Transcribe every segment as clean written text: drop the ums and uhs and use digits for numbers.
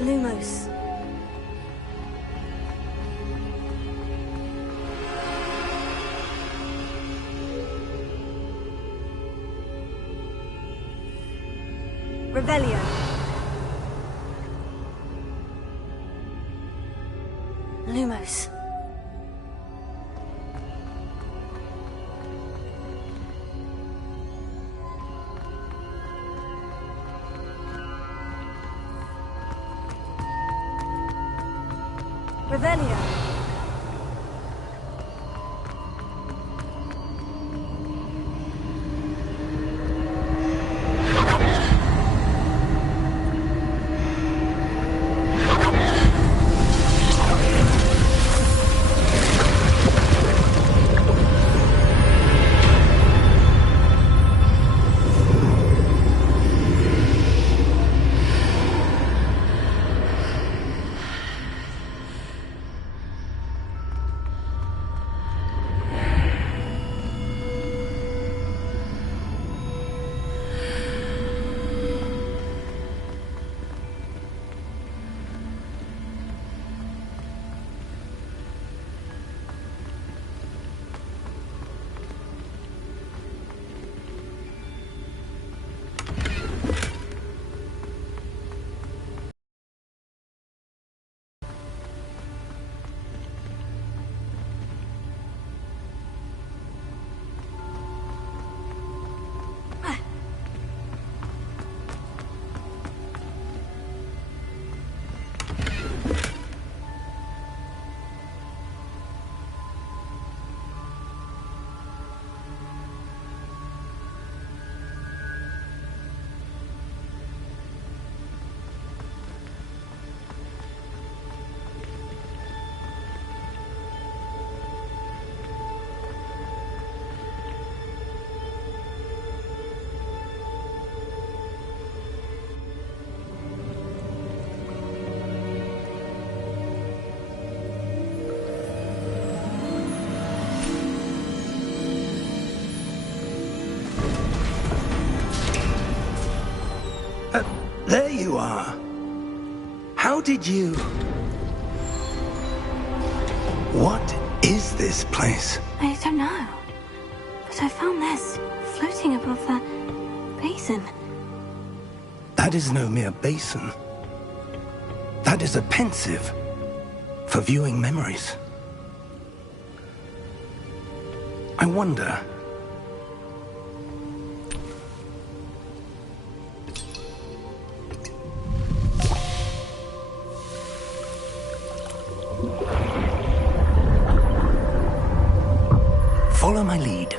Lumos. Revelio. Lumos. Revelio. There you are. How did you... What is this place? I don't know. But I found this floating above the basin. That is no mere basin. That is a pensive for viewing memories. I wonder... Follow my lead.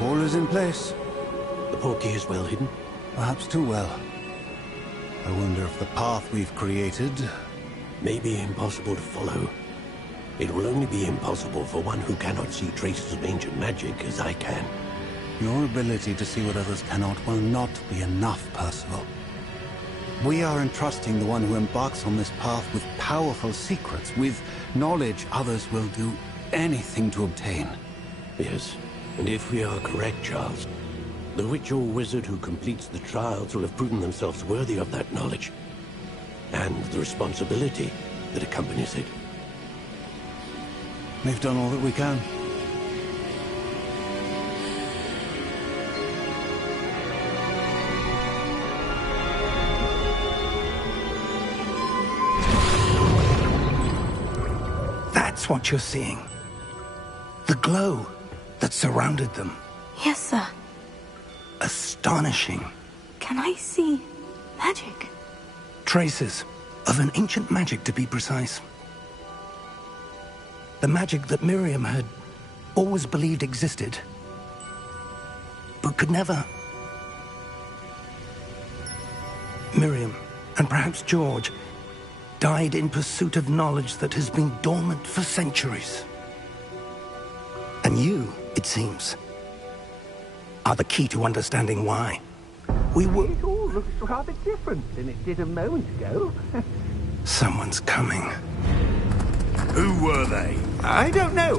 All is in place. The portkey is well hidden. Perhaps too well. I wonder if the path we've created... May be impossible to follow. It will only be impossible for one who cannot see traces of ancient magic as I can. Your ability to see what others cannot will not be enough, Percival. We are entrusting the one who embarks on this path with powerful secrets, with knowledge others will do anything to obtain. Yes, and if we are correct, Charles, the witch or wizard who completes the trials will have proven themselves worthy of that knowledge, and the responsibility that accompanies it. We've done all that we can. That's what you're seeing. The glow that surrounded them. Yes, sir. Astonishing. Can I see magic? Traces of an ancient magic, to be precise. The magic that Miriam had always believed existed, but could never. Miriam, and perhaps George, died in pursuit of knowledge that has been dormant for centuries. it seems, are the key to understanding why. We were... It all looks rather different than it did a moment ago. Someone's coming. Who were they? I don't know.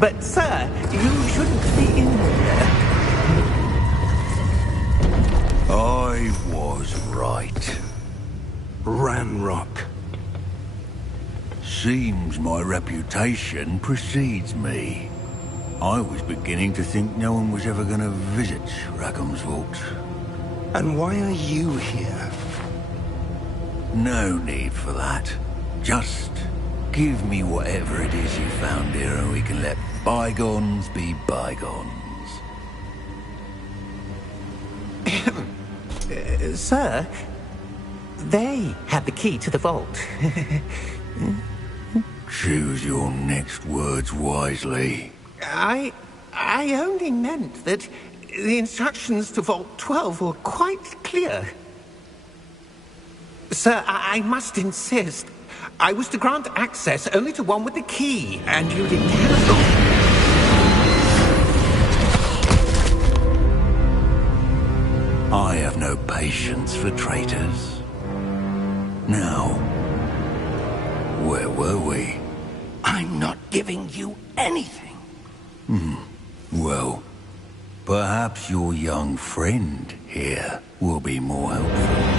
But, sir, you shouldn't be in here. I was right. Ranrock. Seems my reputation precedes me. I was beginning to think no one was ever going to visit Rackham's vault. And why are you here? No need for that. Just give me whatever it is you found here and we can let bygones be bygones. Sir, they had the key to the vault. Choose your next words wisely. I only meant that the instructions to Vault 12 were quite clear. Sir, I must insist. I was to grant access only to one with the key, and you didn't have... I have no patience for traitors. Now, where were we? I'm not giving you anything. Well, perhaps your young friend here will be more helpful.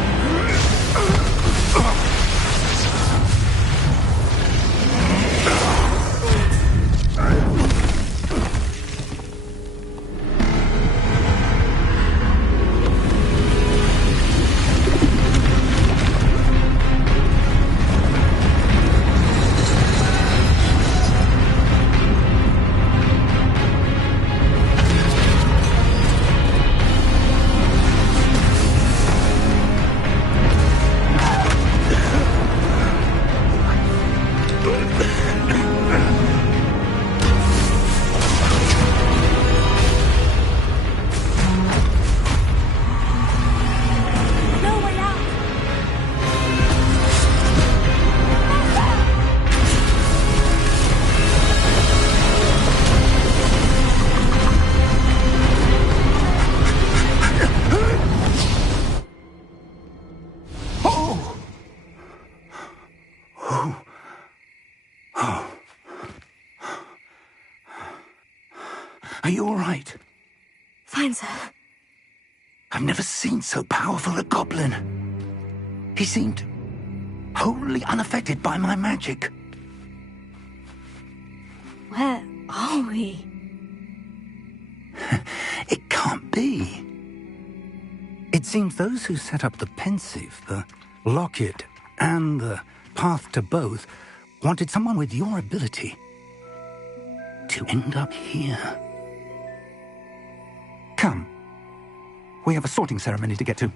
Are you all right? Fine, sir. I've never seen so powerful a goblin. He seemed wholly unaffected by my magic. Where are we? It can't be. It seems those who set up the pensive, the locket, and the path to both wanted someone with your ability to end up here. Come. We have a sorting ceremony to get to.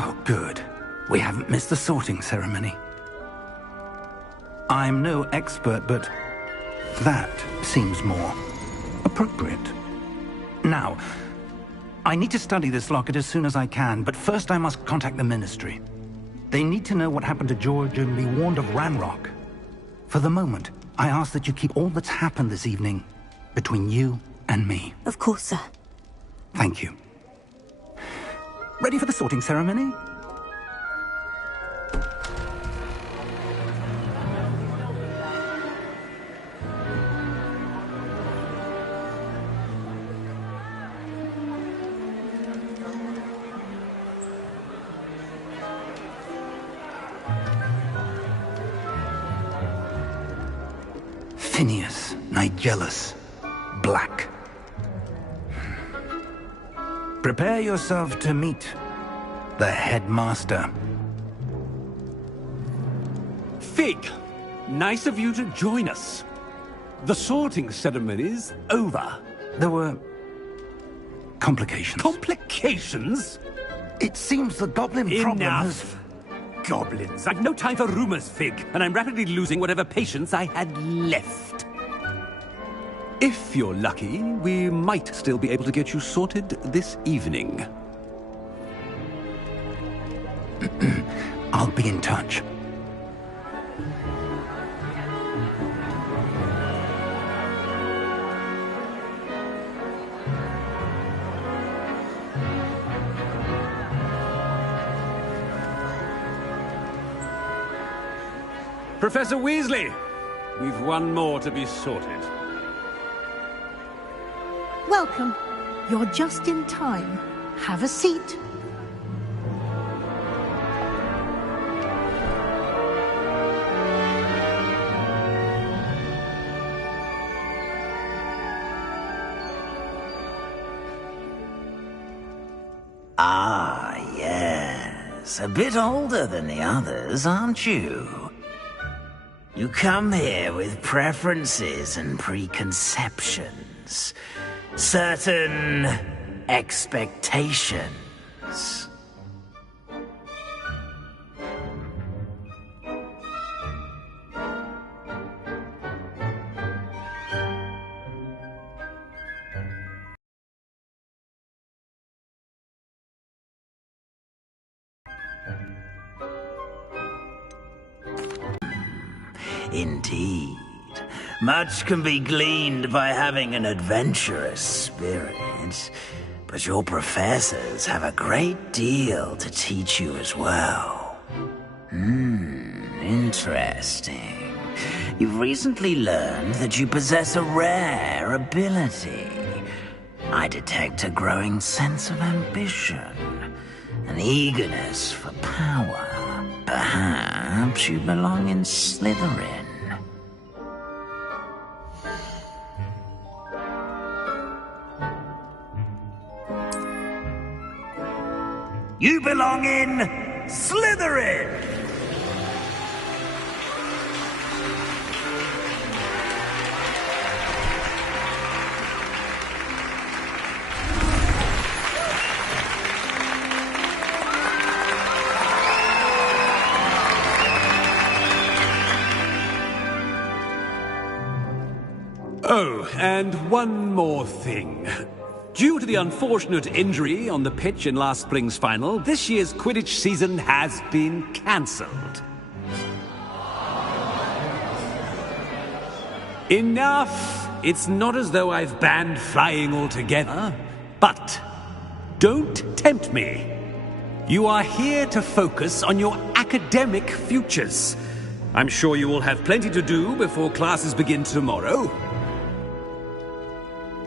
Oh, good. We haven't missed the sorting ceremony. I'm no expert, but that seems more appropriate. Now, I need to study this locket as soon as I can, but first I must contact the Ministry. They need to know what happened to George and be warned of Ranrock. For the moment, I ask that you keep all that's happened this evening between you and me. Of course, sir. Thank you. Ready for the sorting ceremony? Phineas, Nigellus, Black. Prepare yourself to meet the headmaster. Fig, nice of you to join us. The sorting ceremony's over. There were complications. Complications? It seems the goblin problem has... Enough! Goblins. I've no time for rumors, Fig, and I'm rapidly losing whatever patience I had left. If you're lucky, we might still be able to get you sorted this evening. I'll be in touch. Professor Weasley, we've one more to be sorted. Welcome. You're just in time. Have a seat. Ah, yes. A bit older than the others, aren't you? You come here with preferences and preconceptions. Certain expectations. Indeed. Much can be gleaned by having an adventurous spirit, but your professors have a great deal to teach you as well. Interesting. You've recently learned that you possess a rare ability. I detect a growing sense of ambition, an eagerness for power. Perhaps you belong in Slytherin. You belong in Slytherin! Oh, and one more thing. Due to the unfortunate injury on the pitch in last spring's final, this year's Quidditch season has been cancelled. Enough! It's not as though I've banned flying altogether, but don't tempt me. You are here to focus on your academic futures. I'm sure you will have plenty to do before classes begin tomorrow.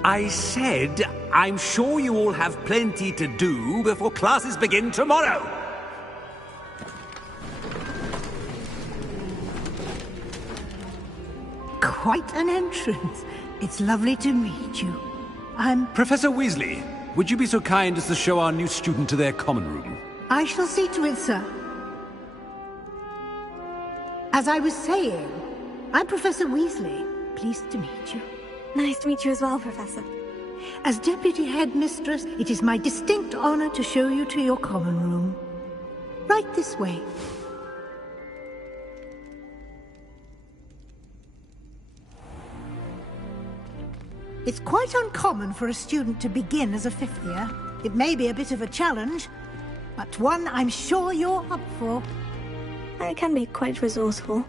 I said, I'm sure you all have plenty to do before classes begin tomorrow. Quite an entrance. It's lovely to meet you. I'm... Professor Weasley, would you be so kind as to show our new student to their common room? I shall see to it, sir. As I was saying, I'm Professor Weasley. Pleased to meet you. Nice to meet you as well, Professor. As Deputy Headmistress, it is my distinct honor to show you to your common room. Right this way. It's quite uncommon for a student to begin as a fifth year. It may be a bit of a challenge, but one I'm sure you're up for. I can be quite resourceful.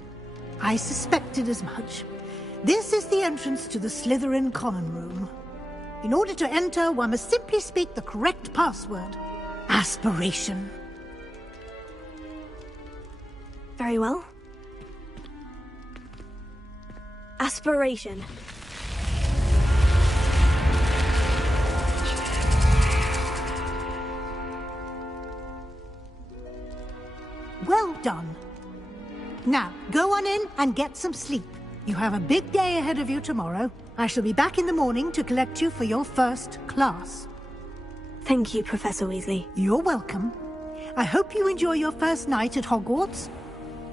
I suspected as much. This is the entrance to the Slytherin Common Room. In order to enter, one must simply speak the correct password. Aspiration. Very well. Aspiration. Well done. Now, go on in and get some sleep. You have a big day ahead of you tomorrow. I shall be back in the morning to collect you for your first class. Thank you, Professor Weasley. You're welcome. I hope you enjoy your first night at Hogwarts.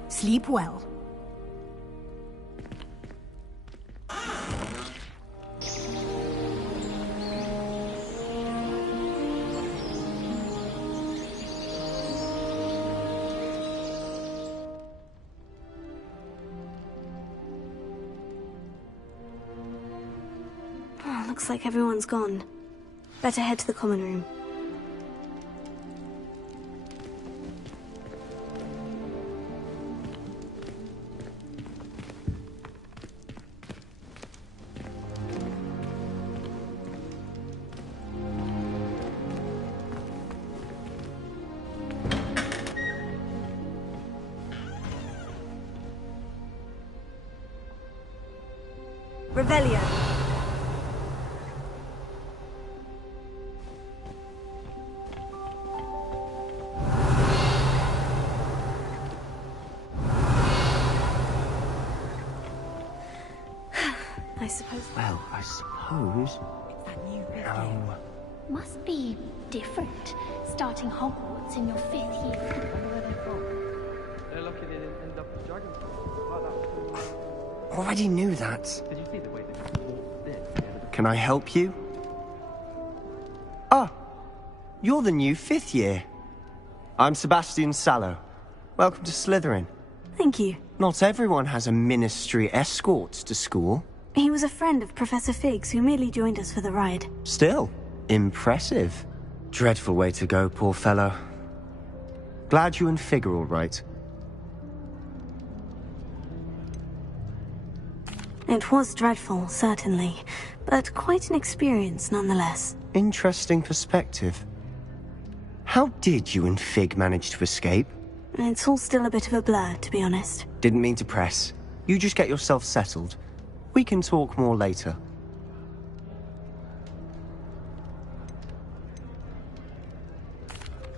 Sleep well. Oh, looks like everyone's gone. Better head to the common room. Revelio. I suppose. Well, I suppose. It's that new bit. No. Must be different, starting Hogwarts in your 5th year. They're lucky they didn't end up as dragons. Already knew that. Did you see the way they just walked this? Can I help you? Ah, you're the new 5th year. I'm Sebastian Sallow. Welcome to Slytherin. Thank you. Not everyone has a ministry escort to school. He was a friend of Professor Fig's who merely joined us for the ride. Still, impressive. Dreadful way to go, poor fellow. Glad you and Fig are all right. It was dreadful, certainly, but quite an experience nonetheless. Interesting perspective. How did you and Fig manage to escape? It's all still a bit of a blur, to be honest. Didn't mean to press. You just get yourself settled. We can talk more later.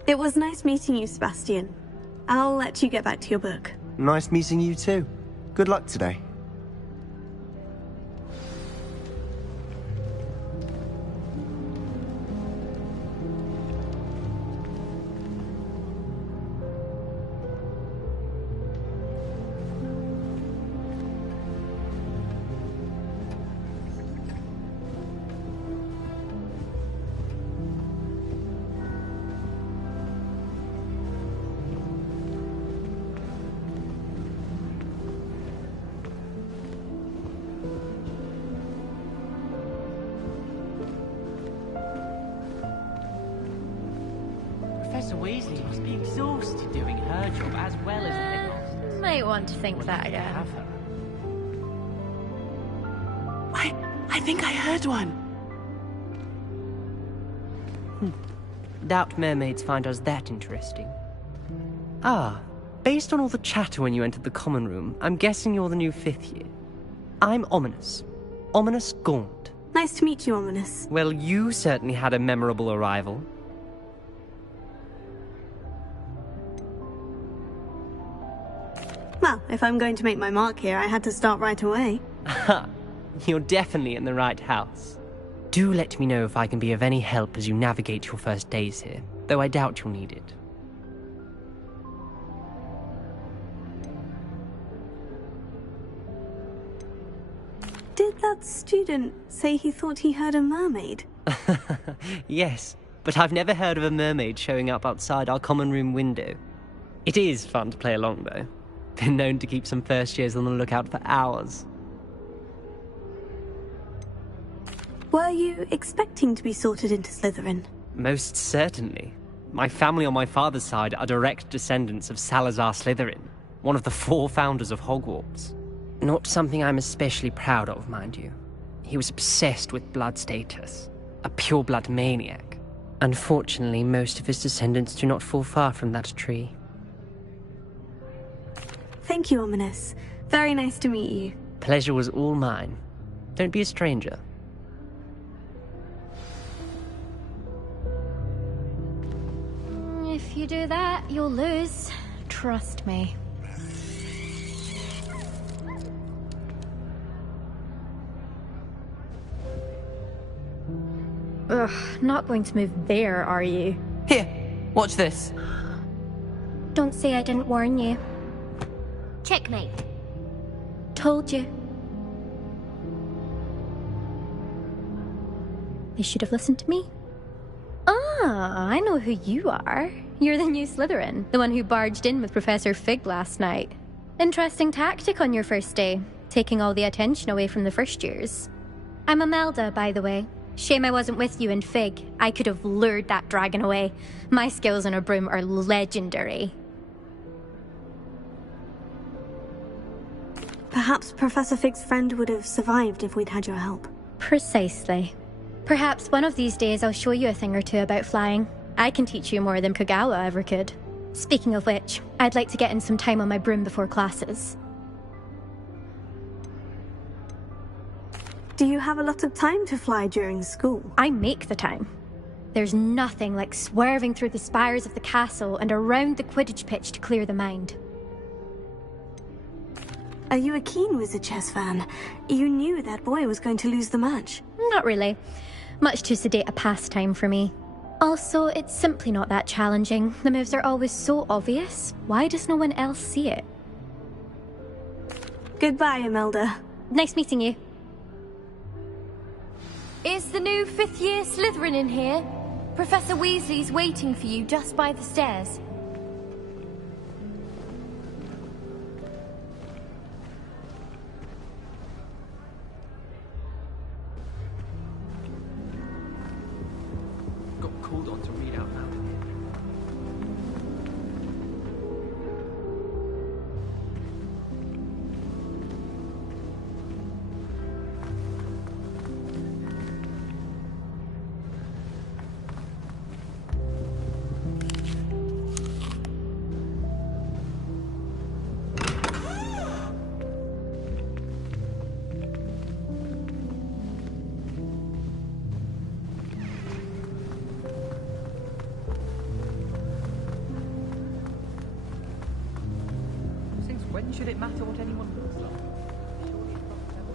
It was nice meeting you, Sebastian. I'll let you get back to your book. Nice meeting you too. Good luck today. Professor Weasley must be exhausted doing her job as well as the headmaster. Might want to think that again. Have her. I think I heard one. Doubt mermaids find us that interesting. Ah, based on all the chatter when you entered the common room, I'm guessing you're the new 5th year. I'm Ominous. Ominous Gaunt. Nice to meet you, Ominous. Well, you certainly had a memorable arrival. Well, if I'm going to make my mark here, I had to start right away. Ha! You're definitely in the right house. Do let me know if I can be of any help as you navigate your first days here, though I doubt you'll need it. Did that student say he thought he heard a mermaid? Yes, but I've never heard of a mermaid showing up outside our common room window. It is fun to play along, though. Been known to keep some first years on the lookout for hours. Were you expecting to be sorted into Slytherin? Most certainly. My family on my father's side are direct descendants of Salazar Slytherin, one of the 4 founders of Hogwarts. Not something I'm especially proud of, mind you. He was obsessed with blood status, a pure-blood maniac. Unfortunately, most of his descendants do not fall far from that tree. Thank you, Ominous. Very nice to meet you. Pleasure was all mine. Don't be a stranger. If you do that, you'll lose. Trust me. Ugh, not going to move there, are you? Here, watch this. Don't say I didn't warn you. Checkmate. Told you. They should have listened to me. Ah, I know who you are. You're the new Slytherin, the one who barged in with Professor Fig last night. Interesting tactic on your first day, taking all the attention away from the first years. I'm Imelda, by the way. Shame I wasn't with you in Fig. I could have lured that dragon away. My skills on a broom are legendary. Perhaps Professor Fig's friend would have survived if we'd had your help. Precisely. Perhaps one of these days I'll show you a thing or two about flying. I can teach you more than Kagawa ever could. Speaking of which, I'd like to get in some time on my broom before classes. Do you have a lot of time to fly during school? I make the time. There's nothing like swerving through the spires of the castle and around the Quidditch pitch to clear the mind. Are you a keen Wizard Chess fan? You knew that boy was going to lose the match. Not really. Much too sedate a pastime for me. Also, it's simply not that challenging. The moves are always so obvious. Why does no one else see it? Goodbye, Imelda. Nice meeting you. Is the new 5th year Slytherin in here? Professor Weasley's waiting for you just by the stairs. Got called on to read out loud. Since when should it matter what anyone looks like? Surely it's not.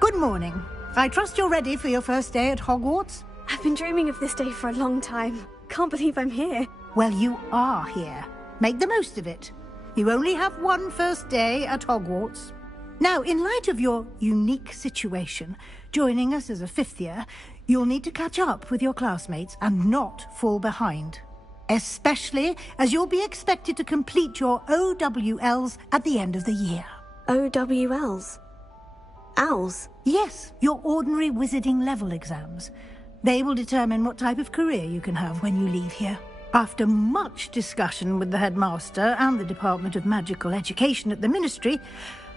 Good morning. I trust you're ready for your first day at Hogwarts? I've been dreaming of this day for a long time. Can't believe I'm here. Well, you are here. Make the most of it. You only have one first day at Hogwarts. Now, in light of your unique situation, joining us as a 5th year, you'll need to catch up with your classmates and not fall behind. Especially as you'll be expected to complete your OWLs at the end of the year. OWLs? Owls? Yes, your ordinary wizarding level exams. They will determine what type of career you can have when you leave here. After much discussion with the headmaster and the Department of Magical Education at the Ministry,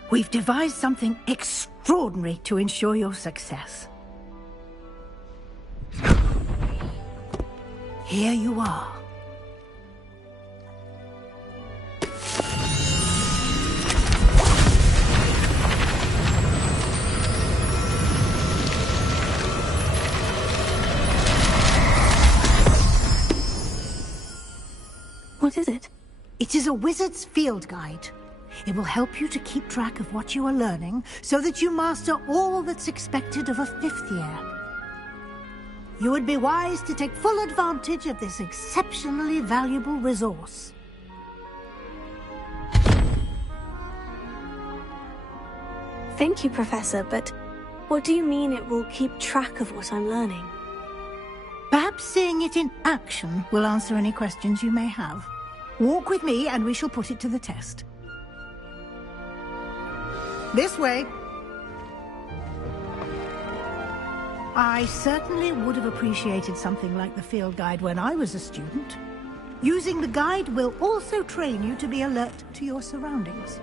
we've devised something extraordinary to ensure your success. Here you are. What is it? It is a wizard's field guide. It will help you to keep track of what you are learning so that you master all that's expected of a 5th year. You would be wise to take full advantage of this exceptionally valuable resource. Thank you, Professor, but what do you mean it will keep track of what I'm learning? Perhaps seeing it in action will answer any questions you may have. Walk with me and we shall put it to the test. This way. I certainly would have appreciated something like the field guide when I was a student. Using the guide will also train you to be alert to your surroundings.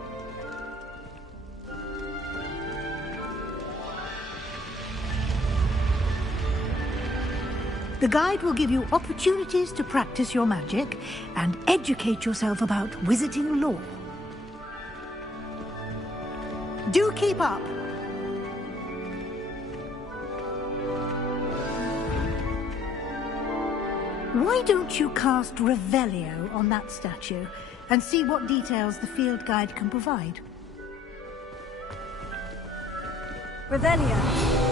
The guide will give you opportunities to practice your magic and educate yourself about wizarding lore. Do keep up! Why don't you cast Revelio on that statue and see what details the field guide can provide? Revelio.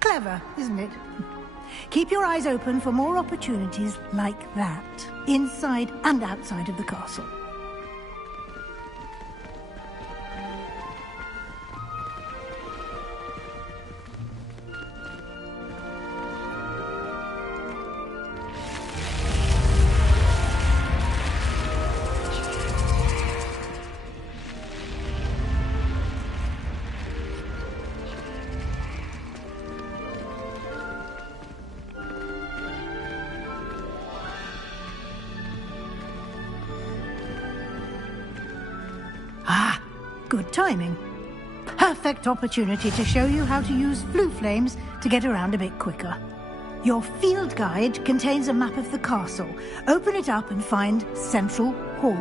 Clever, isn't it? Keep your eyes open for more opportunities like that, inside and outside of the castle. Good timing. Perfect opportunity to show you how to use flue flames to get around a bit quicker. Your field guide contains a map of the castle. Open it up and find Central Hall.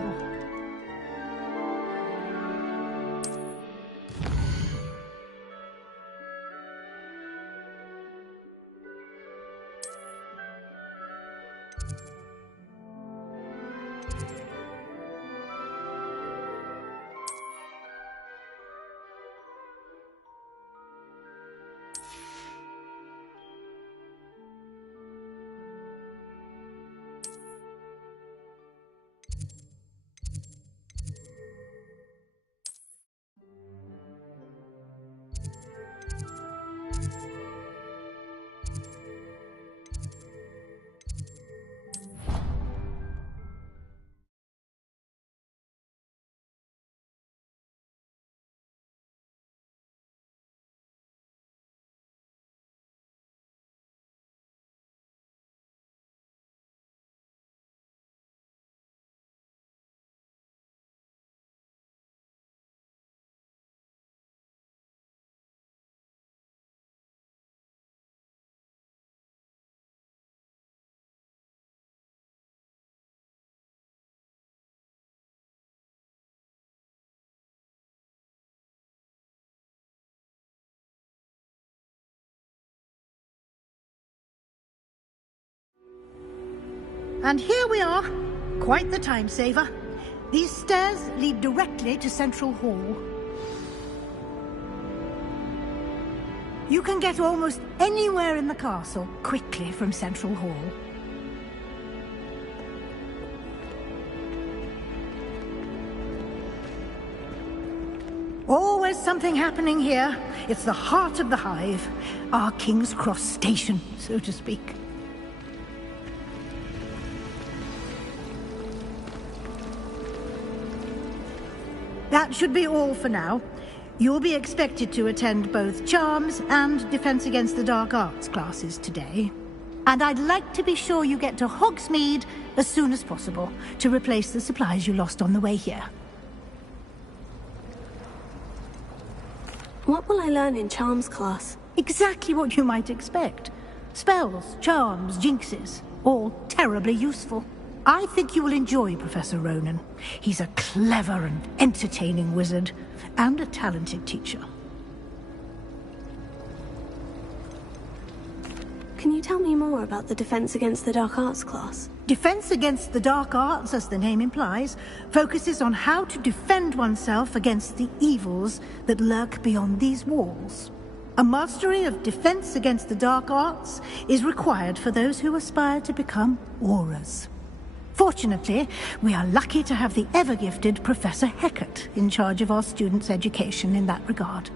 And here we are. Quite the time saver. These stairs lead directly to Central Hall. You can get almost anywhere in the castle quickly from Central Hall. Always something happening here. It's the heart of the hive. Our King's Cross station, so to speak. That should be all for now. You'll be expected to attend both Charms and Defense Against the Dark Arts classes today. And I'd like to be sure you get to Hogsmeade as soon as possible to replace the supplies you lost on the way here. What will I learn in Charms class? Exactly what you might expect. Spells, charms, jinxes, all terribly useful. I think you will enjoy Professor Ronan. He's a clever and entertaining wizard, and a talented teacher. Can you tell me more about the Defense Against the Dark Arts class? Defense Against the Dark Arts, as the name implies, focuses on how to defend oneself against the evils that lurk beyond these walls. A mastery of Defense Against the Dark Arts is required for those who aspire to become Auras. Fortunately, we are lucky to have the ever-gifted Professor Hecat in charge of our students' education in that regard.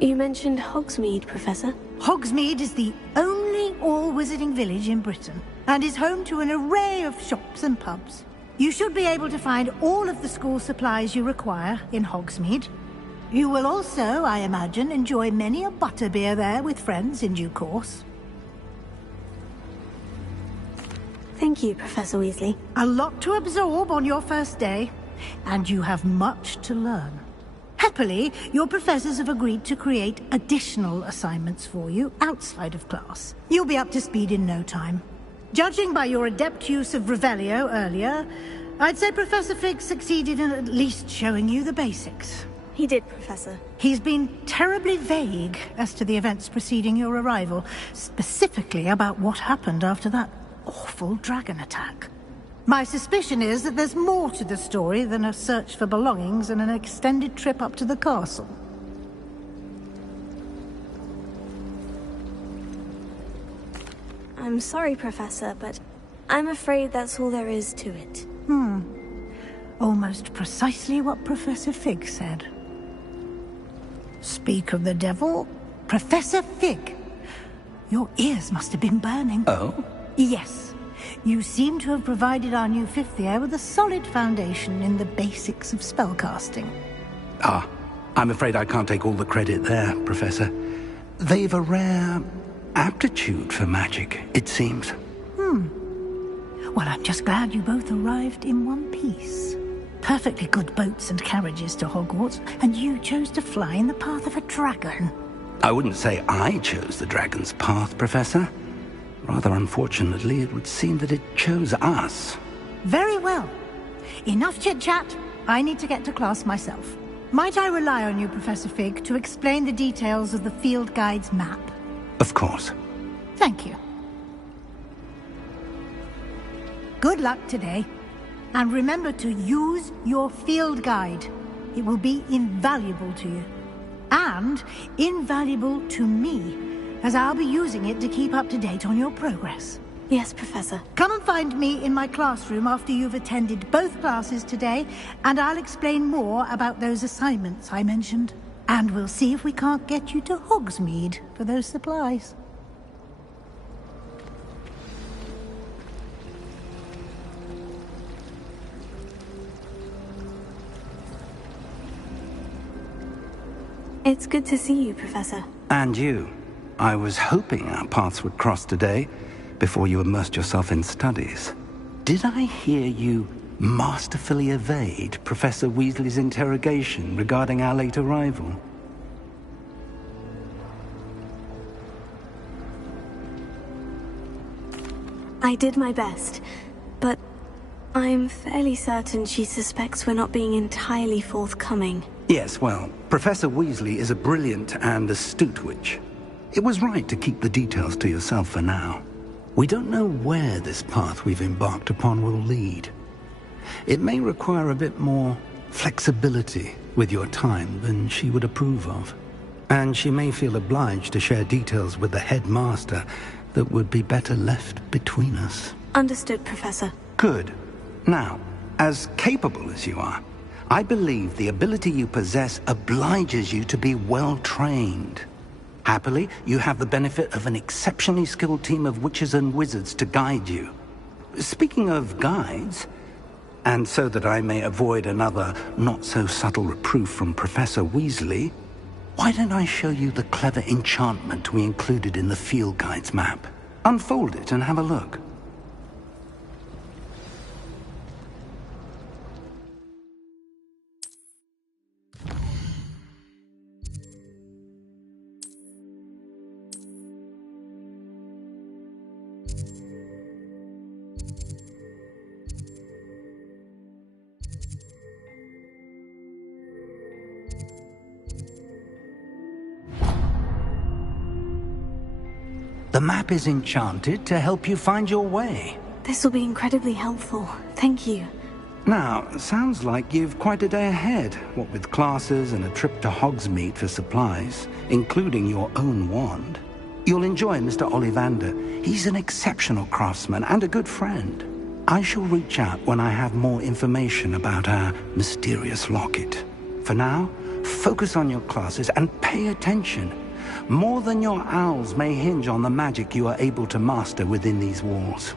You mentioned Hogsmeade, Professor. Hogsmeade is the only all-wizarding village in Britain, and is home to an array of shops and pubs. You should be able to find all of the school supplies you require in Hogsmeade. You will also, I imagine, enjoy many a butterbeer there with friends in due course. Thank you, Professor Weasley. A lot to absorb on your first day, and you have much to learn. Happily, your professors have agreed to create additional assignments for you outside of class. You'll be up to speed in no time. Judging by your adept use of Revelio earlier, I'd say Professor Fig succeeded in at least showing you the basics. He did, Professor. He's been terribly vague as to the events preceding your arrival, specifically about what happened after that awful dragon attack. My suspicion is that there's more to the story than a search for belongings and an extended trip up to the castle. I'm sorry, Professor, but I'm afraid that's all there is to it. Almost precisely what Professor Fig said. Speak of the devil, Professor Fig. Your ears must have been burning. Oh? Yes. You seem to have provided our new fifth year with a solid foundation in the basics of spellcasting. Ah, I'm afraid I can't take all the credit there, Professor. They've a rare aptitude for magic, it seems. Well, I'm just glad you both arrived in one piece. Perfectly good boats and carriages to Hogwarts, and you chose to fly in the path of a dragon. I wouldn't say I chose the dragon's path, Professor. Rather unfortunately, it would seem that it chose us. Very well. Enough chit-chat. I need to get to class myself. Might I rely on you, Professor Fig, to explain the details of the field guide's map? Of course. Thank you. Good luck today. And remember to use your field guide. It will be invaluable to you. And invaluable to me, as I'll be using it to keep up to date on your progress. Yes, Professor. Come and find me in my classroom after you've attended both classes today, and I'll explain more about those assignments I mentioned. And we'll see if we can't get you to Hogsmeade for those supplies. It's good to see you, Professor. And you. I was hoping our paths would cross today, before you immersed yourself in studies. Did I hear you masterfully evade Professor Weasley's interrogation regarding our late arrival? I did my best, but I'm fairly certain she suspects we're not being entirely forthcoming. Yes, well, Professor Weasley is a brilliant and astute witch. It was right to keep the details to yourself for now. We don't know where this path we've embarked upon will lead. It may require a bit more flexibility with your time than she would approve of. And she may feel obliged to share details with the headmaster that would be better left between us. Understood, Professor. Good. Now, as capable as you are, I believe the ability you possess obliges you to be well trained. Happily, you have the benefit of an exceptionally skilled team of witches and wizards to guide you. Speaking of guides, and so that I may avoid another not-so-subtle reproof from Professor Weasley, Why don't I show you the clever enchantment we included in the field guide's map? Unfold it and have a look. The map is enchanted to help you find your way. This will be incredibly helpful. Thank you. Now, sounds like you've quite a day ahead, what with classes and a trip to Hogsmeade for supplies, including your own wand. You'll enjoy Mr. Ollivander. He's an exceptional craftsman and a good friend. I shall reach out when I have more information about our mysterious locket. For now, focus on your classes and pay attention. More than your owls may hinge on the magic you are able to master within these walls.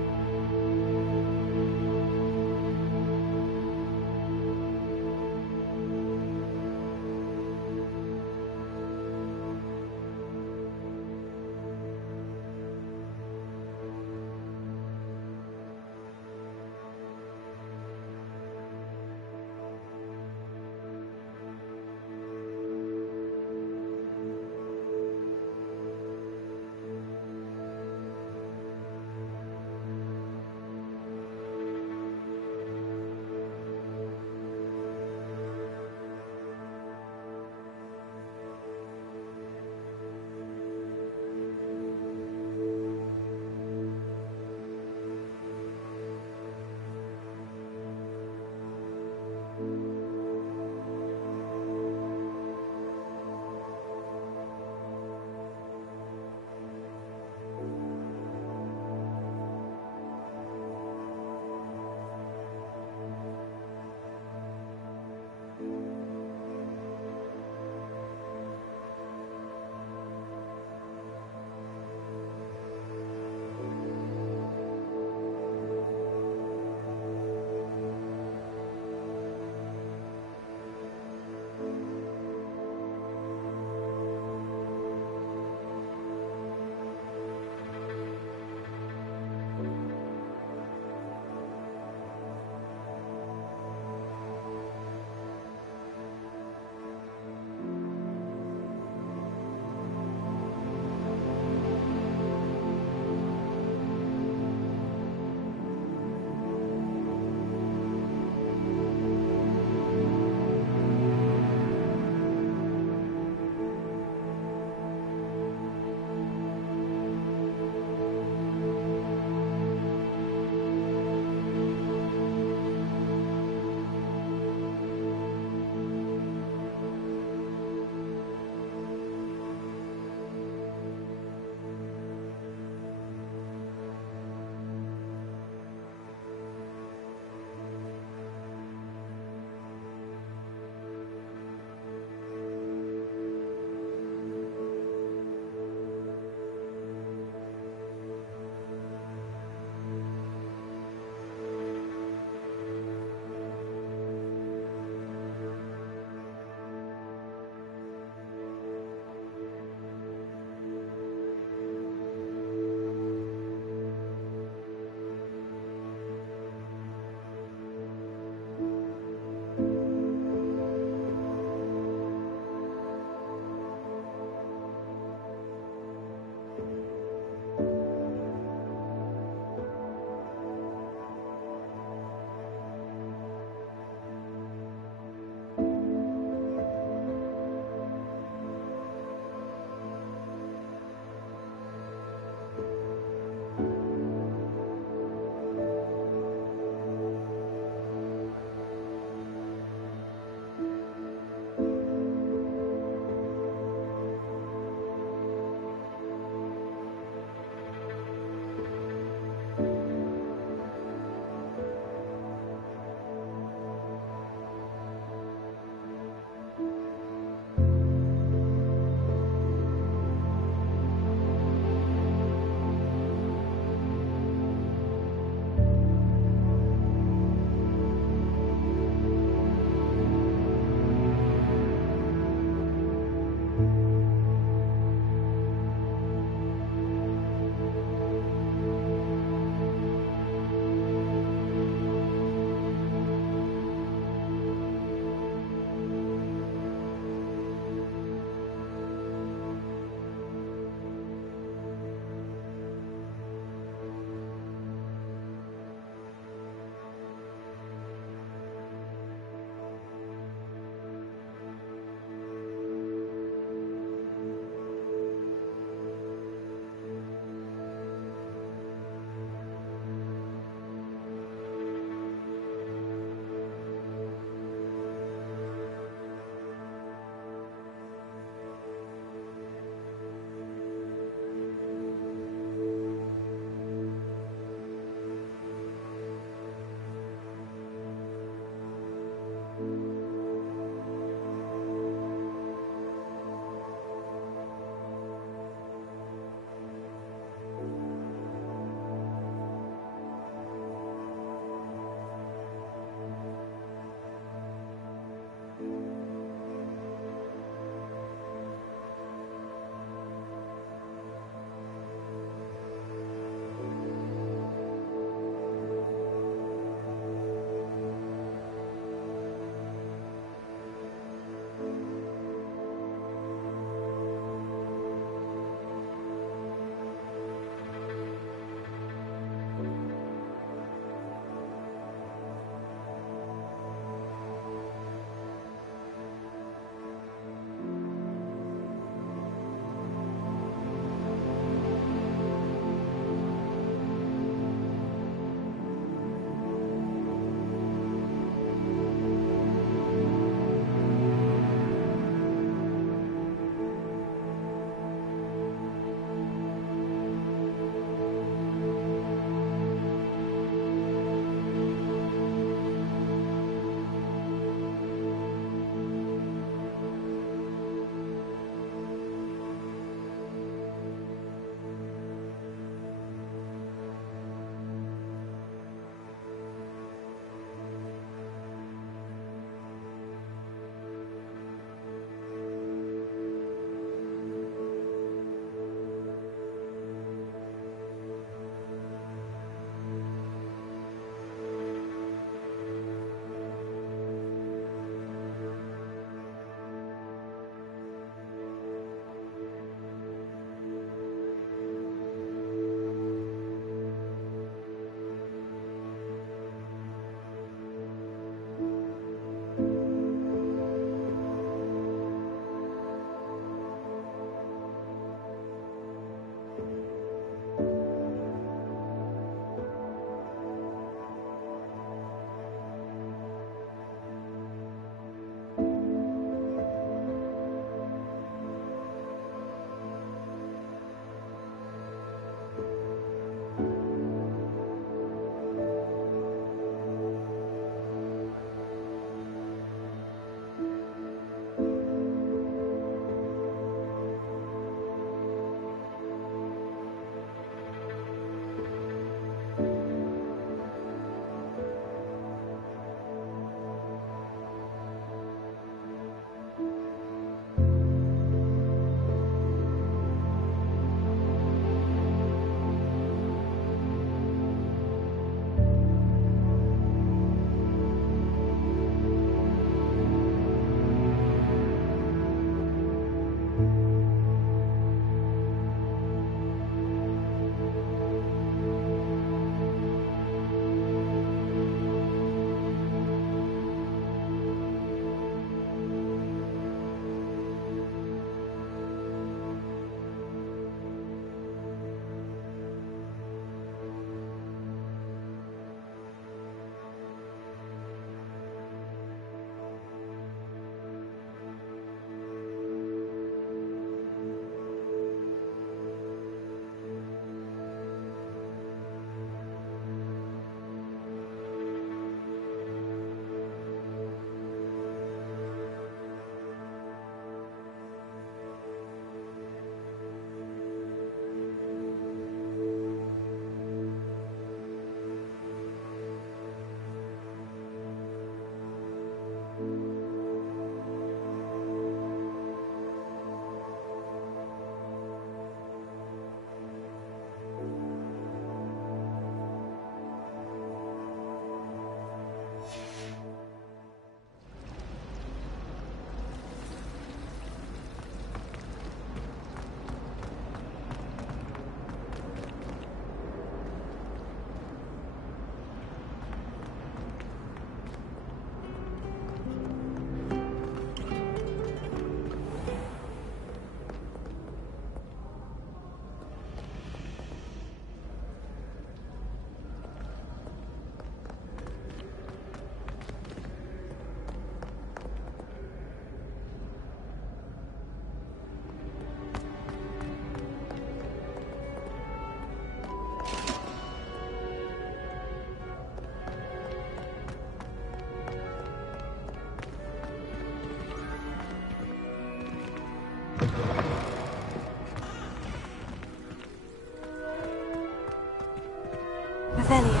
Revelio.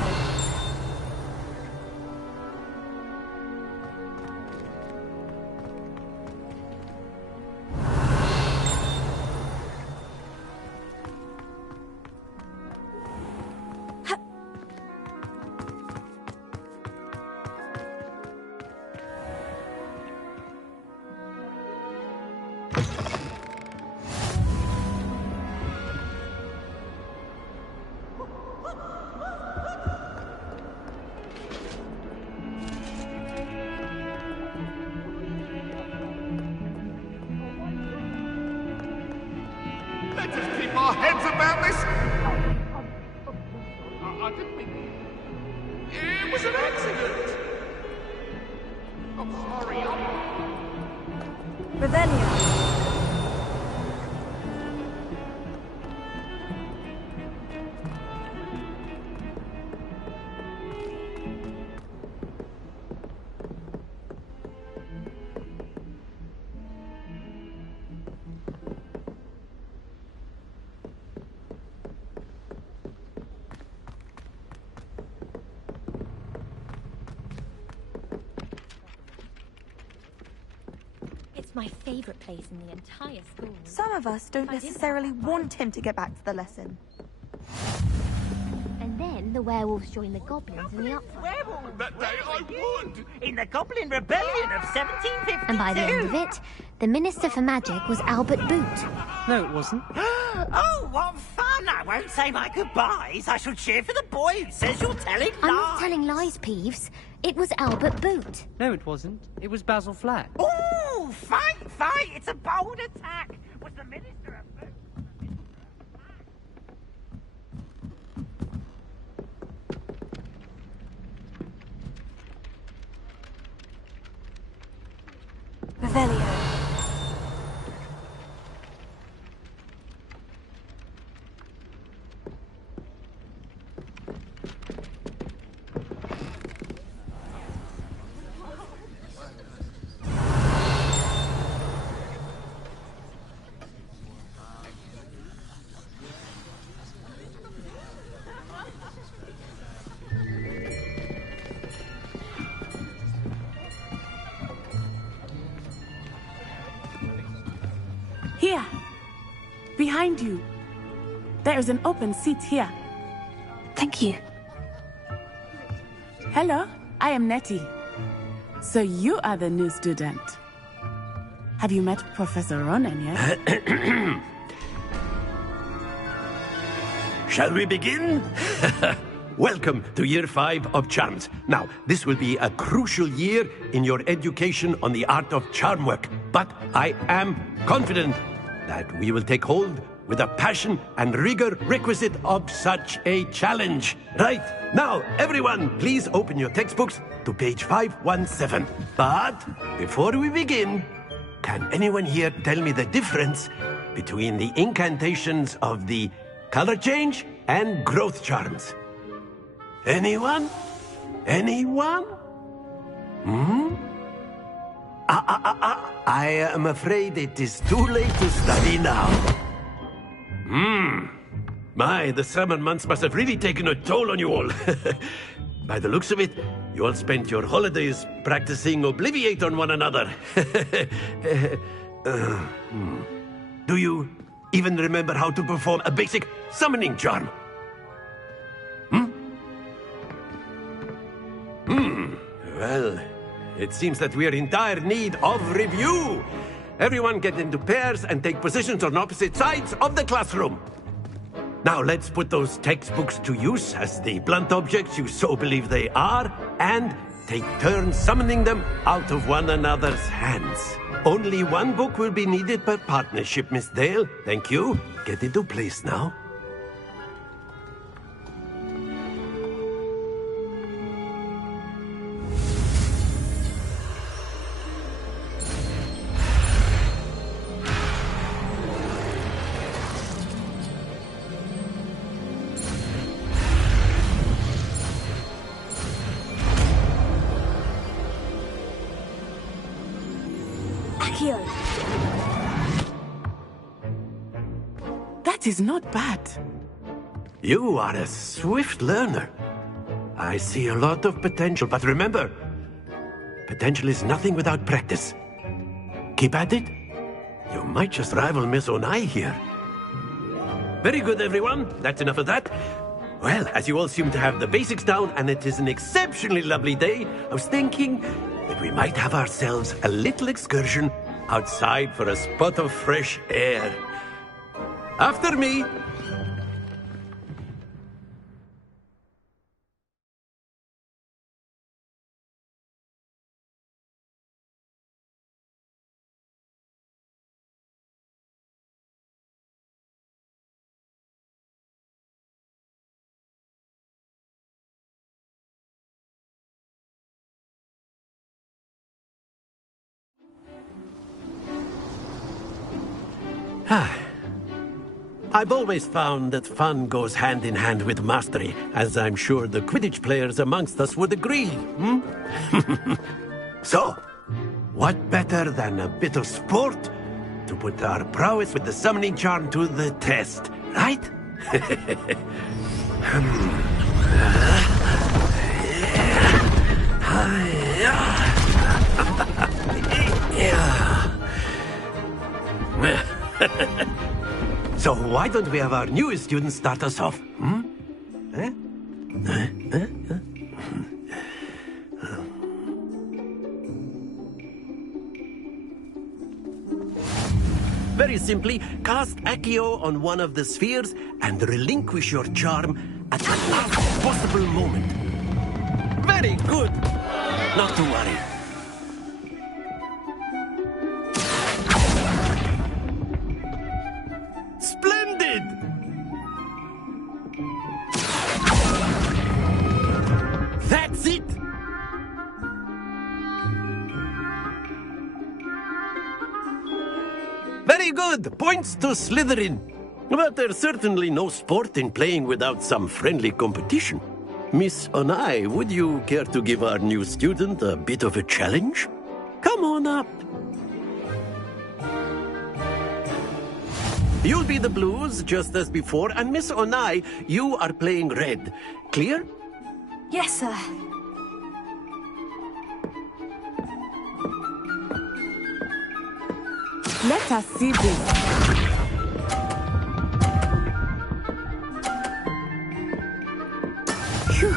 Let us keep our heads about this. I didn't mean... It was an accident. I'm sorry. Revelio. It's my favorite place in the entire school. Some of us don't necessarily want him to get back to the lesson. And then the werewolves join the goblins in the uproar. Werewolves! That day I would! In the Goblin Rebellion of 1752! And by the end of it, the Minister for Magic was Albert Boot. No, it wasn't. Oh, what fun! I won't say my goodbyes. I shall cheer for the boy who says you're telling lies. I'm not telling lies, Peeves. It was Albert Boot. No, it wasn't. It was Basil Flack. Ooh, fight, fight! It's a bold attack! Was the Minister of Boot? Revelio. Here, behind you. There is an open seat here. Thank you. Hello, I am Nettie. So you are the new student. Have you met Professor Ronan yet? Shall we begin? Welcome to Year 5 of Charms. Now, this will be a crucial year in your education on the art of charm work, but I am confident that we will take hold with the passion and rigor requisite of such a challenge. Right, now, everyone, please open your textbooks to page 517. But before we begin, can anyone here tell me the difference between the incantations of the color change and growth charms? Anyone? Anyone? I am afraid it is too late to study now. My, the summer months must have really taken a toll on you all. By the looks of it, you all spent your holidays practicing Obliviate on one another. Do you even remember how to perform a basic summoning charm? Well, it seems that we are in dire need of review. Everyone get into pairs and take positions on opposite sides of the classroom. Now let's put those textbooks to use as the blunt objects you so believe they are, and take turns summoning them out of one another's hands. Only one book will be needed per partnership, Miss Dale. Thank you. Get into place now. That is not bad. You are a swift learner. I see a lot of potential, but remember, potential is nothing without practice. Keep at it. You might just rival Miss Onai here. Very good, everyone. That's enough of that. Well, as you all seem to have the basics down, and it is an exceptionally lovely day, I was thinking that we might have ourselves a little excursion outside for a spot of fresh air. After me. I've always found that fun goes hand in hand with mastery, as I'm sure the Quidditch players amongst us would agree. So, what better than a bit of sport to put our prowess with the summoning charm to the test, right? So why don't we have our newest student start us off? Very simply, cast Accio on one of the spheres and relinquish your charm at the last possible moment. Very good! Not to worry. Splendid! That's it! Very good! Points to Slytherin. But there's certainly no sport in playing without some friendly competition. Miss Onai, would you care to give our new student a bit of a challenge? Come on up. You'll be the blues, just as before, and Miss Onai, you are playing red. Clear? Yes, sir. Let us see this. Phew.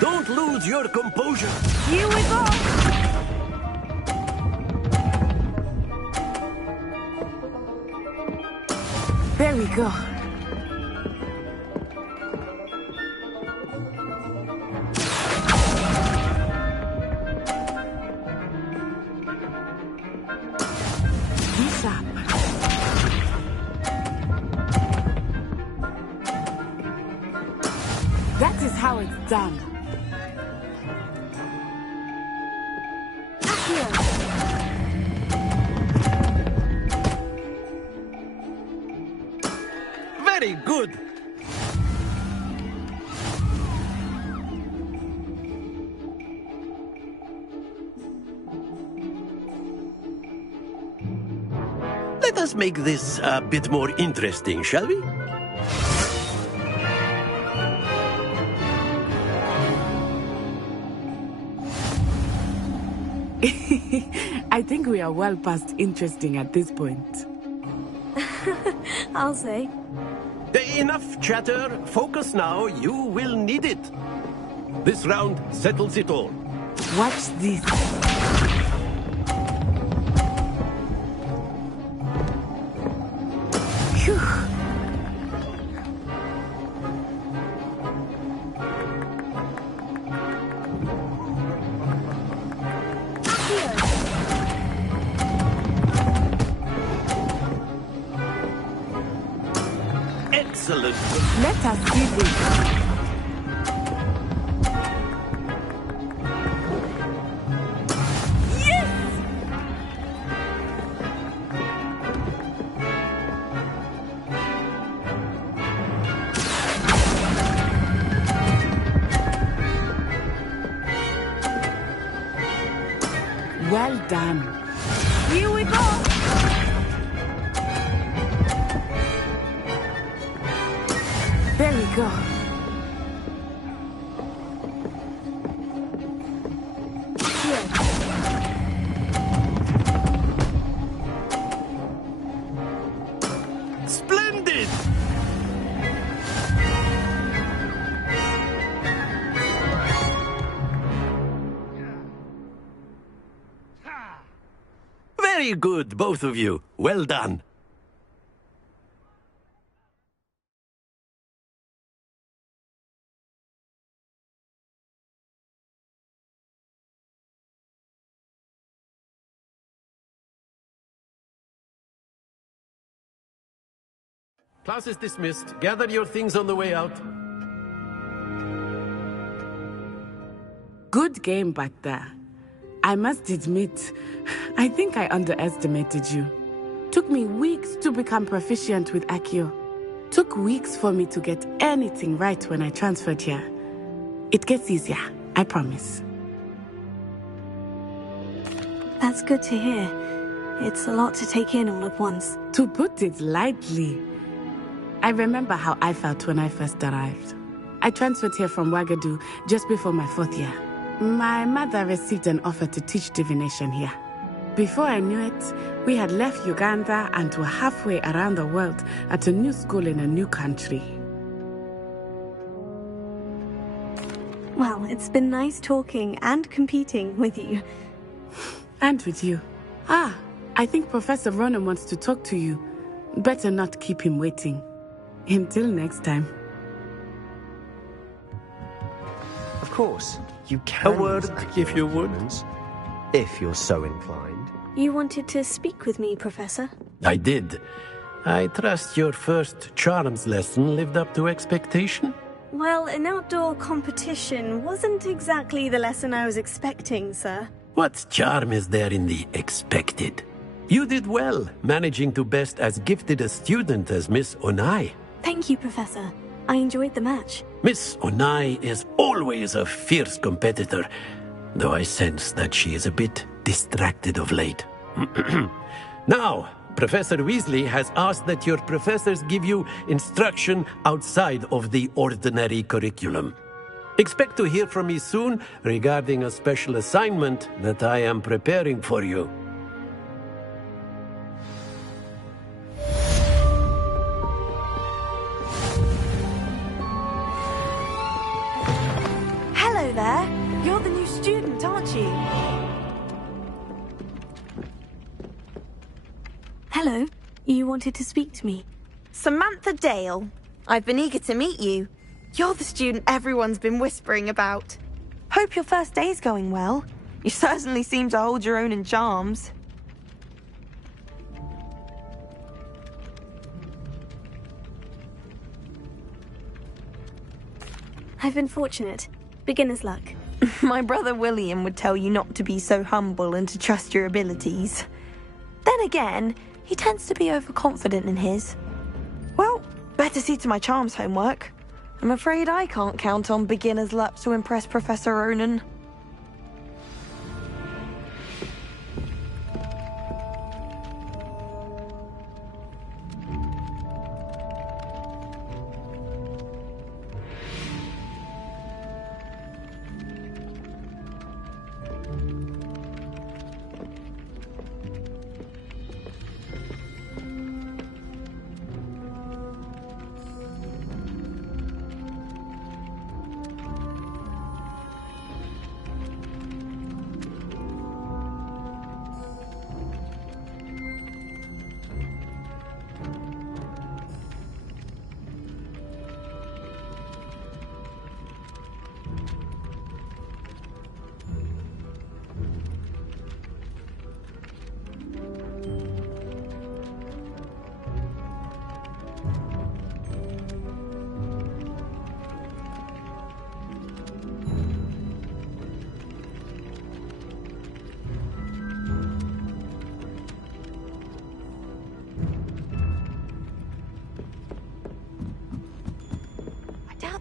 Don't lose your composure. Here we go. There we go. This up. That is how it's done. Very good. Let us make this a bit more interesting, shall we? I think we are well past interesting at this point. I'll say. Enough chatter. Focus now. You will need it. This round settles it all. Watch this. Phew. Excellent. Let us see this. Well done. Here we go! There we go. Splendid! Very good, both of you. Well done. Class is dismissed. Gather your things on the way out. Good game back there. I must admit, I think I underestimated you. Took me weeks to become proficient with Accio. Took weeks for me to get anything right when I transferred here. It gets easier, I promise. That's good to hear. It's a lot to take in all at once. To put it lightly, I remember how I felt when I first arrived. I transferred here from Wagadu just before my 4th year. My mother received an offer to teach divination here. Before I knew it, we had left Uganda and were halfway around the world at a new school in a new country. Well, it's been nice talking and competing with you. And with you. Ah, I think Professor Ronan wants to talk to you. Better not keep him waiting. Until next time. Of course, you can. A word, if you would. If you're so inclined. You wanted to speak with me, Professor? I did. I trust your first charms lesson lived up to expectation? Well, an outdoor competition wasn't exactly the lesson I was expecting, sir. What charm is there in the expected? You did well, managing to best as gifted a student as Miss Onai. Thank you, Professor. I enjoyed the match. Miss Onai is always a fierce competitor, though I sense that she is a bit distracted of late. Now, Professor Weasley has asked that your professors give you instruction outside of the ordinary curriculum. Expect to hear from me soon regarding a special assignment that I am preparing for you. Hello there. You're the new student, aren't you? Hello. You wanted to speak to me? Samantha Dale. I've been eager to meet you. You're the student everyone's been whispering about. Hope your first day's going well. You certainly seem to hold your own in charms. I've been fortunate. Beginner's luck. My brother William would tell you not to be so humble and to trust your abilities. Then again, he tends to be overconfident in his. Well, better see to my charms homework. I'm afraid I can't count on beginner's luck to impress Professor Ronan.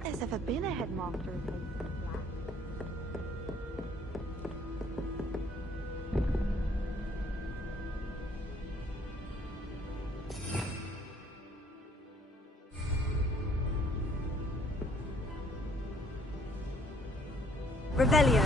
There's ever been a headmaster in Revelio.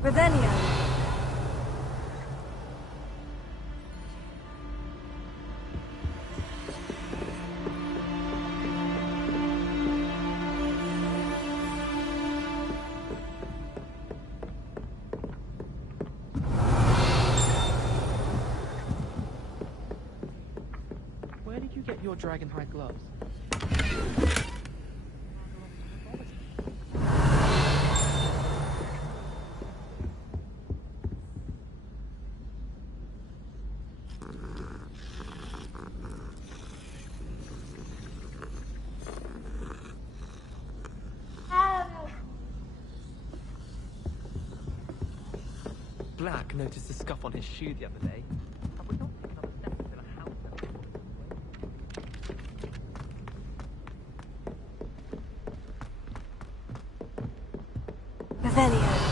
Revelio. Where did you get your dragonhide gloves? Black noticed a scuff on his shoe the other day. I would not take another step until a house Revelio.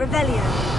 Revelio.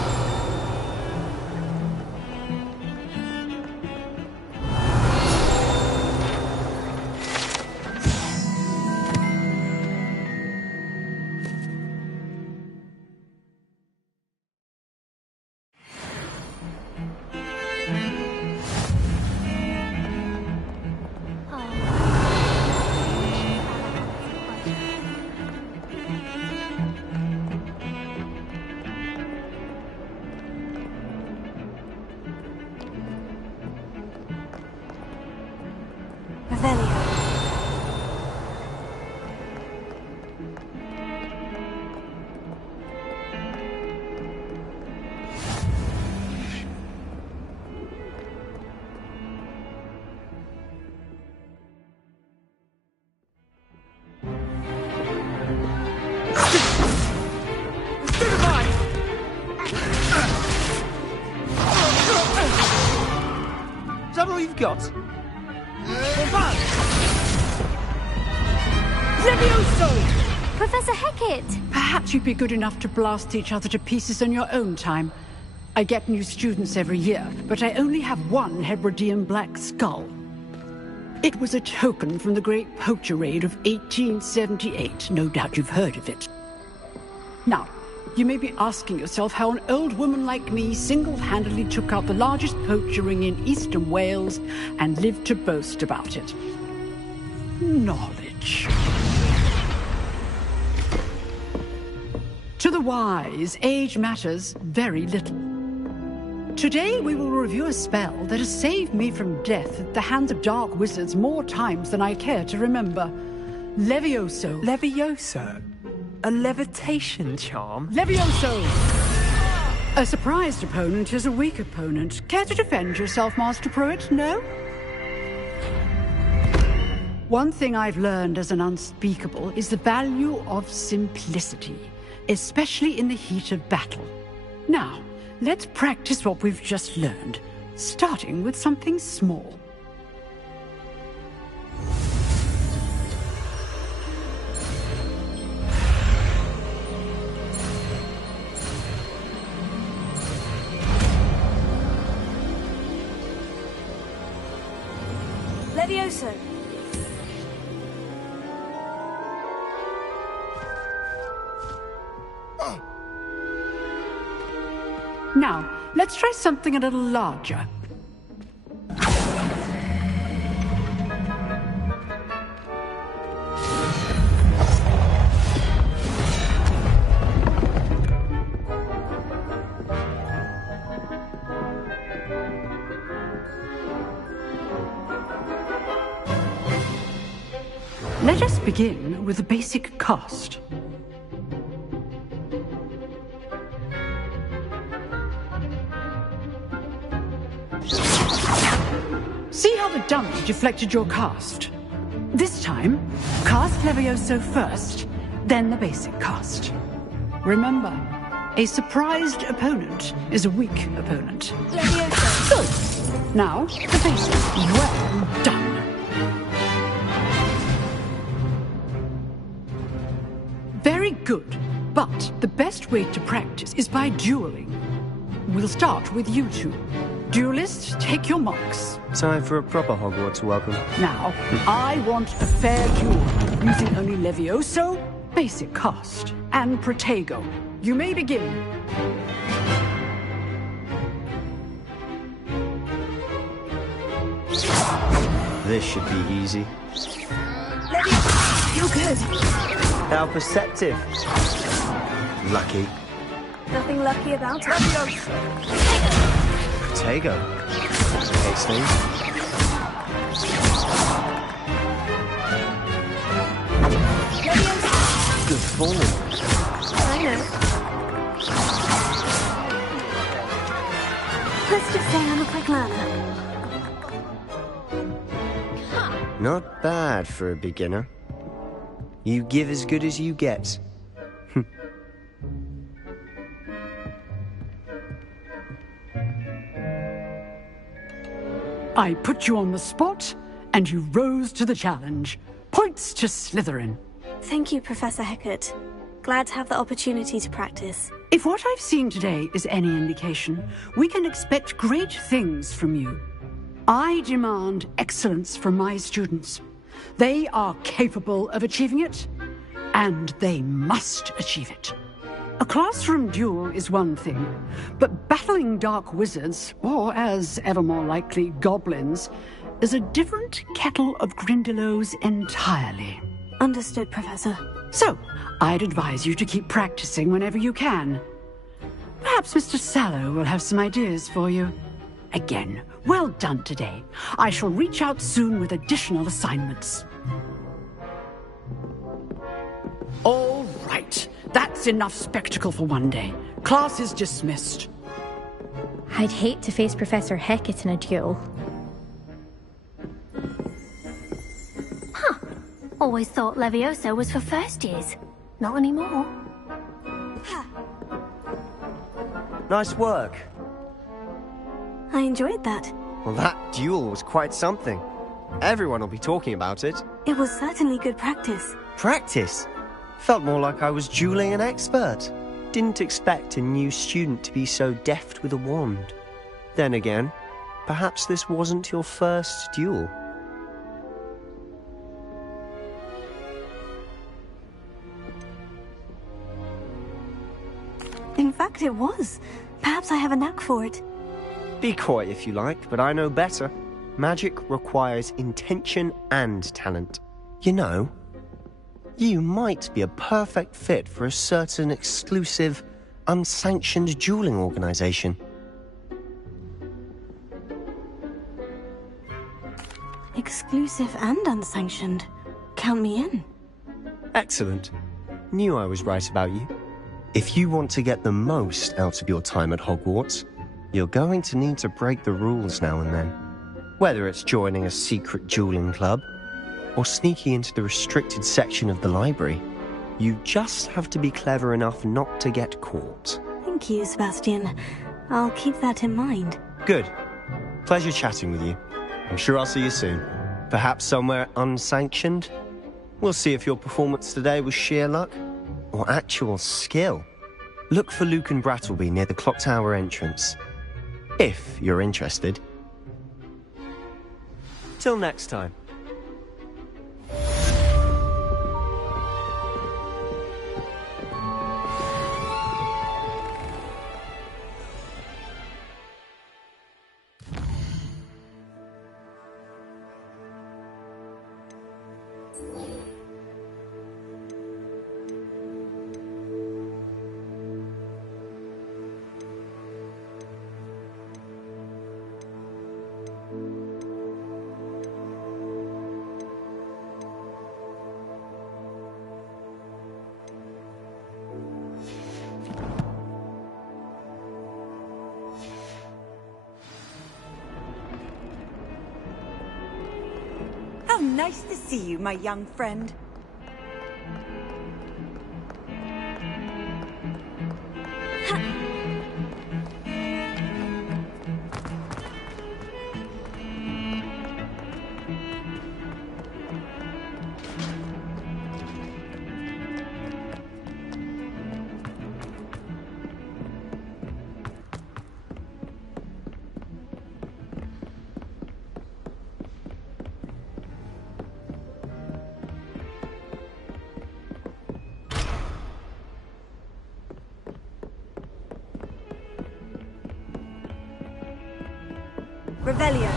Is that all you've got? Levioso! Professor Hecat! Perhaps you'd be good enough to blast each other to pieces on your own time. I get new students every year, but I only have one Hebridean black skull. It was a token from the Great Poacher Raid of 1878. No doubt you've heard of it. Now, you may be asking yourself how an old woman like me single-handedly took out the largest poacher ring in eastern Wales and lived to boast about it. Knowledge. To the wise, age matters very little. Today we will review a spell that has saved me from death at the hands of dark wizards more times than I care to remember. Levioso. Levioso? A levitation charm? Levioso! A surprised opponent is a weak opponent. Care to defend yourself, Master Pruitt? No? One thing I've learned as an unspeakable is the value of simplicity, especially in the heat of battle. Now, let's practice what we've just learned, starting with something small. Levioso. Now, let's try something a little larger. Let us begin with a basic cast. See how the dummy deflected your cast? This time, cast Levioso first, then the basic cast. Remember, a surprised opponent is a weak opponent. Levioso. Good. Now, the basic. Well done. Very good, but the best way to practice is by dueling. We'll start with you two. Duelists, take your marks. Time for a proper Hogwarts welcome. Now, I want a fair duel, using only Levioso, basic cast, and Protego. You may begin. This should be easy. Levioso, you're good. How perceptive. Lucky. Nothing lucky about it. Protego. Case thing. Good form. I know. Let's just say I'm a quick learner. Not bad for a beginner. You give as good as you get. I put you on the spot, and you rose to the challenge. Points to Slytherin. Thank you, Professor Hecat. Glad to have the opportunity to practice. If what I've seen today is any indication, we can expect great things from you. I demand excellence from my students. They are capable of achieving it, and they must achieve it. A classroom duel is one thing, but battling dark wizards, or as ever more likely, goblins, is a different kettle of Grindylows entirely. Understood, Professor. So, I'd advise you to keep practicing whenever you can. Perhaps Mr. Sallow will have some ideas for you. Again, well done today. I shall reach out soon with additional assignments. All right. That's enough spectacle for one day. Class is dismissed. I'd hate to face Professor Hecat in a duel. Huh. Always thought Levioso was for first years. Not anymore. Nice work. I enjoyed that. Well, that duel was quite something. Everyone will be talking about it. It was certainly good practice. Practice? Felt more like I was dueling an expert. Didn't expect a new student to be so deft with a wand. Then again, perhaps this wasn't your first duel. In fact, it was. Perhaps I have a knack for it. Be coy if you like, but I know better. Magic requires intention and talent. You know, you might be a perfect fit for a certain exclusive, unsanctioned dueling organization. Exclusive and unsanctioned. Count me in. Excellent. Knew I was right about you. If you want to get the most out of your time at Hogwarts, you're going to need to break the rules now and then. Whether it's joining a secret dueling club, or sneaking into the restricted section of the library, you just have to be clever enough not to get caught. Thank you, Sebastian. I'll keep that in mind. Good. Pleasure chatting with you. I'm sure I'll see you soon. Perhaps somewhere unsanctioned? We'll see if your performance today was sheer luck or actual skill. Look for Luke and Brattleby near the clock tower entrance, if you're interested. Till next time. How nice to see you, my young friend. Revelio.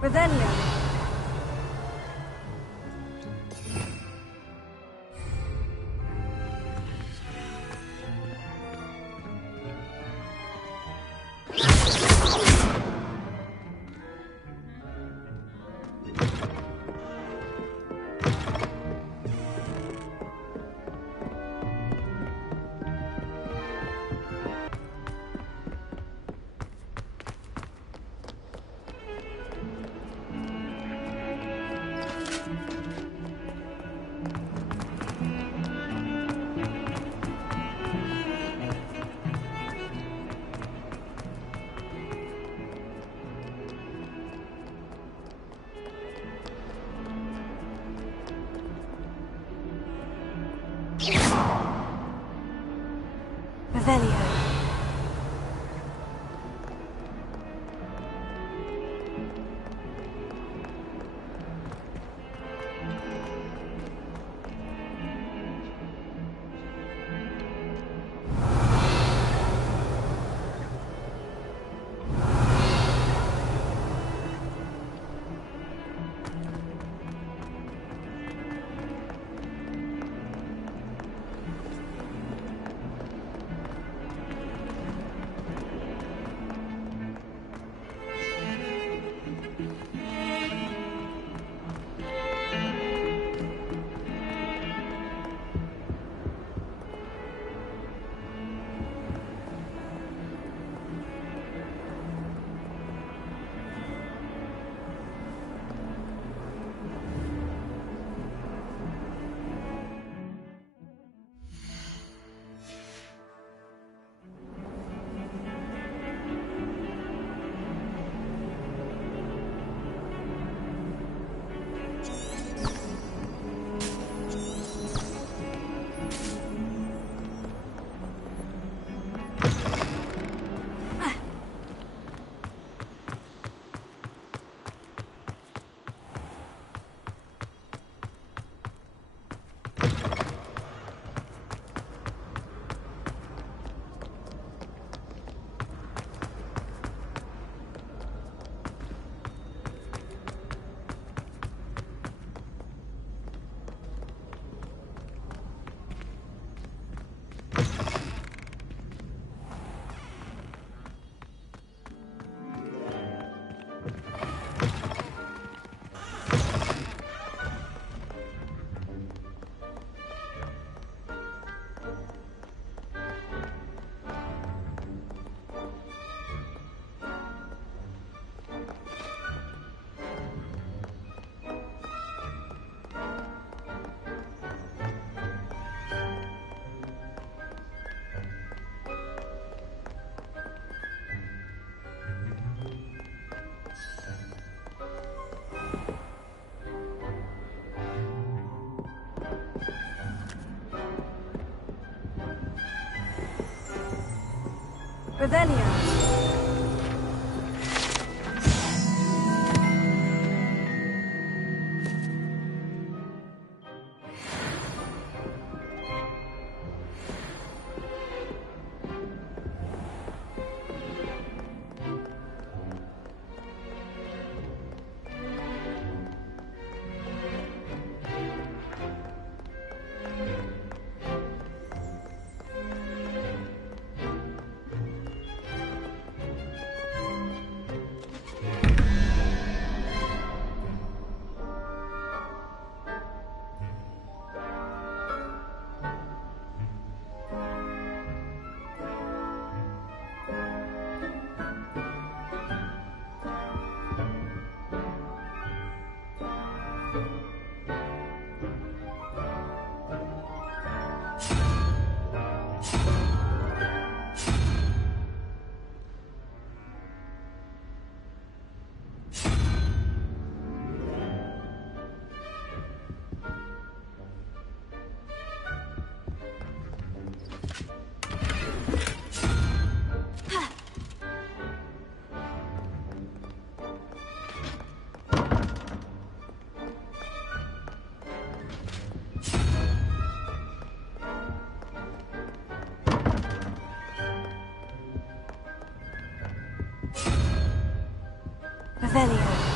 Revelio. Revelio. Revelio. Revelio.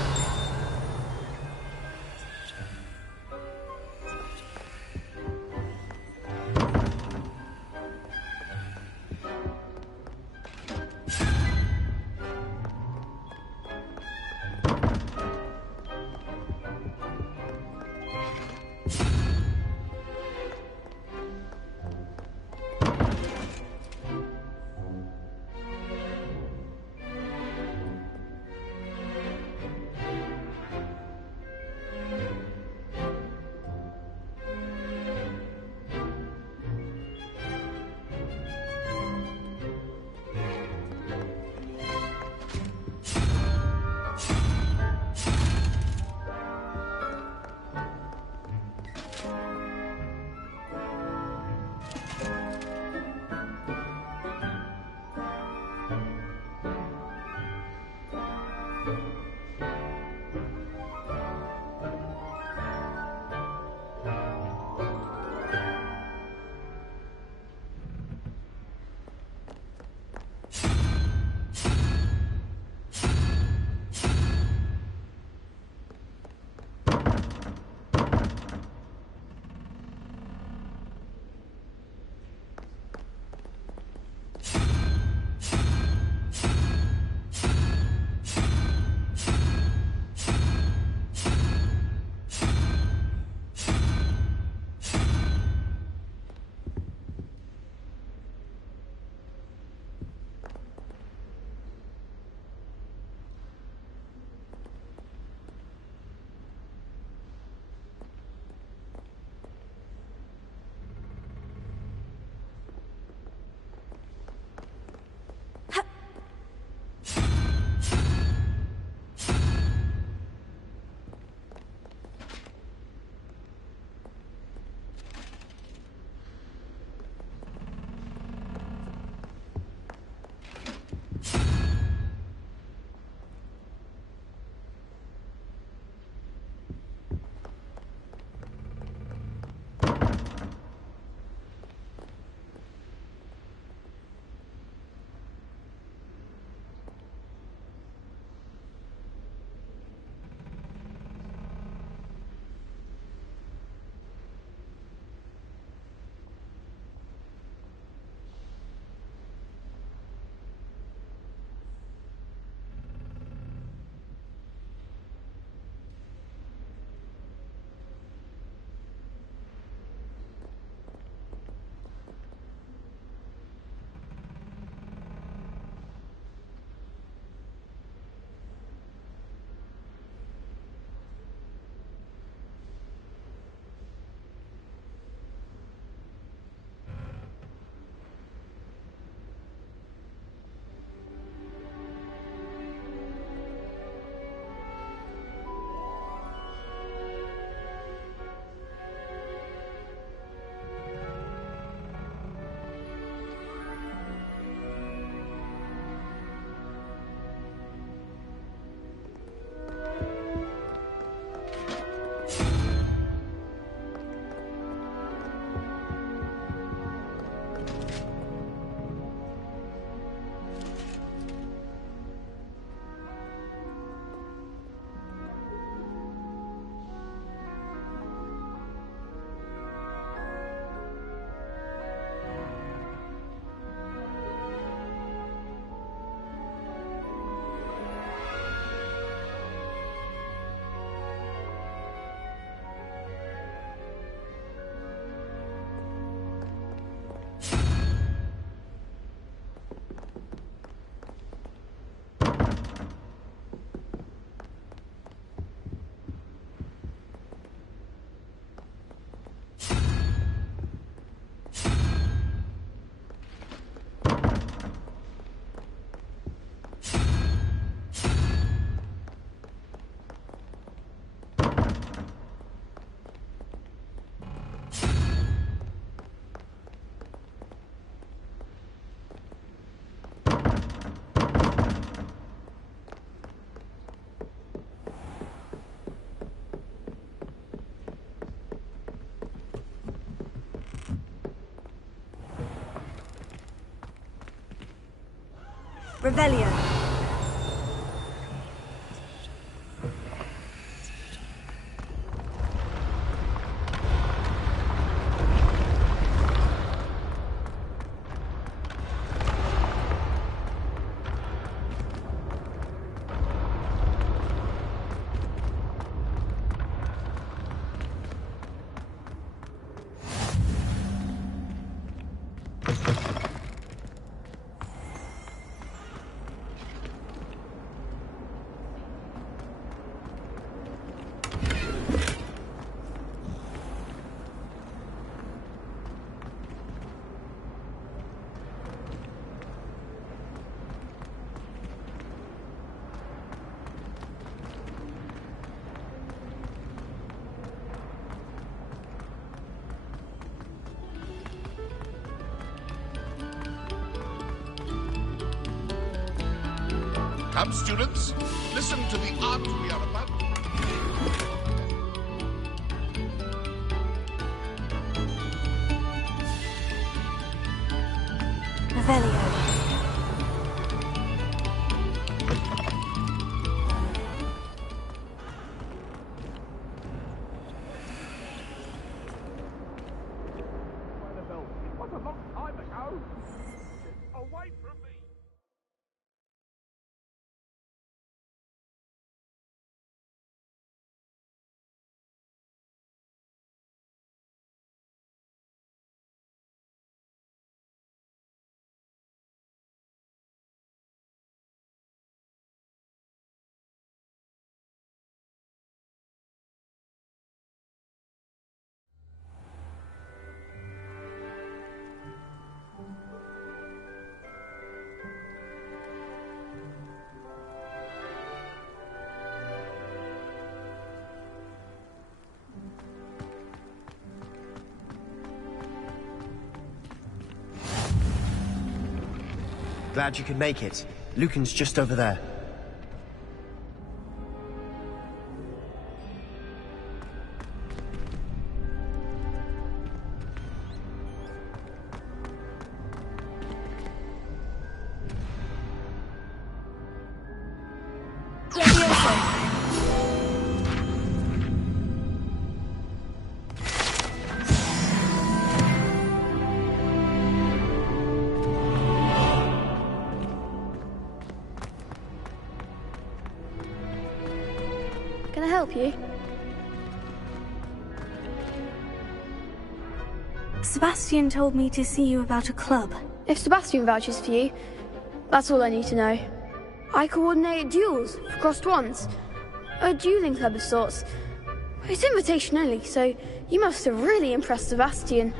Revelio. Come, students, listen to the art we are about. Revelio. It was a long time ago. Away from me. Glad you could make it. Lucan's just over there. Can I help you? Sebastian told me to see you about a club. If Sebastian vouches for you, that's all I need to know. I coordinate duels for crossed wands. A dueling club of sorts. It's invitation only, so you must have really impressed Sebastian.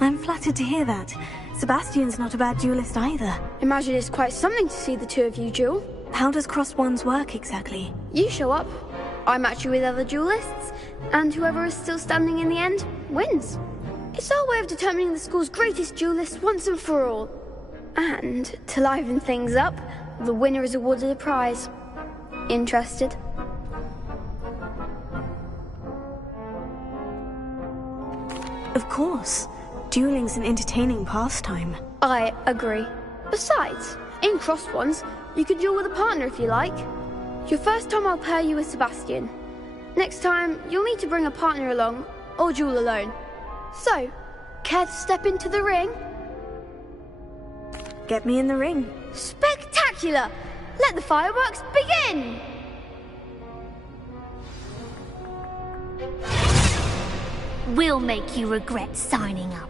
I'm flattered to hear that. Sebastian's not a bad duelist either. Imagine it's quite something to see the two of you duel. How does crossed wands work exactly? You show up, I match you with other duelists, and whoever is still standing in the end wins. It's our way of determining the school's greatest duelist once and for all. And to liven things up, the winner is awarded a prize. Interested? Of course. Dueling's an entertaining pastime. I agree. Besides, in crossed wands, you can duel with a partner if you like. Your first time I'll pair you with Sebastian. Next time, you'll need to bring a partner along, or duel alone. So, care to step into the ring? Get me in the ring. Spectacular! Let the fireworks begin! We'll make you regret signing up.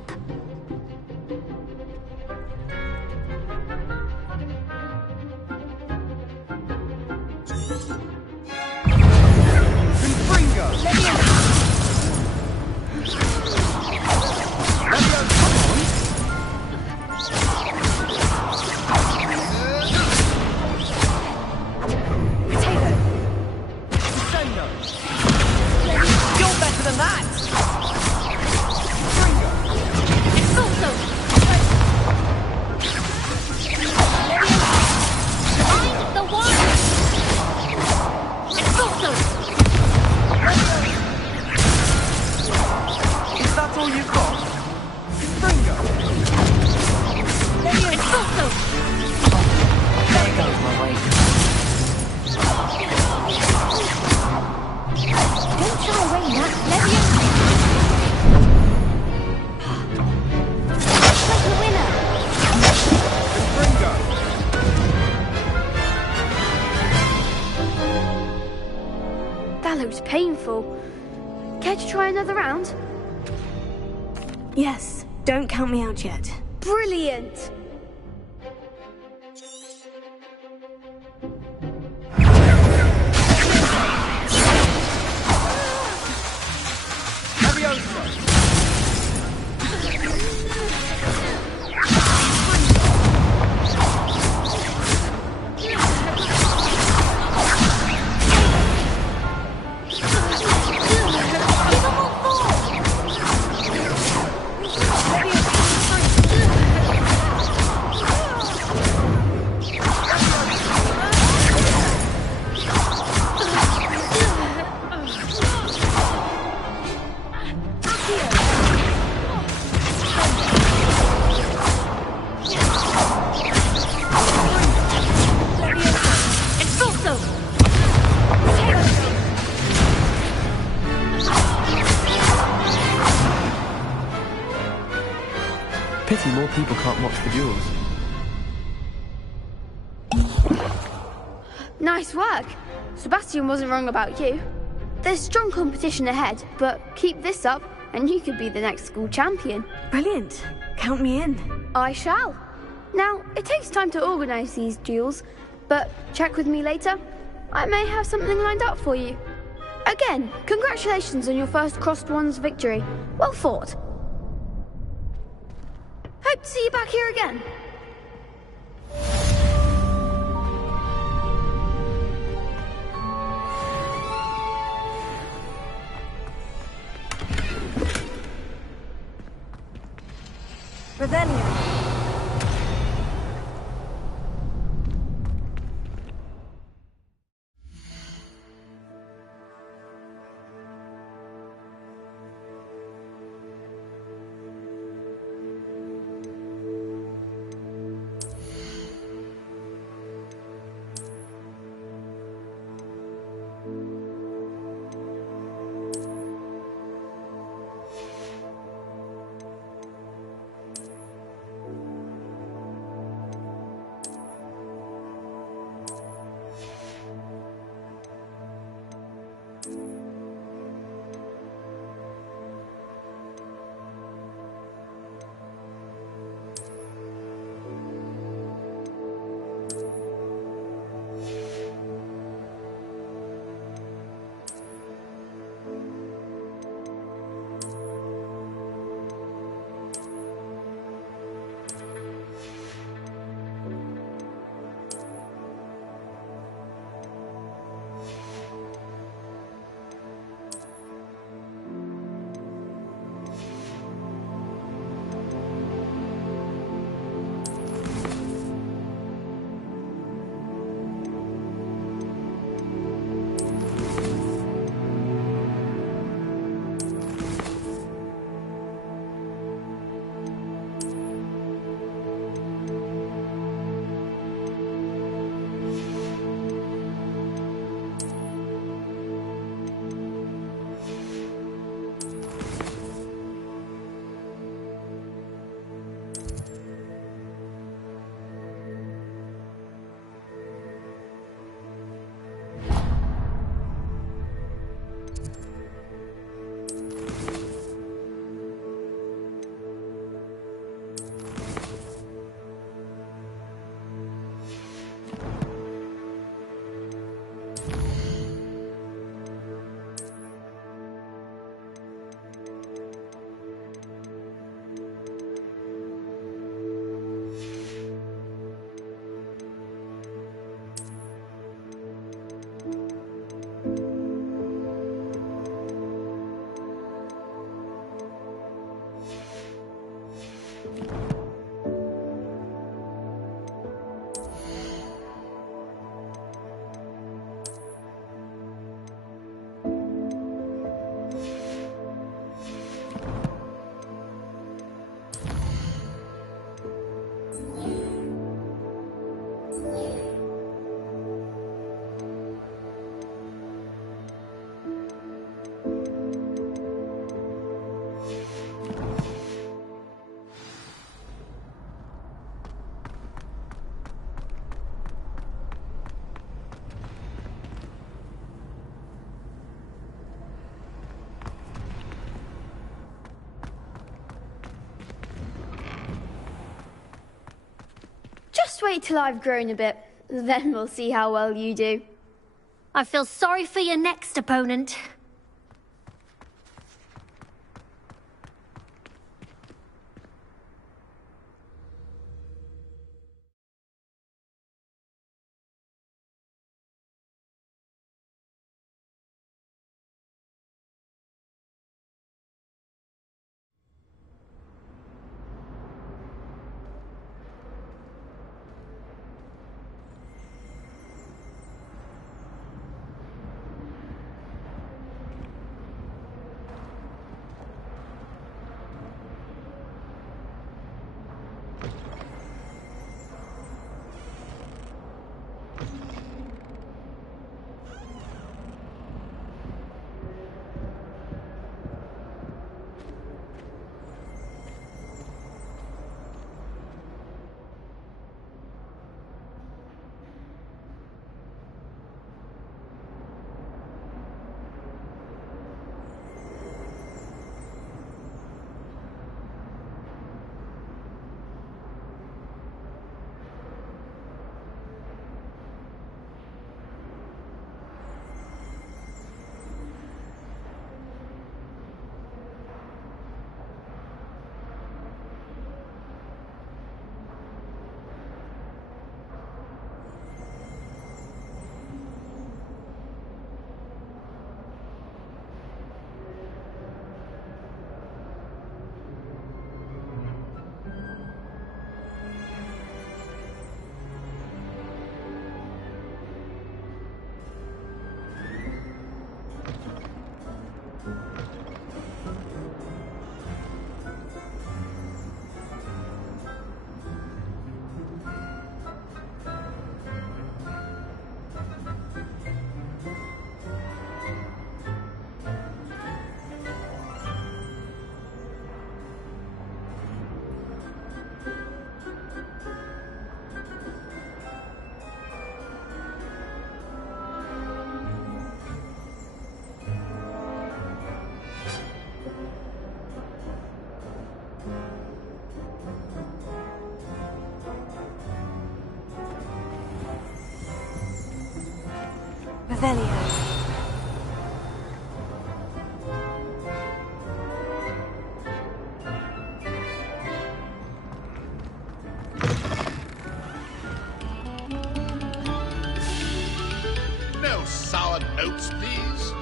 You're better than that! Is that all you've got? Fringo! There goes my weight. Don't shy away, Matt. Levian. Like the winner. Fringo! That looks painful. Care to try another round? Yes, don't count me out yet. Brilliant! Pity more people can't watch the duels. Nice work. Sebastian wasn't wrong about you. There's strong competition ahead, but keep this up and you could be the next school champion. Brilliant. Count me in. I shall. Now, it takes time to organise these duels, but check with me later. I may have something lined up for you. Again, congratulations on your first crossed wands victory. Well fought. Hope to see you back here again. Revelio. Just wait till I've grown a bit. Then we'll see how well you do. I feel sorry for your next opponent. Revelio. No sour notes, please.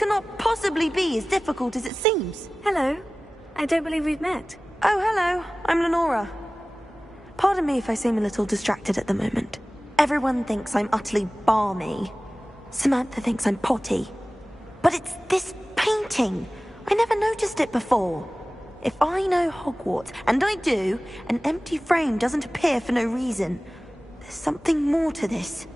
cannot possibly be as difficult as it seems. Hello. I don't believe we've met. Oh, hello. I'm Lenora. Pardon me if I seem a little distracted at the moment. Everyone thinks I'm utterly balmy. Samantha thinks I'm potty. But it's this painting. I never noticed it before. If I know Hogwarts, and I do, an empty frame doesn't appear for no reason. There's something more to this.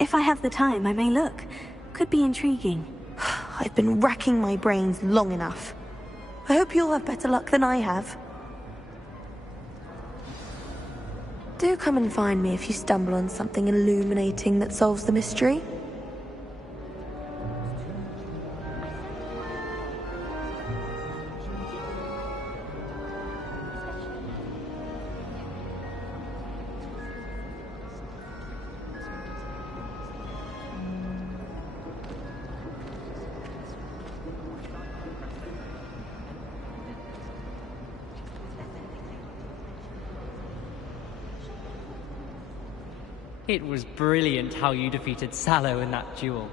If I have the time, I may look. Could be intriguing. I've been racking my brains long enough. I hope you'll have better luck than I have. Do come and find me if you stumble on something illuminating that solves the mystery. It was brilliant how you defeated Sallow in that duel.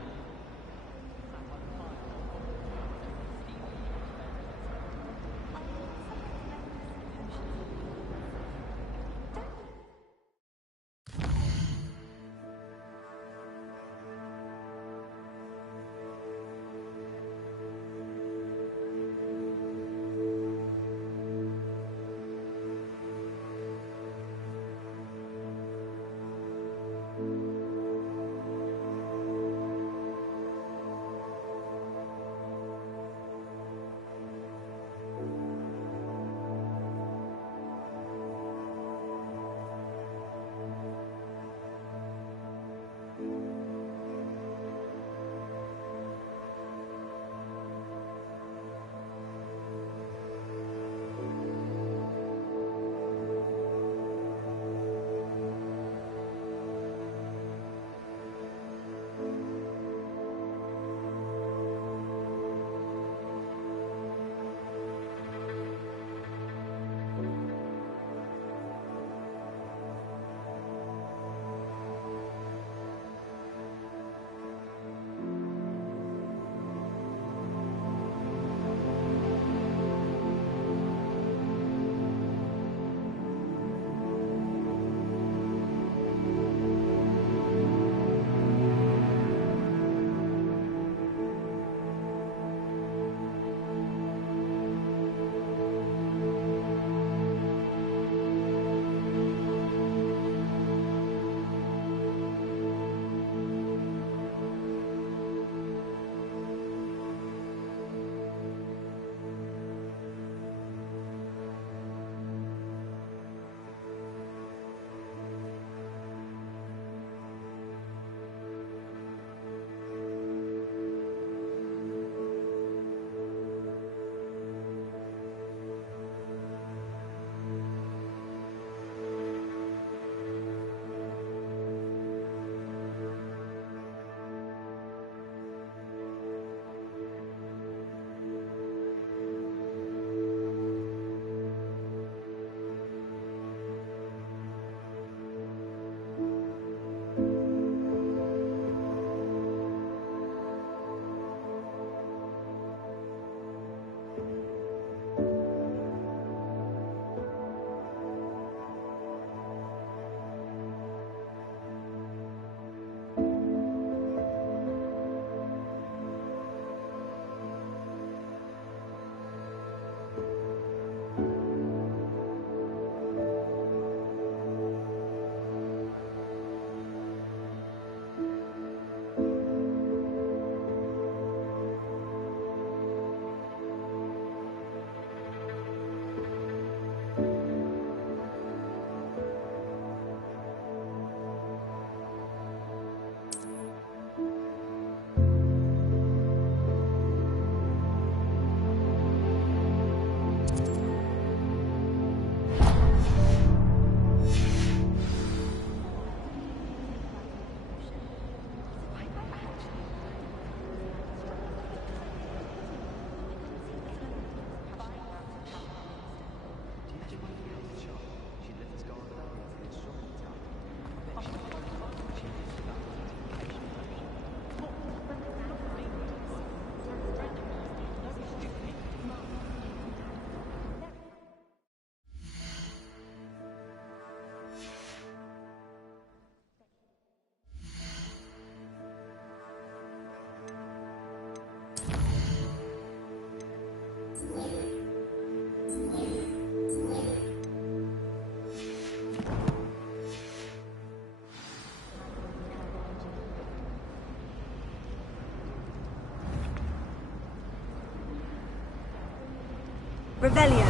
Revelio.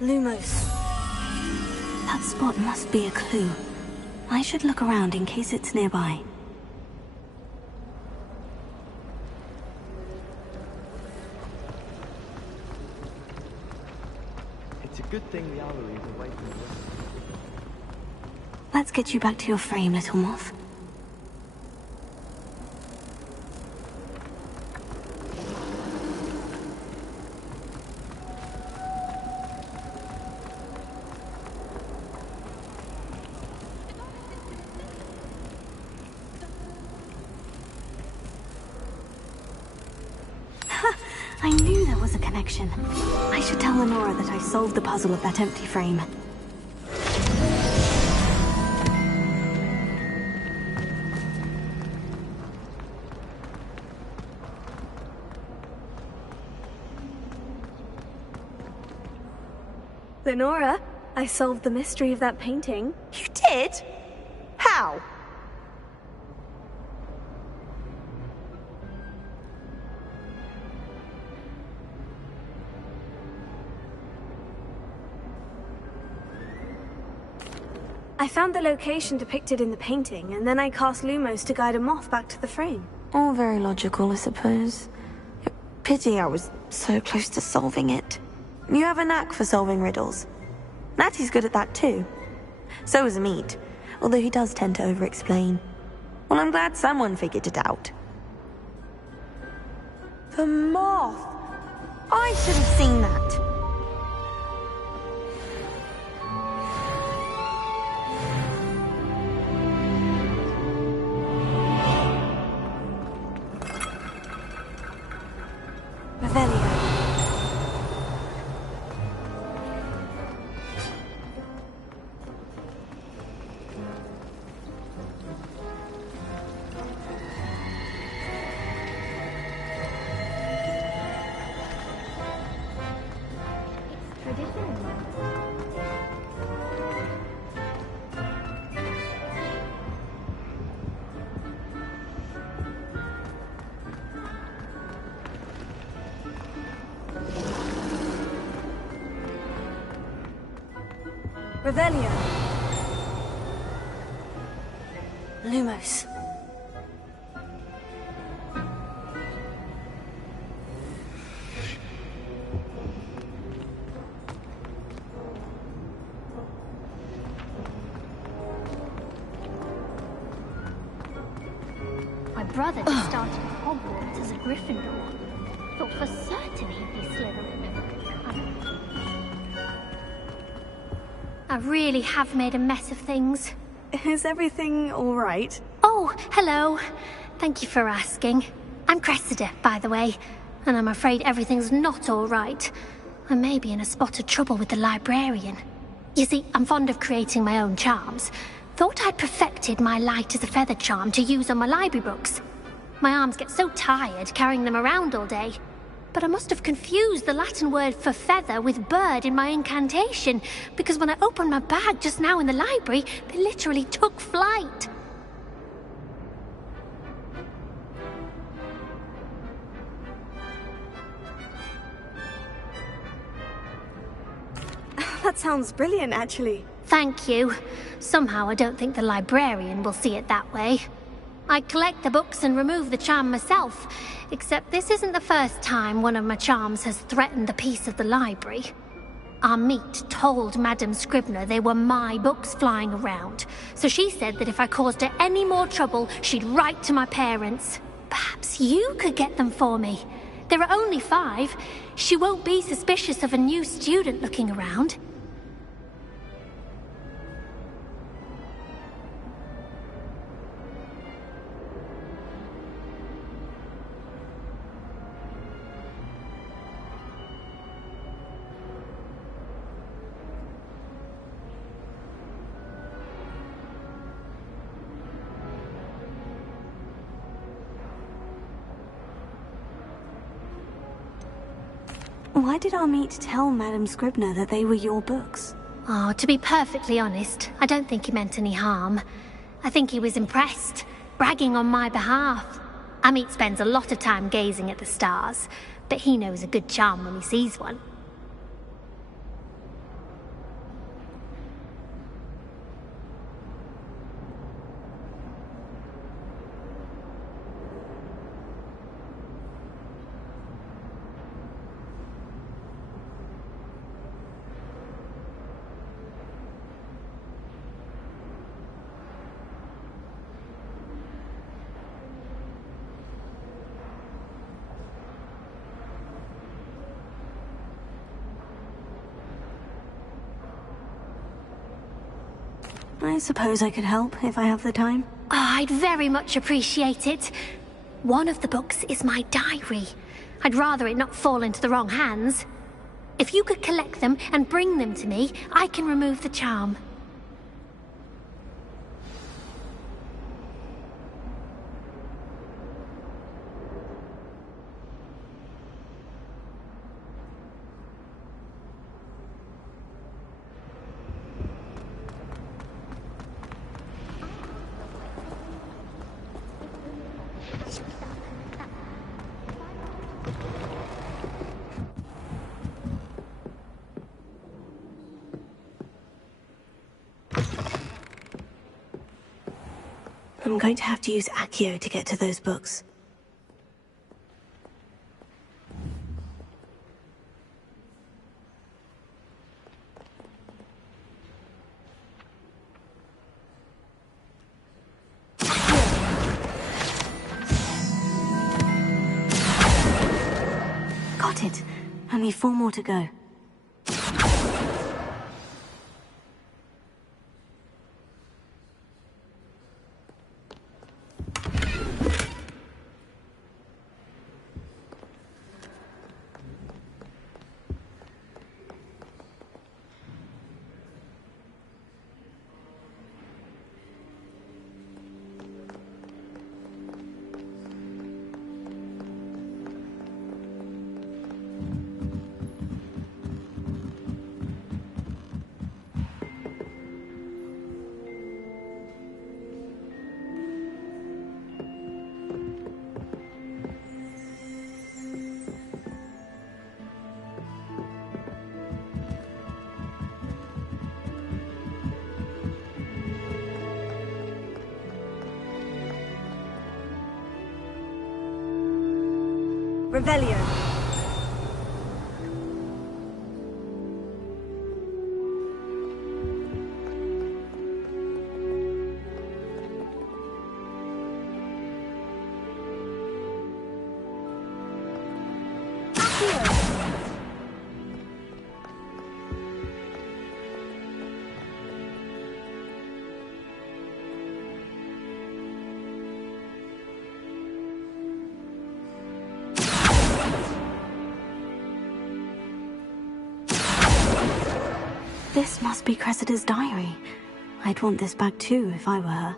Lumos. That spot must be a clue. I should look around in case it's nearby. It's a good thing the owlery is away from the rest. Let's get you back to your frame, little moth. I knew there was a connection. I should tell Lenora that I solved the puzzle of that empty frame. Lenora, I solved the mystery of that painting. You did? How? I found the location depicted in the painting, and then I cast Lumos to guide a moth back to the frame. All very logical, I suppose. Pity I was so close to solving it. You have a knack for solving riddles. Natty's good at that too. So is Amit, although he does tend to over-explain. Well, I'm glad someone figured it out. The moth! I should have seen that. Revelio. Revelio. Lumos. My brother just started at Hogwarts as a Gryffindor. Thought for certain he'd be Slytherin. I really have made a mess of things. Is everything all right? Oh, hello. Thank you for asking. I'm Cressida, by the way, and I'm afraid everything's not all right. I may be in a spot of trouble with the librarian. You see, I'm fond of creating my own charms. Thought I'd perfected my light as a feather charm to use on my library books. My arms get so tired carrying them around all day. But I must have confused the Latin word for feather with bird in my incantation, because when I opened my bag just now in the library, they literally took flight. That sounds brilliant, actually. Thank you. Somehow I don't think the librarian will see it that way. I collect the books and remove the charm myself, except this isn't the first time one of my charms has threatened the peace of the library. Amit told Madame Scribner they were my books flying around, so she said that if I caused her any more trouble, she'd write to my parents. Perhaps you could get them for me. There are only 5. She won't be suspicious of a new student looking around. Why did Amit tell Madame Scribner that they were your books? Oh, to be perfectly honest, I don't think he meant any harm. I think he was impressed, bragging on my behalf. Amit spends a lot of time gazing at the stars, but he knows a good charm when he sees one. I suppose I could help if I have the time. Oh, I'd very much appreciate it. One of the books is my diary. I'd rather it not fall into the wrong hands. If you could collect them and bring them to me, I can remove the charm. I'm going to have to use Accio to get to those books. Got it. Only 4 more to go. Revelio. This must be Cressida's diary. I'd want this back too if I were her.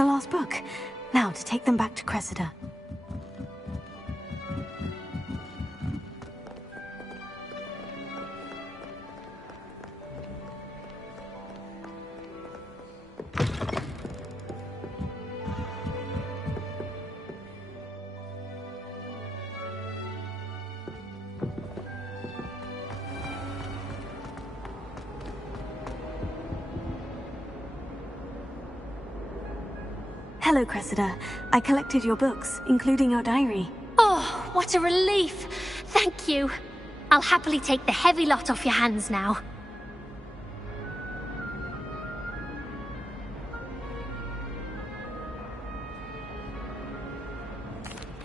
the last book. Now to take them back to Cressida. Hello, Cressida. I collected your books, including your diary. Oh, what a relief! Thank you. I'll happily take the heavy lot off your hands now.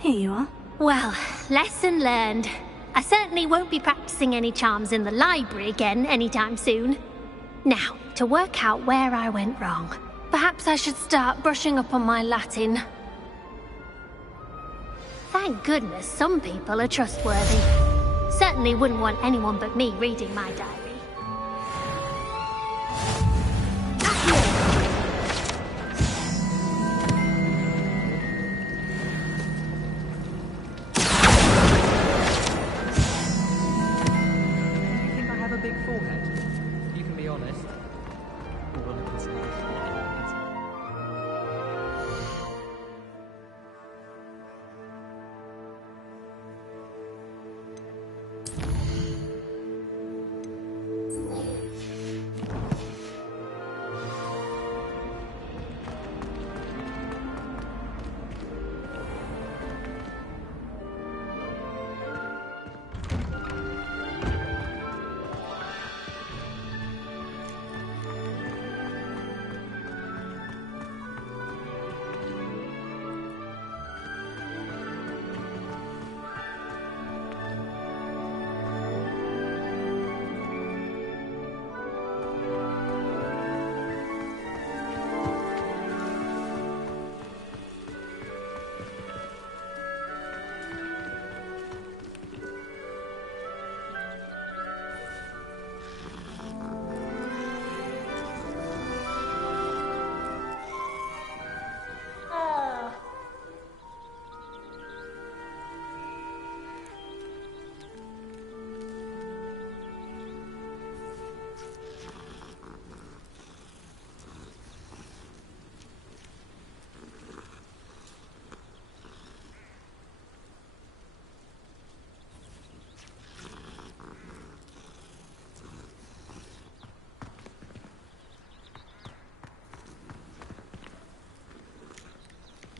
Here you are. Well, lesson learned. I certainly won't be practicing any charms in the library again anytime soon. Now, to work out where I went wrong. Perhaps I should start brushing up on my Latin. Thank goodness some people are trustworthy. Certainly wouldn't want anyone but me reading my diary. You think I have a big forehead? You can be honest. All I can say is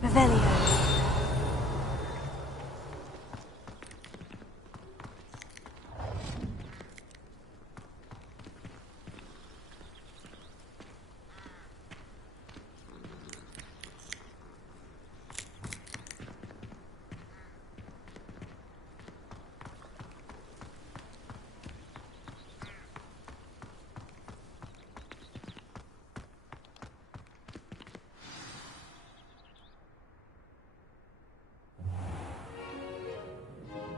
Revelio.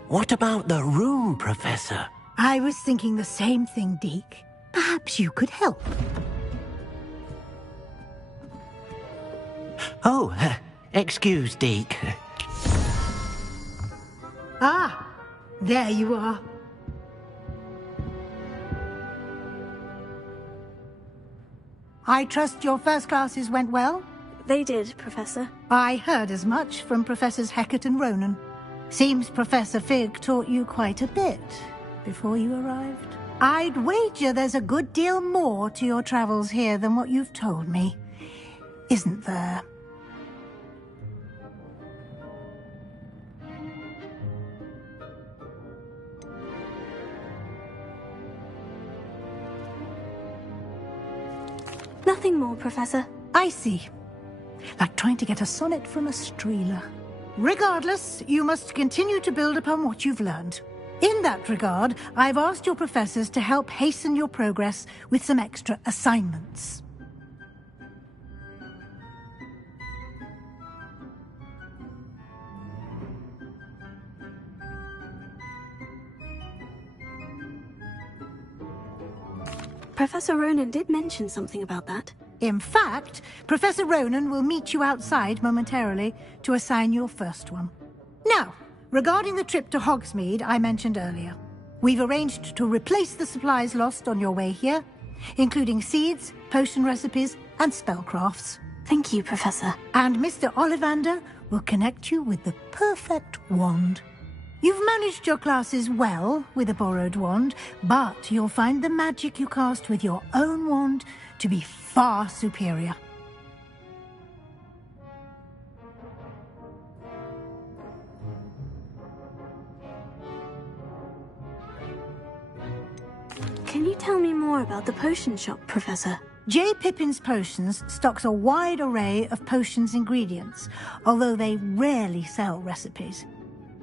What about the room, Professor? I was thinking the same thing, Deke. Perhaps you could help. Oh, excuse, Deke. Ah, there you are. I trust your first classes went well? They did, Professor. I heard as much from Professors Hecat and Ronan. Seems Professor Fig taught you quite a bit before you arrived. I'd wager there's a good deal more to your travels here than what you've told me. Isn't there? Nothing more, Professor. I see. Like trying to get a sonnet from a streeler. Regardless, you must continue to build upon what you've learned. In that regard, I've asked your professors to help hasten your progress with some extra assignments. Professor Ronan did mention something about that. In fact, Professor Ronan will meet you outside momentarily to assign your first one. Now, regarding the trip to Hogsmeade I mentioned earlier, we've arranged to replace the supplies lost on your way here, including seeds, potion recipes, and spellcrafts. Thank you, Professor. And Mr. Ollivander will connect you with the perfect wand. You've managed your classes well with a borrowed wand, but you'll find the magic you cast with your own wand to be far superior. Can you tell me more about the potion shop, Professor? J. Pippin's Potions stocks a wide array of potions ingredients, although they rarely sell recipes.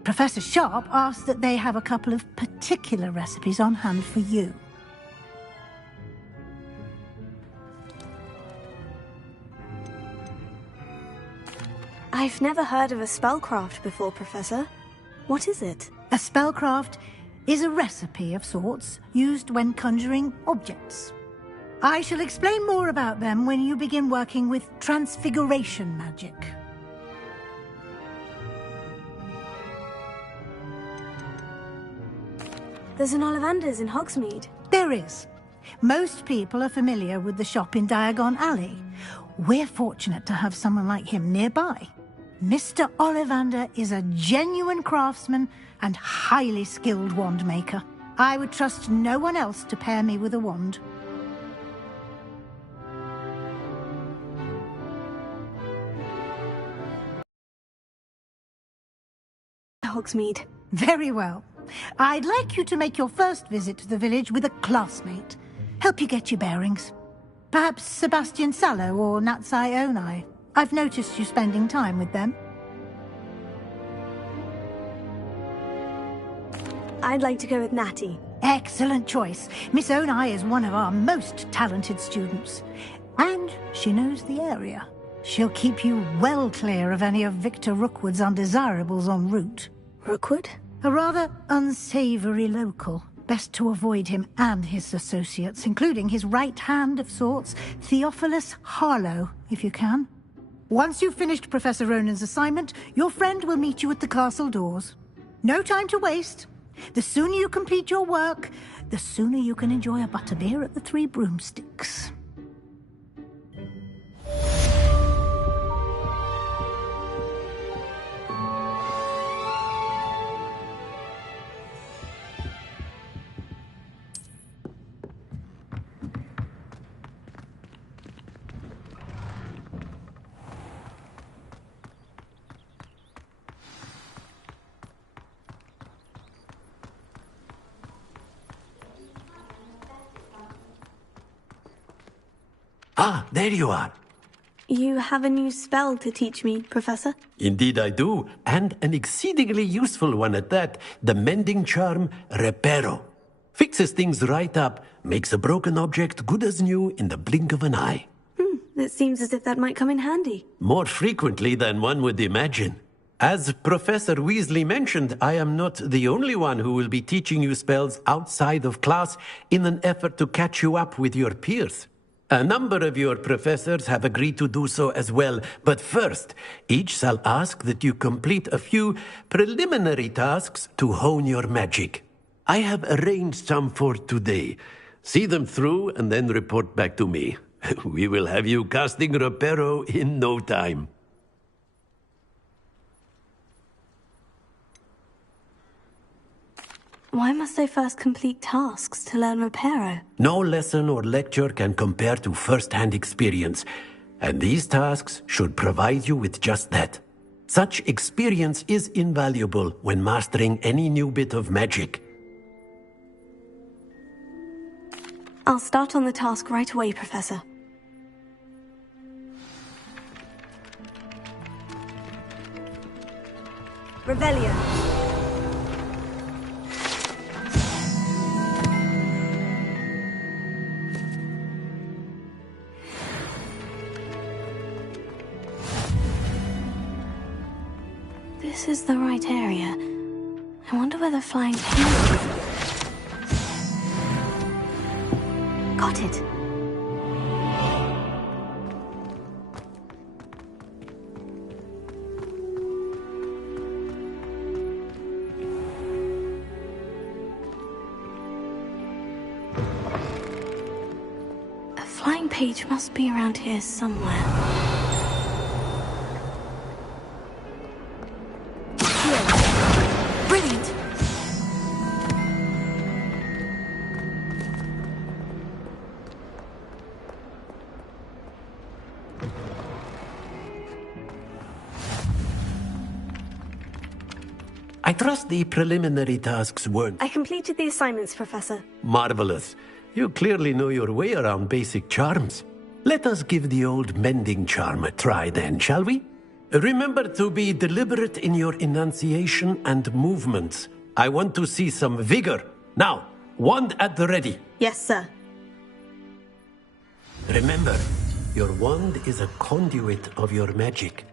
Professor Sharp asked that they have a couple of particular recipes on hand for you. I've never heard of a spellcraft before, Professor. What is it? A spellcraft is a recipe of sorts used when conjuring objects. I shall explain more about them when you begin working with transfiguration magic. There's an Ollivander's in Hogsmeade. There is. Most people are familiar with the shop in Diagon Alley. We're fortunate to have someone like him nearby. Mr. Ollivander is a genuine craftsman and highly skilled wand maker. I would trust no one else to pair me with a wand. Hogsmeade. Very well. I'd like you to make your first visit to the village with a classmate. Help you get your bearings. Perhaps Sebastian Sallow or Natsai Onai. I've noticed you spending time with them. I'd like to go with Natty. Excellent choice. Miss Onai is one of our most talented students. And she knows the area. She'll keep you well clear of any of Victor Rookwood's undesirables en route. Rookwood? A rather unsavoury local. Best to avoid him and his associates, including his right hand of sorts, Theophilus Harlow, if you can. Once you've finished Professor Ronan's assignment, your friend will meet you at the castle doors. No time to waste. The sooner you complete your work, the sooner you can enjoy a butterbeer at the Three Broomsticks. Ah, there you are. You have a new spell to teach me, Professor? Indeed I do, and an exceedingly useful one at that. The mending charm, Reparo. Fixes things right up, makes a broken object good as new in the blink of an eye. It seems as if that might come in handy. More frequently than one would imagine. As Professor Weasley mentioned, I am not the only one who will be teaching you spells outside of class in an effort to catch you up with your peers. A number of your professors have agreed to do so as well, but first, each shall ask that you complete a few preliminary tasks to hone your magic. I have arranged some for today. See them through and then report back to me. We will have you casting Reparo in no time. Why must I first complete tasks to learn Reparo? No lesson or lecture can compare to first-hand experience, and these tasks should provide you with just that. Such experience is invaluable when mastering any new bit of magic. I'll start on the task right away, Professor. Revelio. This is the right area. I wonder where the flying pin is. Got it. page must be around here somewhere. Brilliant! I trust the preliminary tasks weren't I completed the assignments, Professor. marvelous. You clearly know your way around basic charms. Let us give the old mending charm a try then, shall we? Remember to be deliberate in your enunciation and movements. I want to see some vigor. Now, wand at the ready. Yes, sir. Remember, your wand is a conduit of your magic.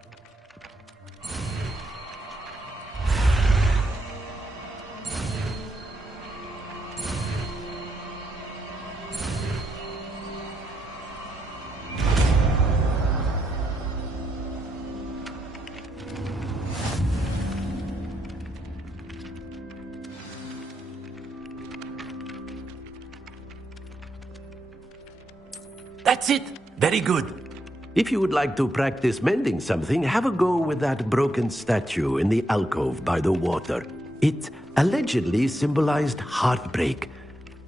That's it. Very good. If you would like to practice mending something, have a go with that broken statue in the alcove by the water. It allegedly symbolized heartbreak.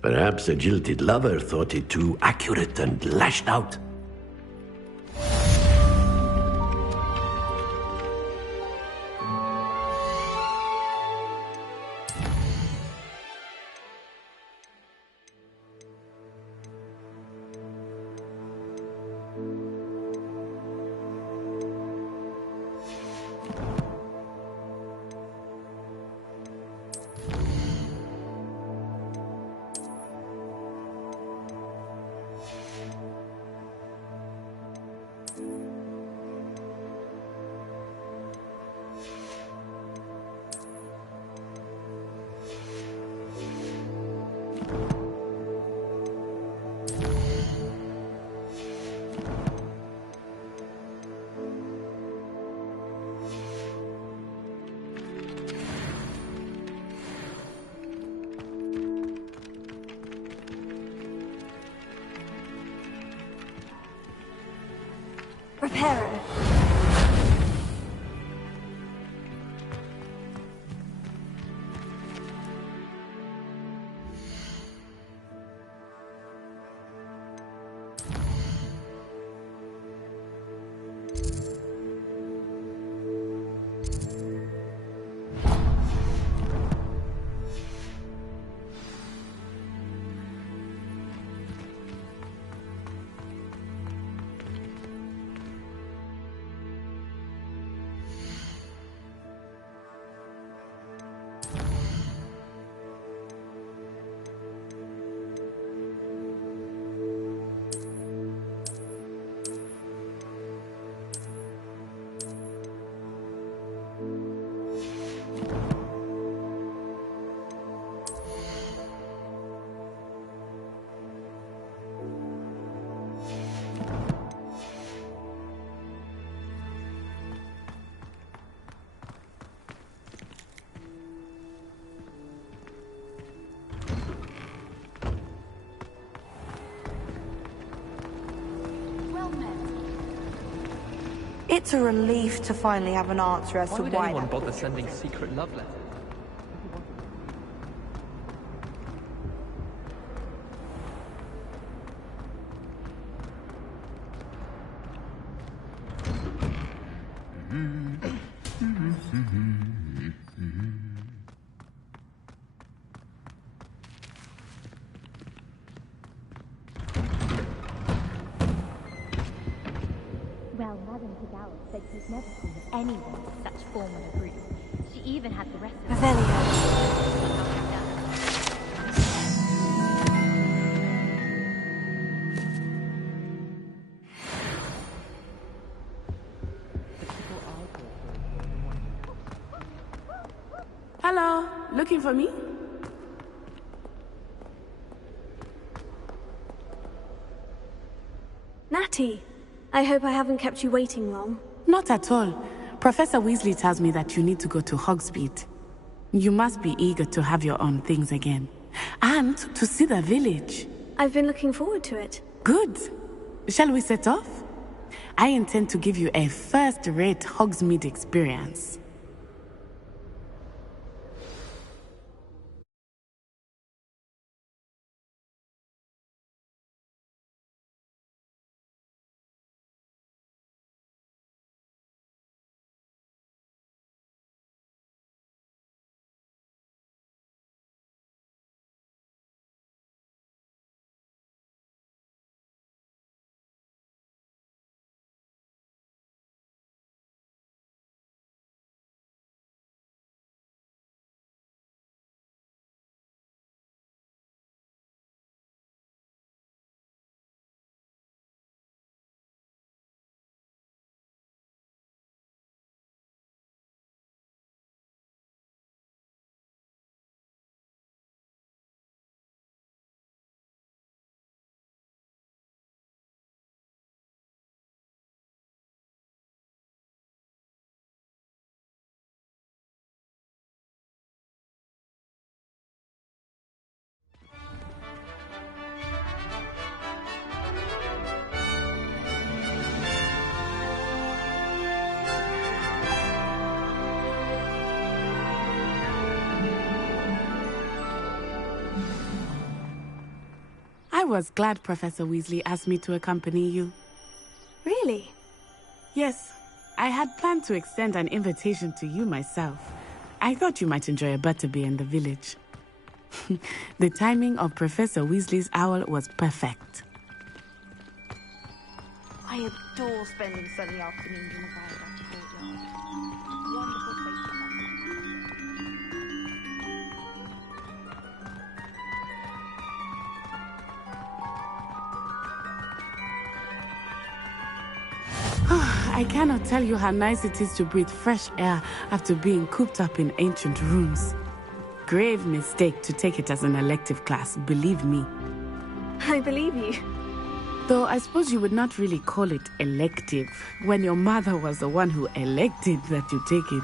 Perhaps a jilted lover thought it too accurate and lashed out. Repairer. It's a relief to finally have an answer as to would why anyone that bother sending secret love letters? Well, Madame Hidalgo said she's never seen anyone with such form on a broom. She even had the rest of Hello, looking for me? Natty, I hope I haven't kept you waiting long. Not at all. Professor Weasley tells me that you need to go to Hogsmeade. You must be eager to have your own things again. And to see the village. I've been looking forward to it. Good. Shall we set off? I intend to give you a first-rate Hogsmeade experience. I was glad Professor Weasley asked me to accompany you. Really? Yes, I had planned to extend an invitation to you myself. I thought you might enjoy a butterbeer in the village. The timing of Professor Weasley's owl was perfect. I adore spending sunny afternoons in the Viaduct courtyard. Wonderful place to have. I cannot tell you how nice it is to breathe fresh air after being cooped up in ancient rooms. Grave mistake to take it as an elective class, believe me. I believe you. Though I suppose you would not really call it elective when your mother was the one who elected that you take it.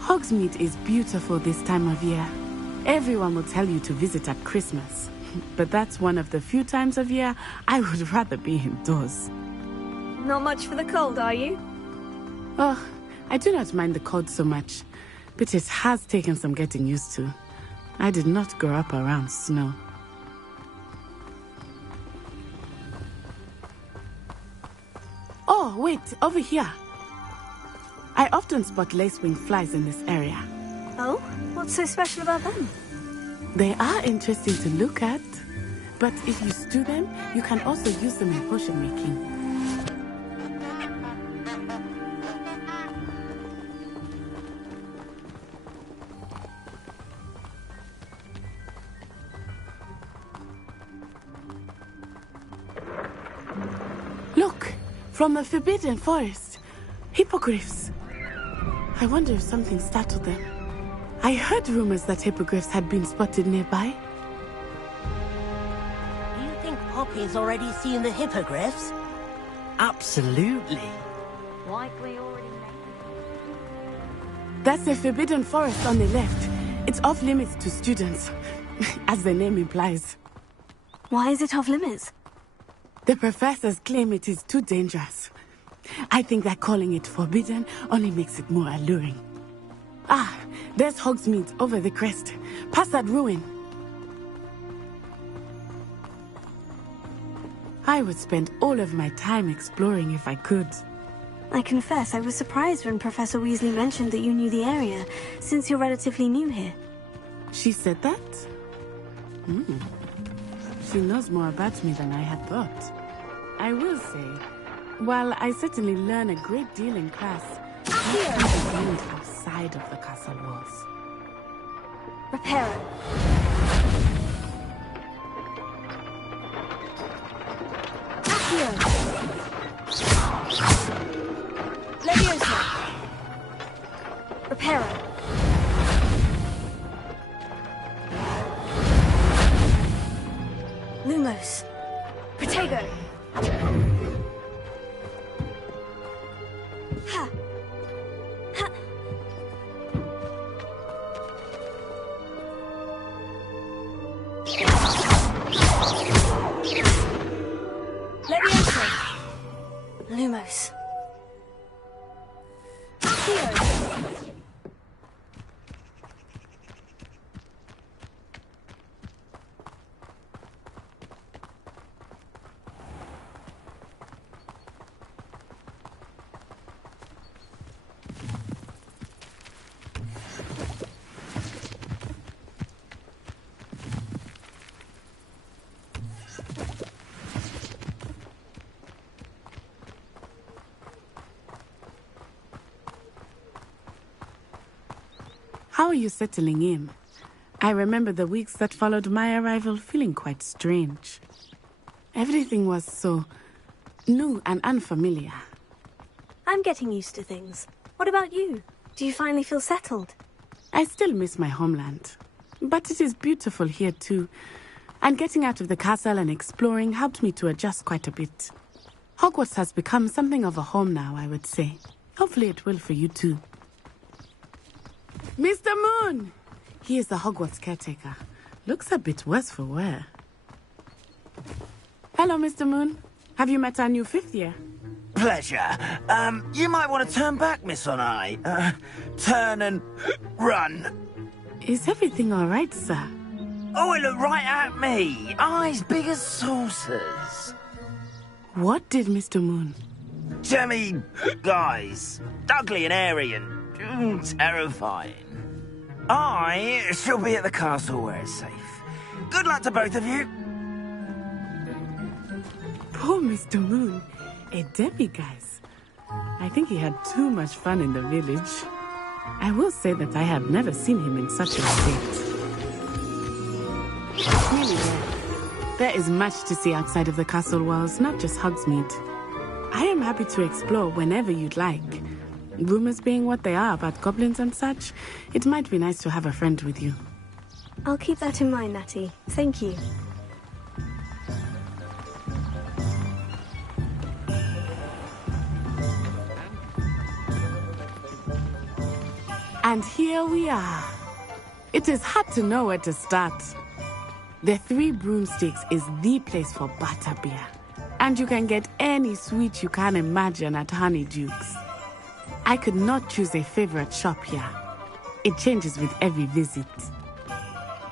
Hogsmeade is beautiful this time of year. Everyone will tell you to visit at Christmas. But that's one of the few times of year I would rather be indoors. Not much for the cold, are you? Oh, I do not mind the cold so much, but it has taken some getting used to. I did not grow up around snow. Oh, wait, over here. I often spot lacewing flies in this area. Oh? What's so special about them? They are interesting to look at, but if you stew them, you can also use them in potion making. Look, from the Forbidden Forest, hippogriffs. I wonder if something startled them. I heard rumors that hippogriffs had been spotted nearby. Do you think Poppy's already seen the hippogriffs? Absolutely. Likely already made. That's the Forbidden Forest on the left. It's off limits to students, as the name implies. Why is it off limits? The professors claim it is too dangerous. I think that calling it forbidden only makes it more alluring. Ah, there's Hogsmeade over the crest. Past that ruin. I would spend all of my time exploring if I could. I confess, I was surprised when Professor Weasley mentioned that you knew the area, since you're relatively new here. She said that? She knows more about me than I had thought. I will say, while I certainly learn a great deal in class, I outside of the castle walls. Reparo. Accio. Leviosa. Reparo. Lumos. Protego. Ha. Ha. How are you settling in? I remember the weeks that followed my arrival feeling quite strange. Everything was so new and unfamiliar. I'm getting used to things. What about you? Do you finally feel settled? I still miss my homeland, but it is beautiful here too. And getting out of the castle and exploring helped me to adjust quite a bit. Hogwarts has become something of a home now, I would say. Hopefully it will for you too. Mr. Moon! He is the Hogwarts caretaker. Looks a bit worse for wear. Hello, Mr. Moon. Have you met our new 5th year? Pleasure. You might want to turn back, Miss Onai. Turn and run. Is everything all right, sir? Oh, it looked right at me. Eyes big as saucers. What did Mr. Moon? Jemmy guys. Ugly and airy and terrifying. I shall be at the castle where it's safe. Good luck to both of you. Poor Mr. Moon. A demiguise. I think he had too much fun in the village. I will say that I have never seen him in such a state. Really there is much to see outside of the castle walls, not just Hogsmeade. I am happy to explore whenever you'd like. Rumors being what they are about goblins and such, it might be nice to have a friend with you. I'll keep that in mind, Natty. Thank you. And here we are. It is hard to know where to start. The Three Broomsticks is the place for butterbeer. And you can get any sweet you can imagine at Honeydukes. I could not choose a favorite shop here. It changes with every visit.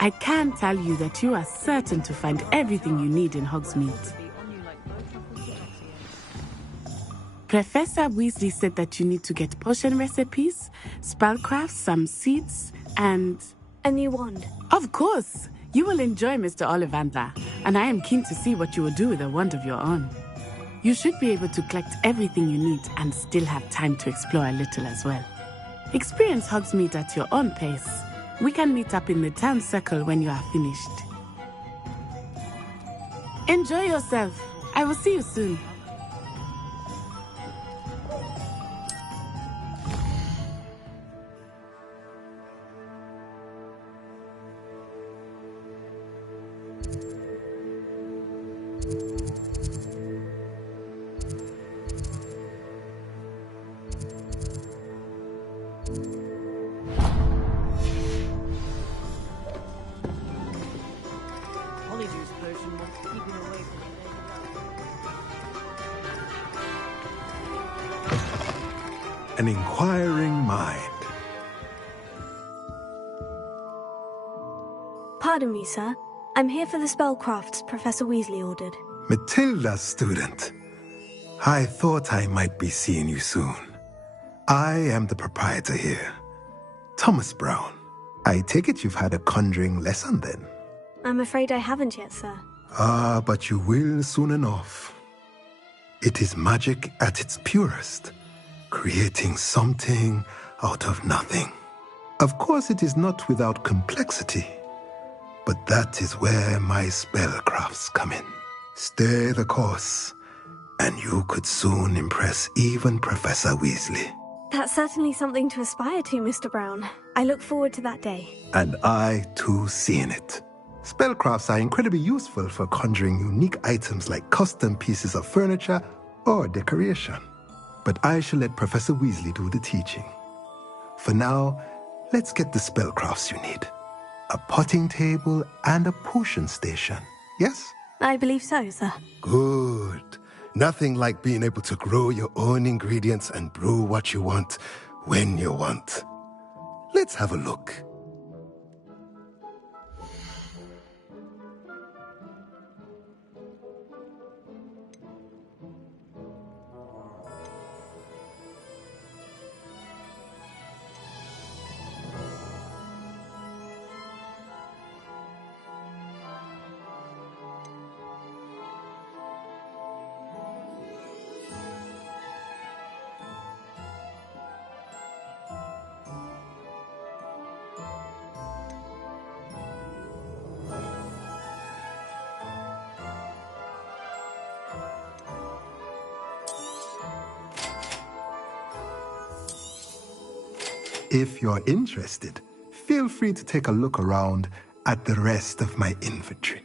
I can tell you that you are certain to find everything you need in Hogsmeade. Professor Weasley said that you need to get potion recipes, spellcrafts, some seeds, and... a new wand. Of course! You will enjoy Mr. Ollivander, and I am keen to see what you will do with a wand of your own. You should be able to collect everything you need and still have time to explore a little as well. Experience Hogsmeade at your own pace. We can meet up in the town circle when you are finished. Enjoy yourself. I will see you soon. An inquiring mind. Pardon me, sir. I'm here for the spellcrafts Professor Weasley ordered. Matilda's student. I thought I might be seeing you soon. I am the proprietor here, Thomas Brown. I take it you've had a conjuring lesson then? I'm afraid I haven't yet, sir. Ah, but you will soon enough. It is magic at its purest, creating something out of nothing. Of course, it is not without complexity, but that is where my spellcrafts come in. Stay the course, and you could soon impress even Professor Weasley. That's certainly something to aspire to, Mr. Brown. I look forward to that day. And I, too, seeing it. Spellcrafts are incredibly useful for conjuring unique items like custom pieces of furniture or decoration. But I shall let Professor Weasley do the teaching. For now, let's get the spellcrafts you need. A potting table and a potion station, yes? I believe so, sir. Good. Nothing like being able to grow your own ingredients and brew what you want when you want. Let's have a look. If you're interested, feel free to take a look around at the rest of my inventory.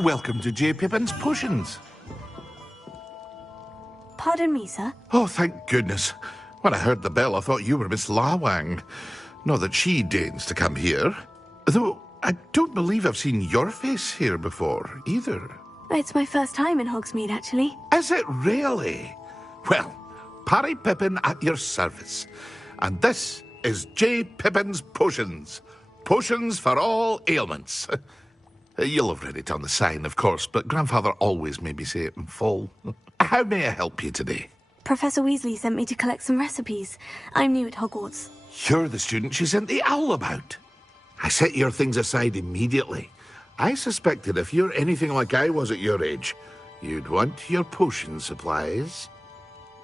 Welcome to J. Pippin's Potions. Pardon me, sir. Oh, thank goodness. When I heard the bell, I thought you were Miss Lawang. Not that she deigns to come here. Though I don't believe I've seen your face here before, either. It's my first time in Hogsmeade, actually. Is it really? Well, Parry Pippin at your service. And this is J. Pippin's Potions. Potions for all ailments. You'll have read it on the sign, of course, but Grandfather always made me say it in full. How may I help you today? Professor Weasley sent me to collect some recipes. I'm new at Hogwarts. You're the student she sent the owl about. I set your things aside immediately. I suspected if you're anything like I was at your age, you'd want your potion supplies.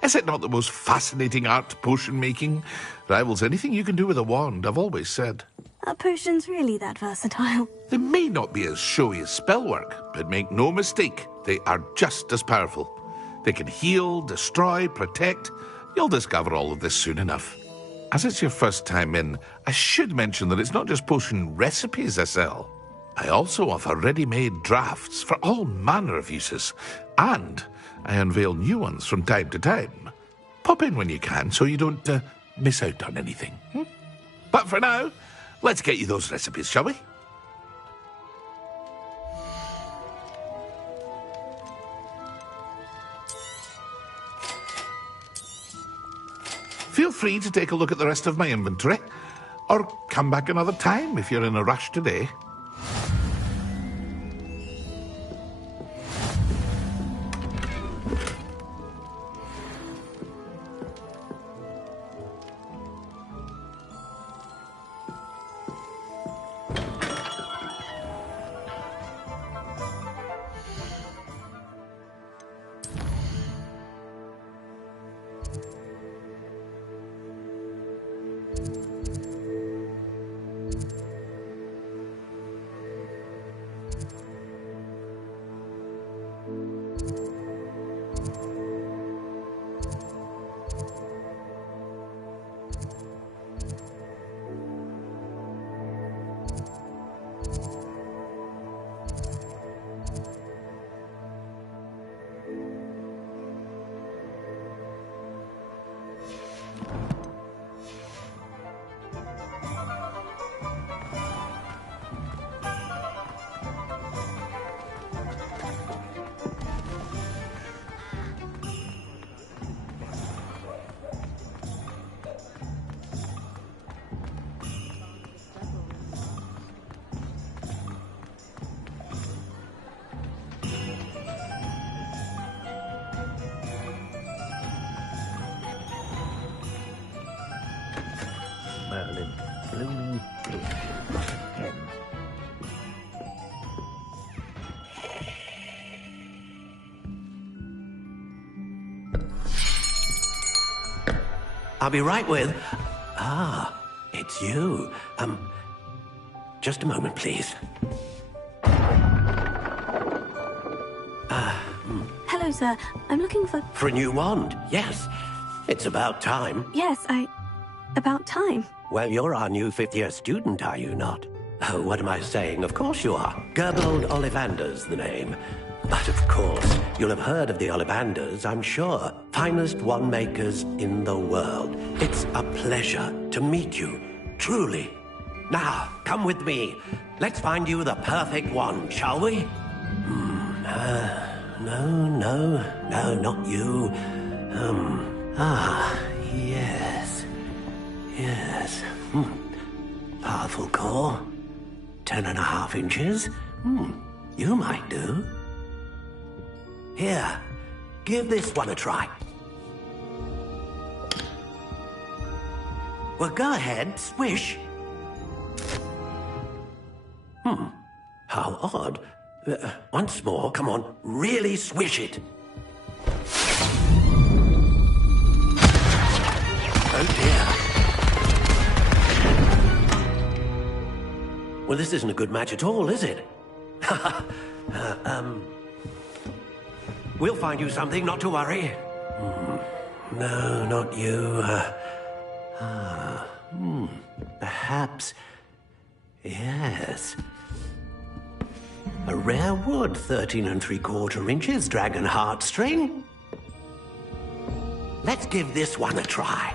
Is it not the most fascinating art, potion making? Rivals anything you can do with a wand, I've always said. Are potions really that versatile? They may not be as showy as spellwork, but make no mistake, they are just as powerful. They can heal, destroy, protect. You'll discover all of this soon enough. As it's your first time in, I should mention that it's not just potion recipes I sell. I also offer ready-made drafts for all manner of uses, and I unveil new ones from time to time. Pop in when you can so you don't miss out on anything. But for now, let's get you those recipes, shall we? Feel free to take a look at the rest of my inventory, or come back another time if you're in a rush today. Merlin, gloomy pig, again. I'll be right with. Ah, it's you. Just a moment, please. Hello, sir. I'm looking for... For a new wand, yes. It's about time. Yes, about time. Well, you're our new fifth-year student, are you not? Oh, what am I saying? Of course you are. Gerbold Ollivander's the name. But of course, you'll have heard of the Ollivanders, I'm sure. Finest wand makers in the world. It's a pleasure to meet you, truly. Now, come with me. Let's find you the perfect wand, shall we? No, not you. Yes. Powerful core. 10.5 inches. You might do. Here, give this one a try. Well, go ahead, swish. How odd. Once more, come on, really swish it. Oh dear. Well, this isn't a good match at all, is it? We'll find you something, not to worry. No, not you. Perhaps... Yes. A rare wood, 13 3/4 inches, dragon heartstring. Let's give this one a try.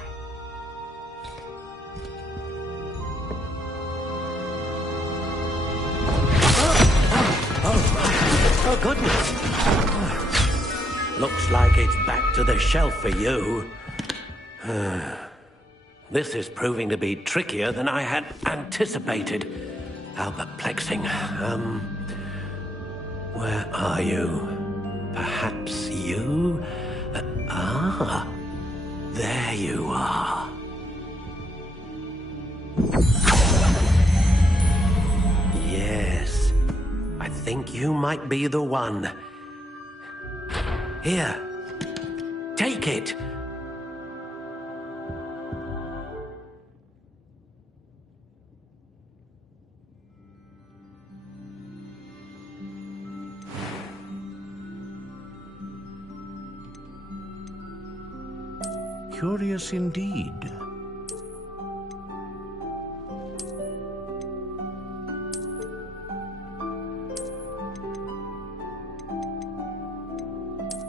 Oh, goodness. Looks like it's back to the shelf for you. This is proving to be trickier than I had anticipated. How perplexing. Where are you? Perhaps you? There you are. Yes, I think you might be the one. Here, take it. Curious indeed.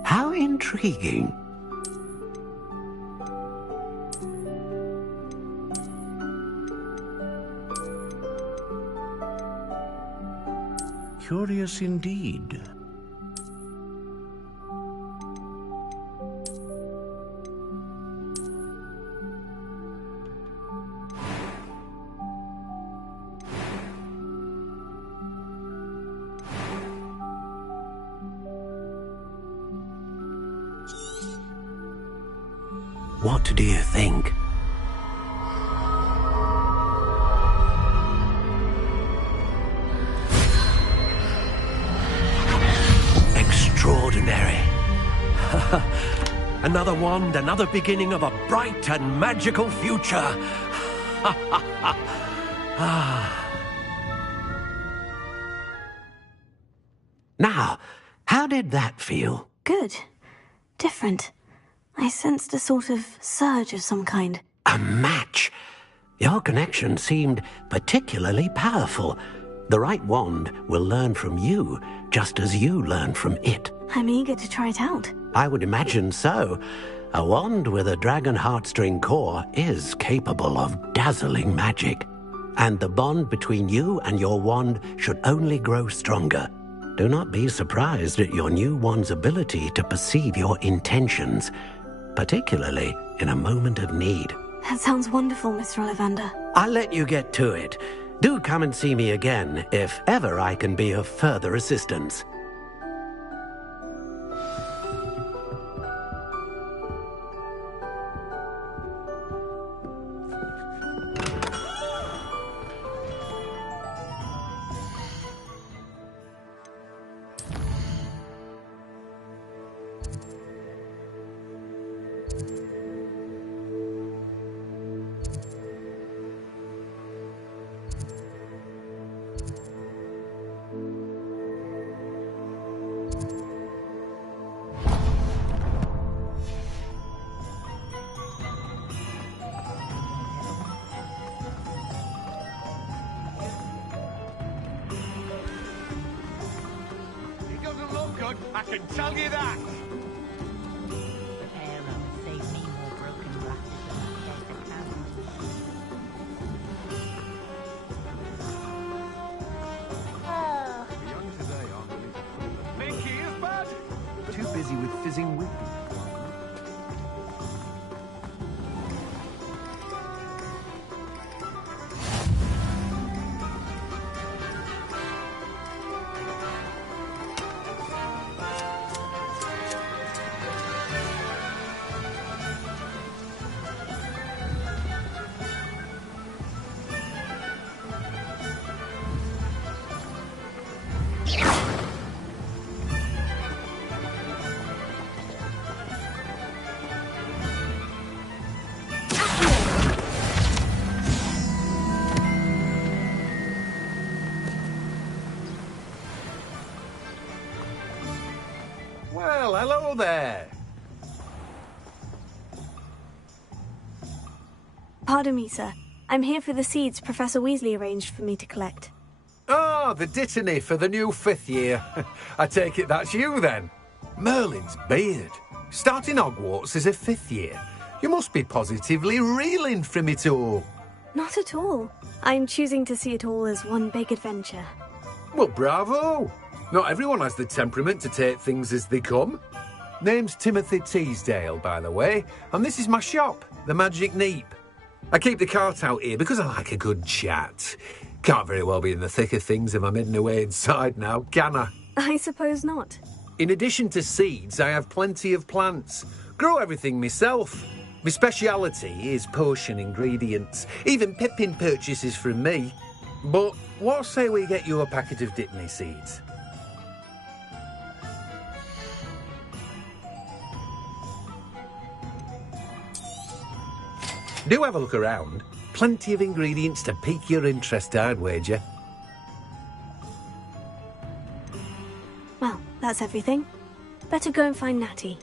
How intriguing. Curious indeed. What do you think? Extraordinary. Another wand, another beginning of a bright and magical future. Now, how did that feel? Good. Different. I sensed a sort of surge of some kind. A match. Your connection seemed particularly powerful. The right wand will learn from you, just as you learn from it. I'm eager to try it out. I would imagine so. A wand with a dragon heartstring core is capable of dazzling magic. And the bond between you and your wand should only grow stronger. Do not be surprised at your new wand's ability to perceive your intentions, particularly in a moment of need. That sounds wonderful, Mr. Ollivander. I'll let you get to it. Do come and see me again if ever I can be of further assistance. I can tell you that. Think he is bad? Too busy with fizzing whipping. Well, hello there. Pardon me, sir. I'm here for the seeds Professor Weasley arranged for me to collect. Oh, the dittany for the new 5th year. I take it that's you, then. Merlin's beard. Starting Hogwarts as a 5th year. You must be positively reeling from it all. Not at all. I'm choosing to see it all as one big adventure. Well, bravo. Not everyone has the temperament to take things as they come. Name's Timothy Teasdale, by the way, and this is my shop, the Magic Neep. I keep the cart out here because I like a good chat. Can't very well be in the thick of things if I'm hidden away inside now, can I? I suppose not. In addition to seeds, I have plenty of plants. Grow everything myself. My speciality is potion ingredients. Even Pippin purchases from me. But what say we get you a packet of Dittany seeds? Do have a look around. Plenty of ingredients to pique your interest, I'd wager. Well, that's everything. Better go and find Natty.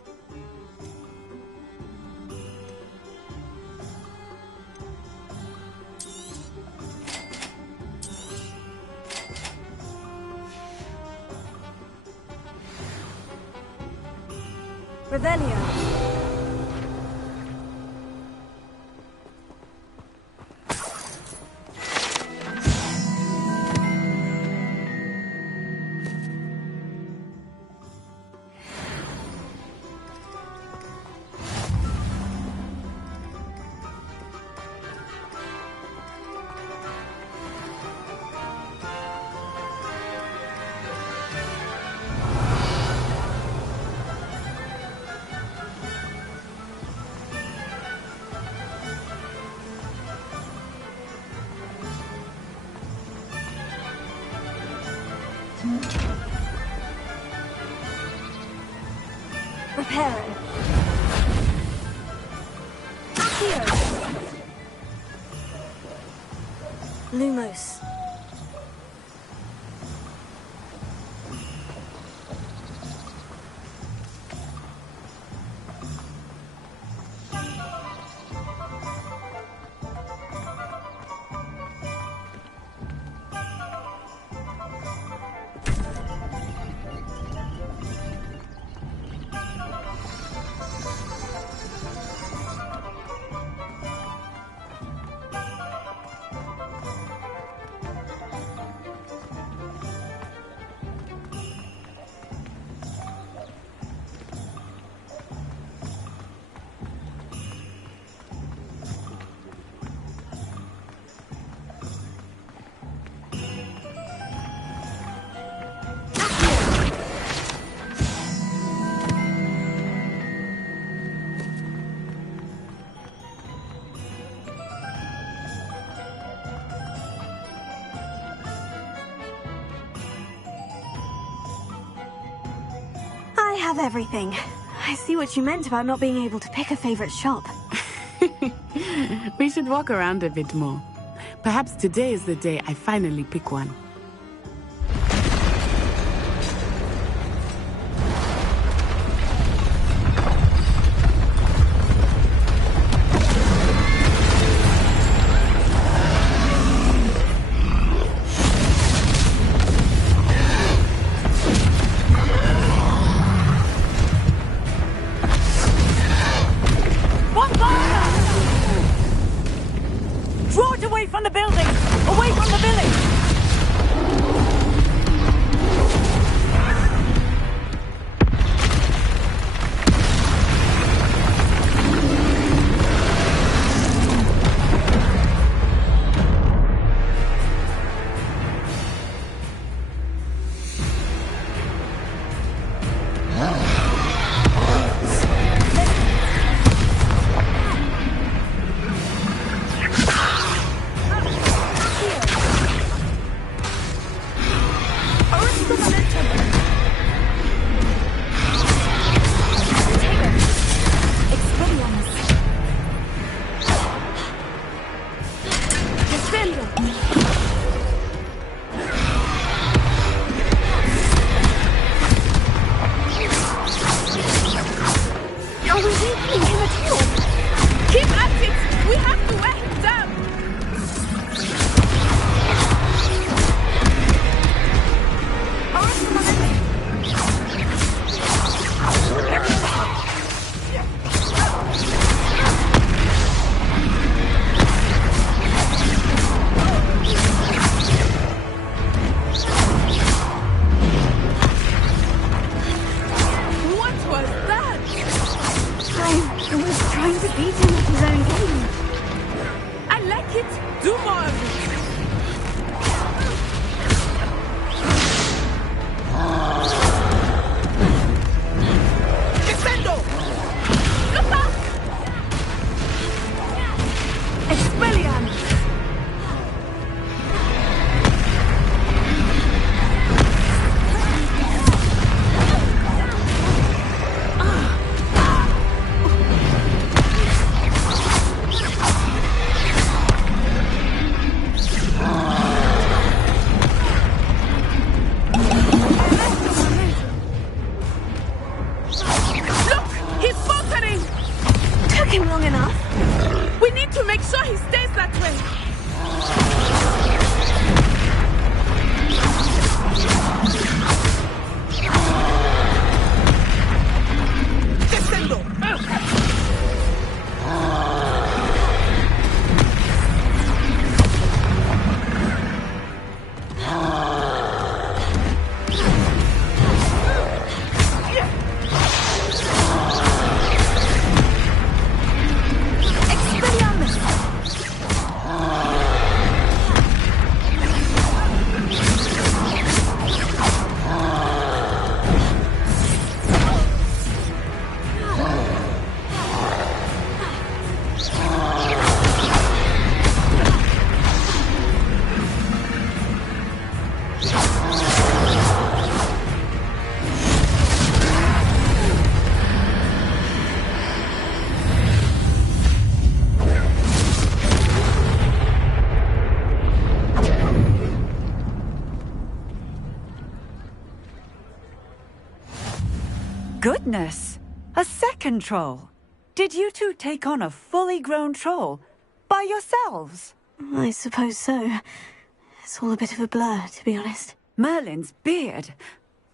Revelio. Reparo. Accio. Lumos. I have everything. I see what you meant about not being able to pick a favorite shop. We should walk around a bit more. Perhaps today is the day I finally pick one. away from the building! Away from the village! Goodness! A second troll! Did you two take on a fully grown troll by yourselves? I suppose so. It's all a bit of a blur, to be honest. Merlin's beard.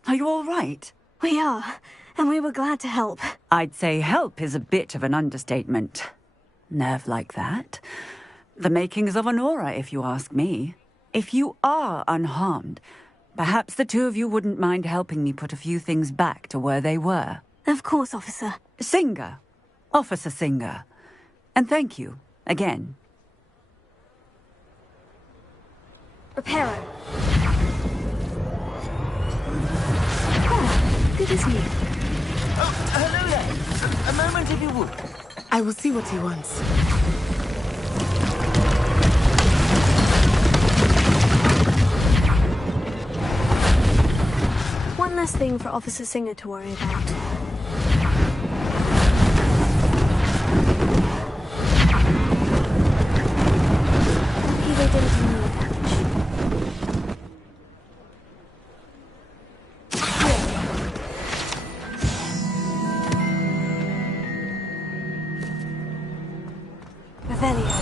Are you all right? We are, and we were glad to help. I'd say help is a bit of an understatement. Nerve like that. The makings of an aura, if you ask me. If you are unharmed, perhaps the two of you wouldn't mind helping me put a few things back to where they were. Of course, officer. Singer. Officer Singer. And thank you, again. Reparo. Oh, good as new. Oh, hello there. A moment if you would. I will see what he wants. One less thing for Officer Singer to worry about. Lucky they didn't do more damage. Revelio.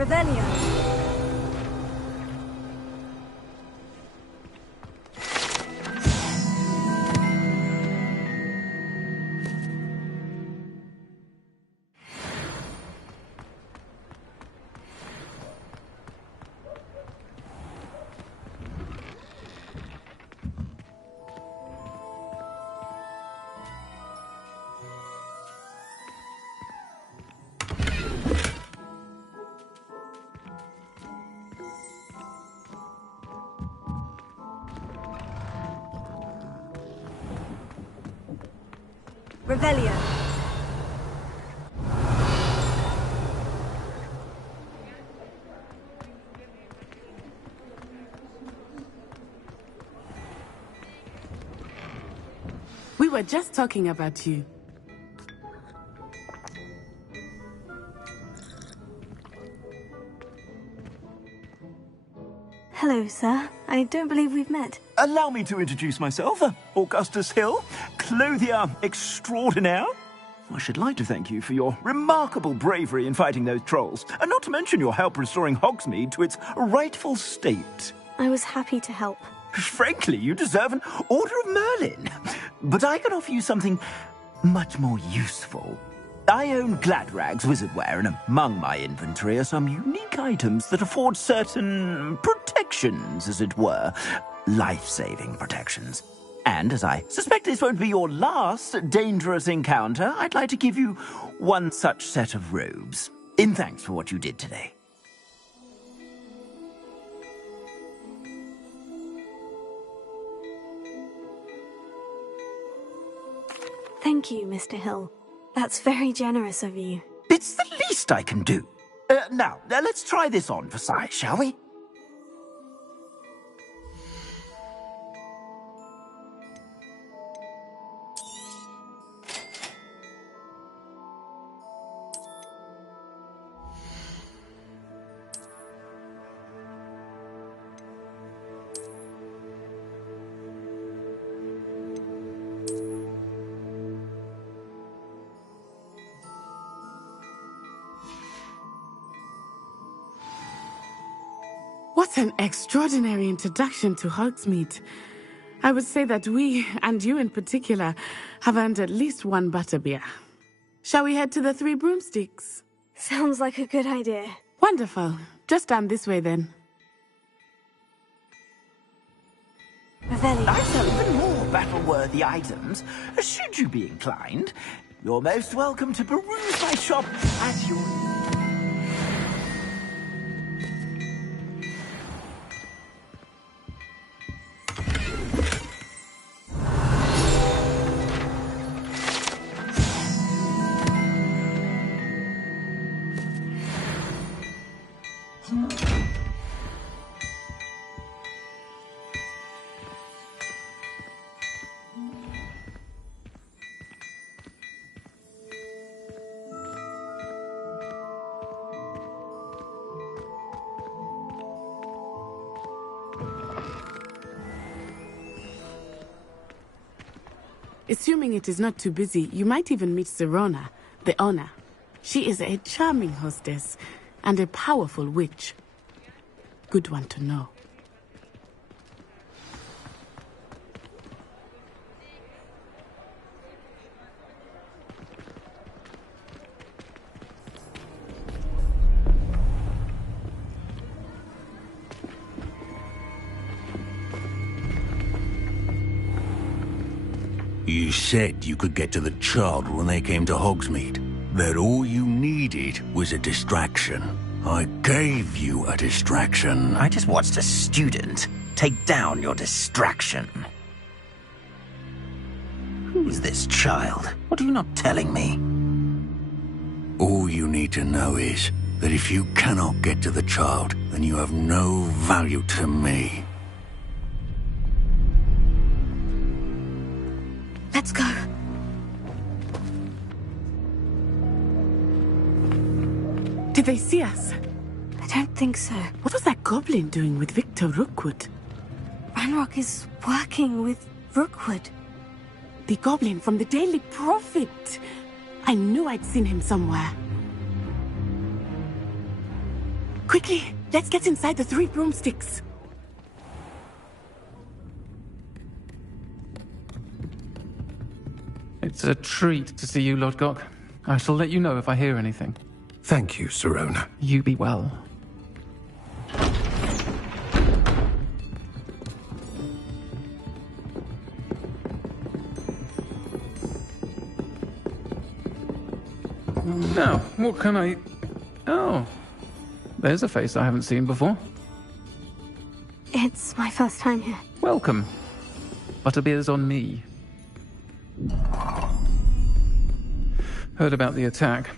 Revelio. Revelio. We were just talking about you. Hello, sir. I don't believe we've met. Allow me to introduce myself, Augustus Hill, clothier extraordinaire. I should like to thank you for your remarkable bravery in fighting those trolls, and not to mention your help restoring Hogsmeade to its rightful state. I was happy to help. Frankly, you deserve an Order of Merlin. But I can offer you something much more useful. I own Gladrag's wizardware, and among my inventory are some unique items that afford certain protections, as it were. Life-saving protections. And as I suspect this won't be your last dangerous encounter, I'd like to give you one such set of robes, in thanks for what you did today. Thank you, Mr. Hill. That's very generous of you. It's the least I can do. Now, let's try this on for size, shall we? What an extraordinary introduction to Hogsmeade. I would say that we, and you in particular, have earned at least one butterbeer. Shall we head to the Three Broomsticks? Sounds like a good idea. Wonderful. Just down this way then. I sell even more battle-worthy items, should you be inclined. You're most welcome to peruse my shop at your... Assuming it is not too busy, you might even meet Sirona, the owner. She is a charming hostess and a powerful witch. Good one to know. You said you could get to the child when they came to Hogsmeade. That all you needed was a distraction. I gave you a distraction. I just watched a student take down your distraction. Who is this child? What are you not telling me? All you need to know is that if you cannot get to the child, then you have no value to me. Let's go. Did they see us? I don't think so. What was that goblin doing with Victor Rookwood? Ranrock is working with Rookwood. The goblin from the Daily Prophet. I knew I'd seen him somewhere. Quickly, let's get inside the 3 broomsticks. It's a treat to see you, Lodgok. I shall let you know if I hear anything. Thank you, Sirona. You be well. Now, what can I... Oh, there's a face I haven't seen before. It's my first time here. Welcome. Butterbeer's on me. Heard about the attack.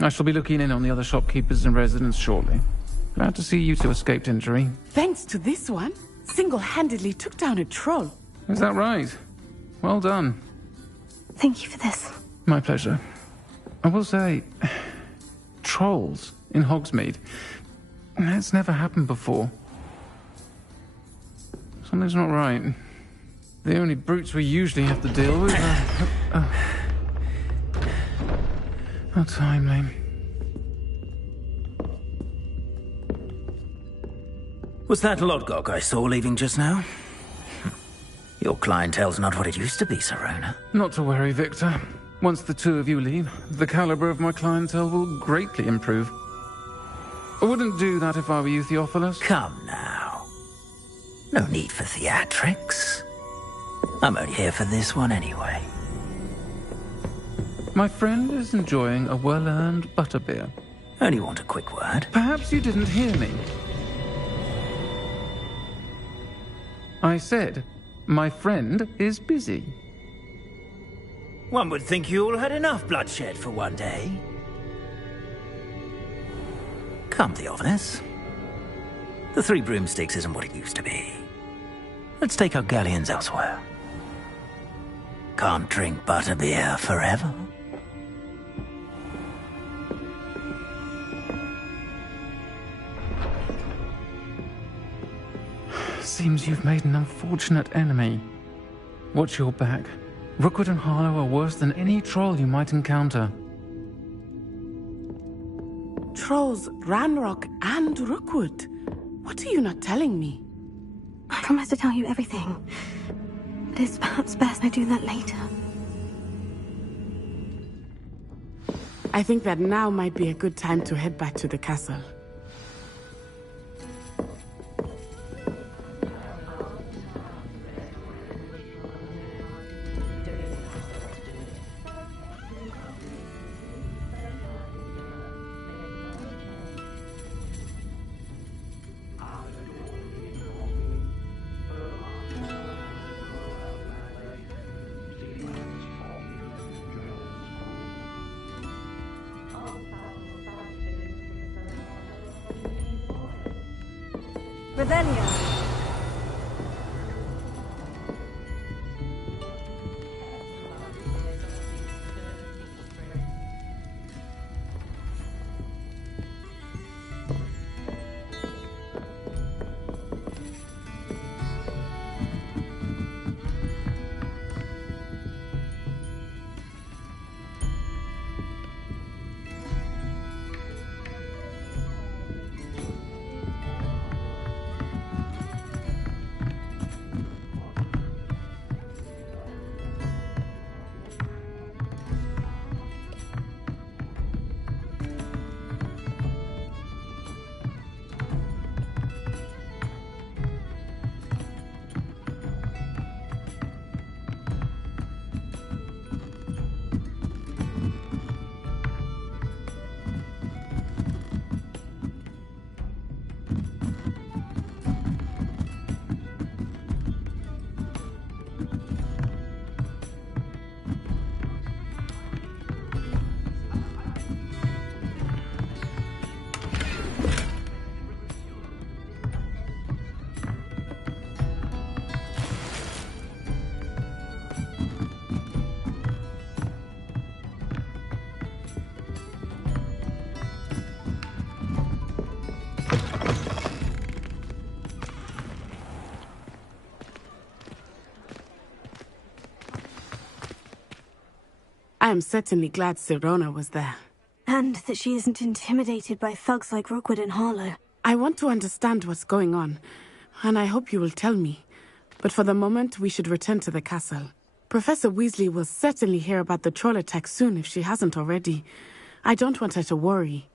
I shall be looking in on the other shopkeepers and residents shortly. Glad to see you two escaped injury. Thanks to this one, single-handedly took down a troll. Is that right? Well done. Thank you for this. My pleasure. I will say, trolls in Hogsmeade. That's never happened before. Something's not right. The only brutes we usually have to deal with are... How timely. Was that Lodgok I saw leaving just now? Your clientele's not what it used to be, Sirona. Not to worry, Victor. Once the two of you leave, the caliber of my clientele will greatly improve. I wouldn't do that if I were you, Theophilus. Come now. No need for theatrics. I'm only here for this one anyway. My friend is enjoying a well-earned butterbeer. Only want a quick word. Perhaps you didn't hear me. I said, my friend is busy. One would think you all had enough bloodshed for one day. Come, Theophilus. The 3 broomsticks isn't what it used to be. Let's take our galleons elsewhere. Can't drink butterbeer forever. Seems you've made an unfortunate enemy. Watch your back. Rookwood and Harlow are worse than any troll you might encounter. Trolls, Ranrock, and Rookwood. What are you not telling me? I promise to tell you everything. But it's perhaps best I do that later. I think that now might be a good time to head back to the castle. Revelio. I am certainly glad Sirona was there. And that she isn't intimidated by thugs like Rookwood and Harlow. I want to understand what's going on, and I hope you will tell me. But for the moment, we should return to the castle. Professor Weasley will certainly hear about the troll attack soon if she hasn't already. I don't want her to worry.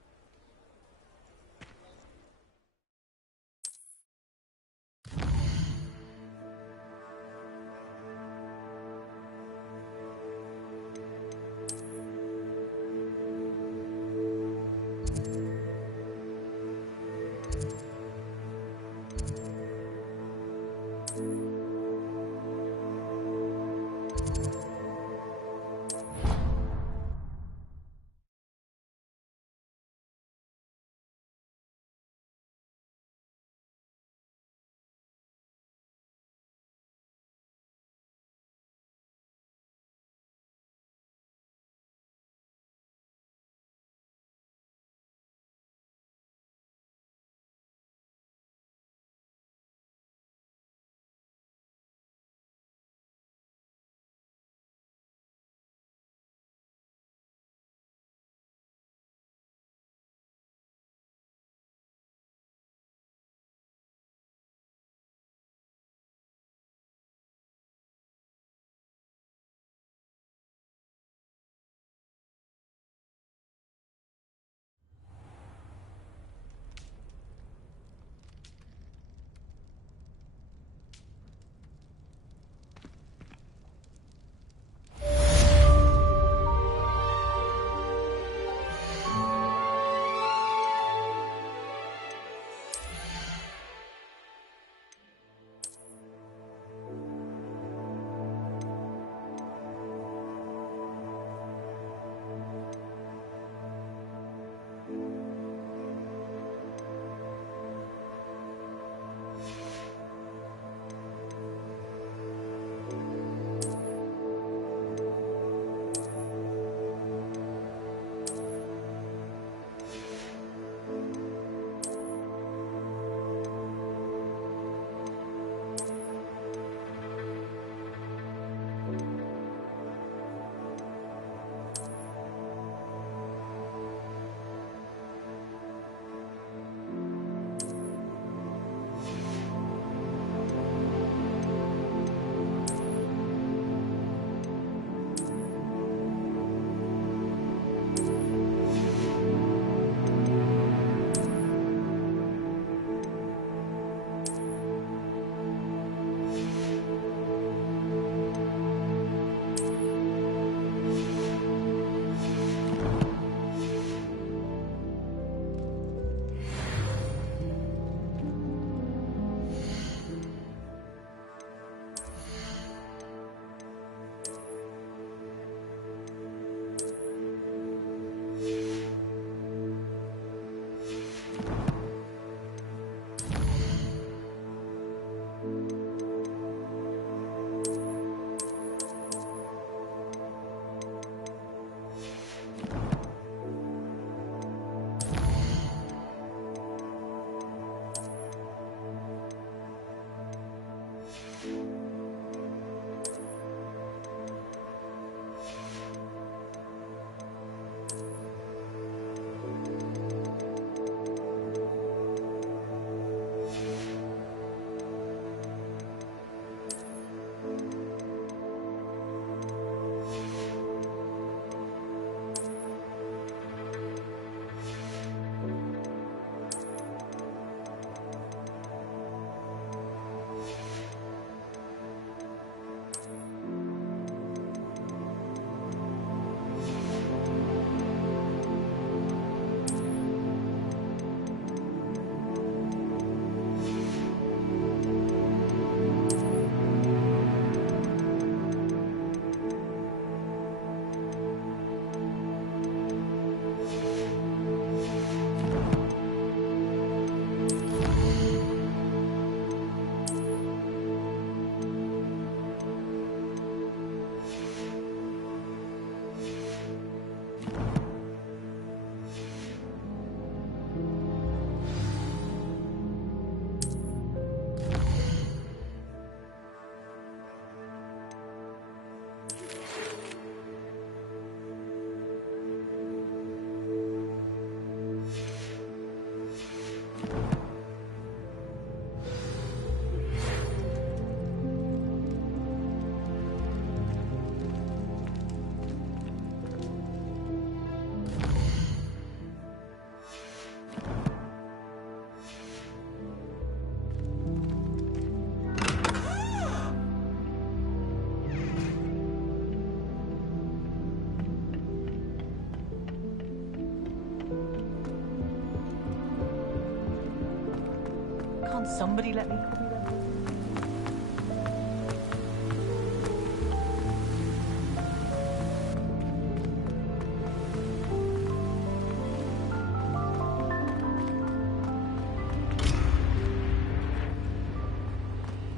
Can't somebody let me copy them?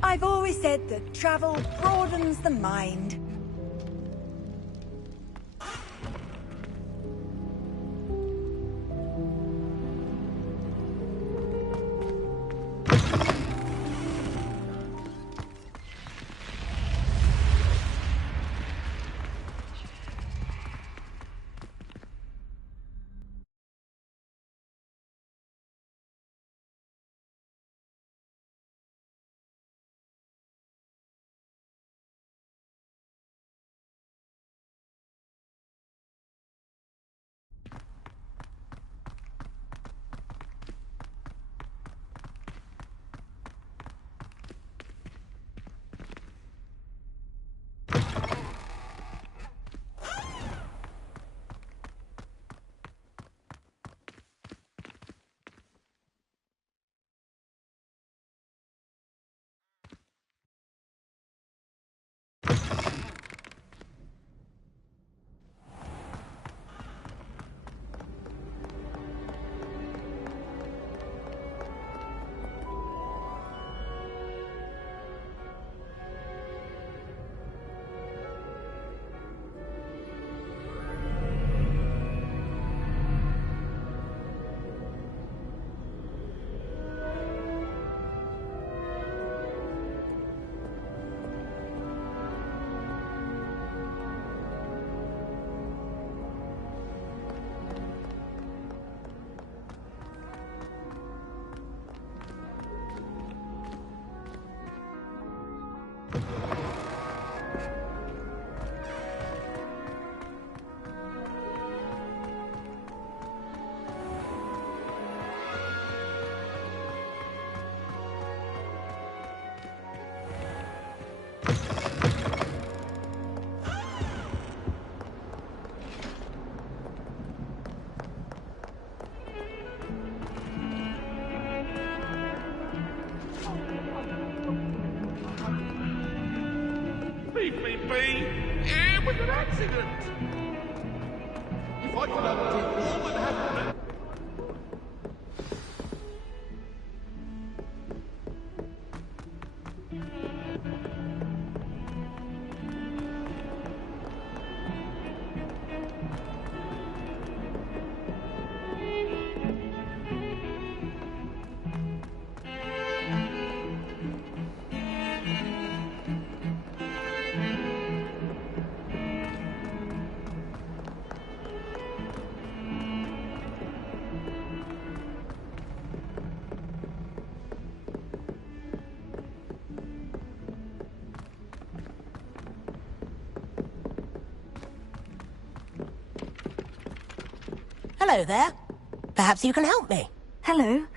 I've always said that travel broadens the mind. Leave me be! It was an accident! If I could undo all that happened... Hello there. Perhaps you can help me. Hello.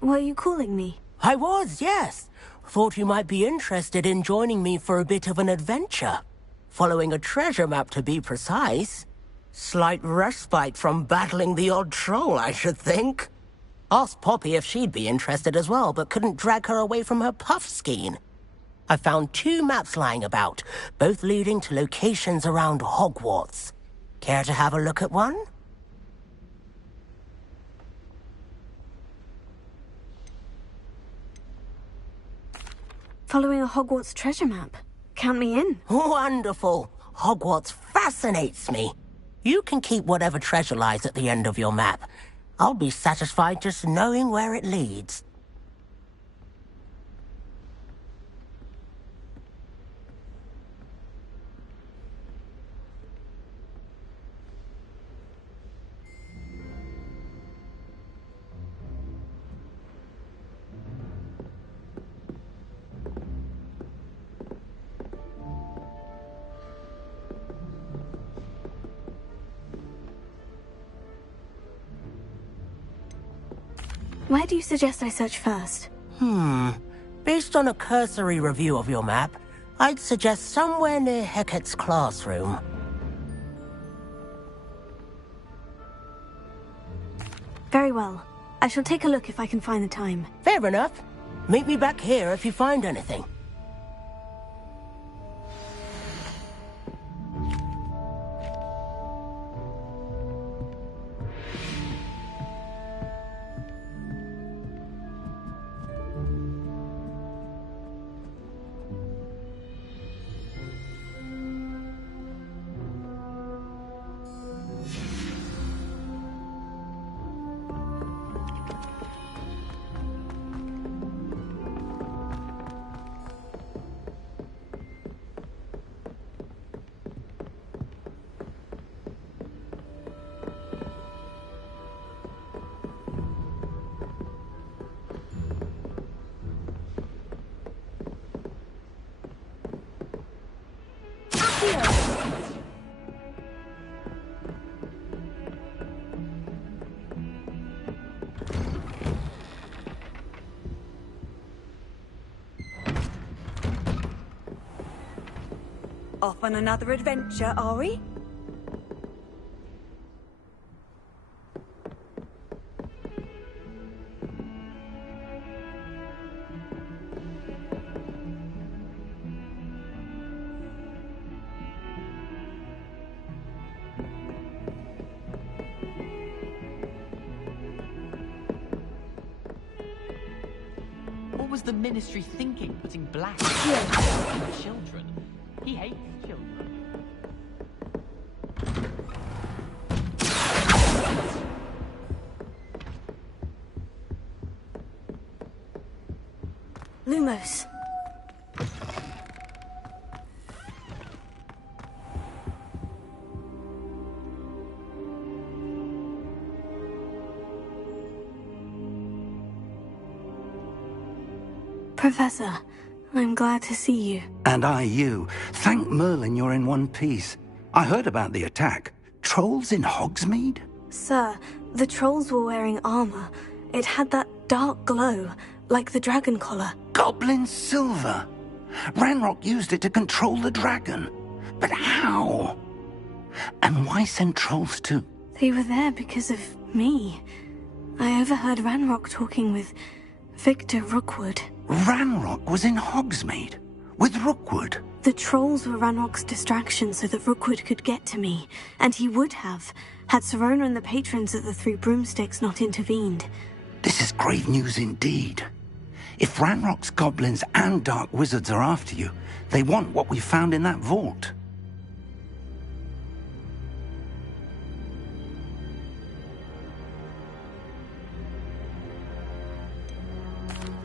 Were you calling me? I was, yes. Thought you might be interested in joining me for a bit of an adventure. Following a treasure map, to be precise. Slight respite from battling the odd troll, I should think. Asked Poppy if she'd be interested as well, but couldn't drag her away from her puff skein. I found 2 maps lying about, both leading to locations around Hogwarts. Care to have a look at one? Following a Hogwarts treasure map. Count me in. Wonderful. Hogwarts fascinates me. You can keep whatever treasure lies at the end of your map. I'll be satisfied just knowing where it leads. Where do you suggest I search first? Based on a cursory review of your map, I'd suggest somewhere near Hecat's classroom. Very well. I shall take a look if I can find the time. Fair enough. Meet me back here if you find anything. Off on another adventure, are we? What was the Ministry thinking, putting black on children? He hates children. Lumos. Professor, I'm glad to see you. And I you. Thank Merlin you're in one piece. I heard about the attack. Trolls in Hogsmeade? Sir, the trolls were wearing armor. It had that dark glow, like the dragon collar. Goblin silver. Ranrock used it to control the dragon. But how? And why send trolls too? They were there because of me. I overheard Ranrock talking with Victor Rookwood. Ranrock was in Hogsmeade? With Rookwood? The trolls were Ranrock's distraction so that Rookwood could get to me. And he would have, had Serona and the patrons at the Three Broomsticks not intervened. This is grave news indeed. If Ranrock's goblins and dark wizards are after you, they want what we found in that vault.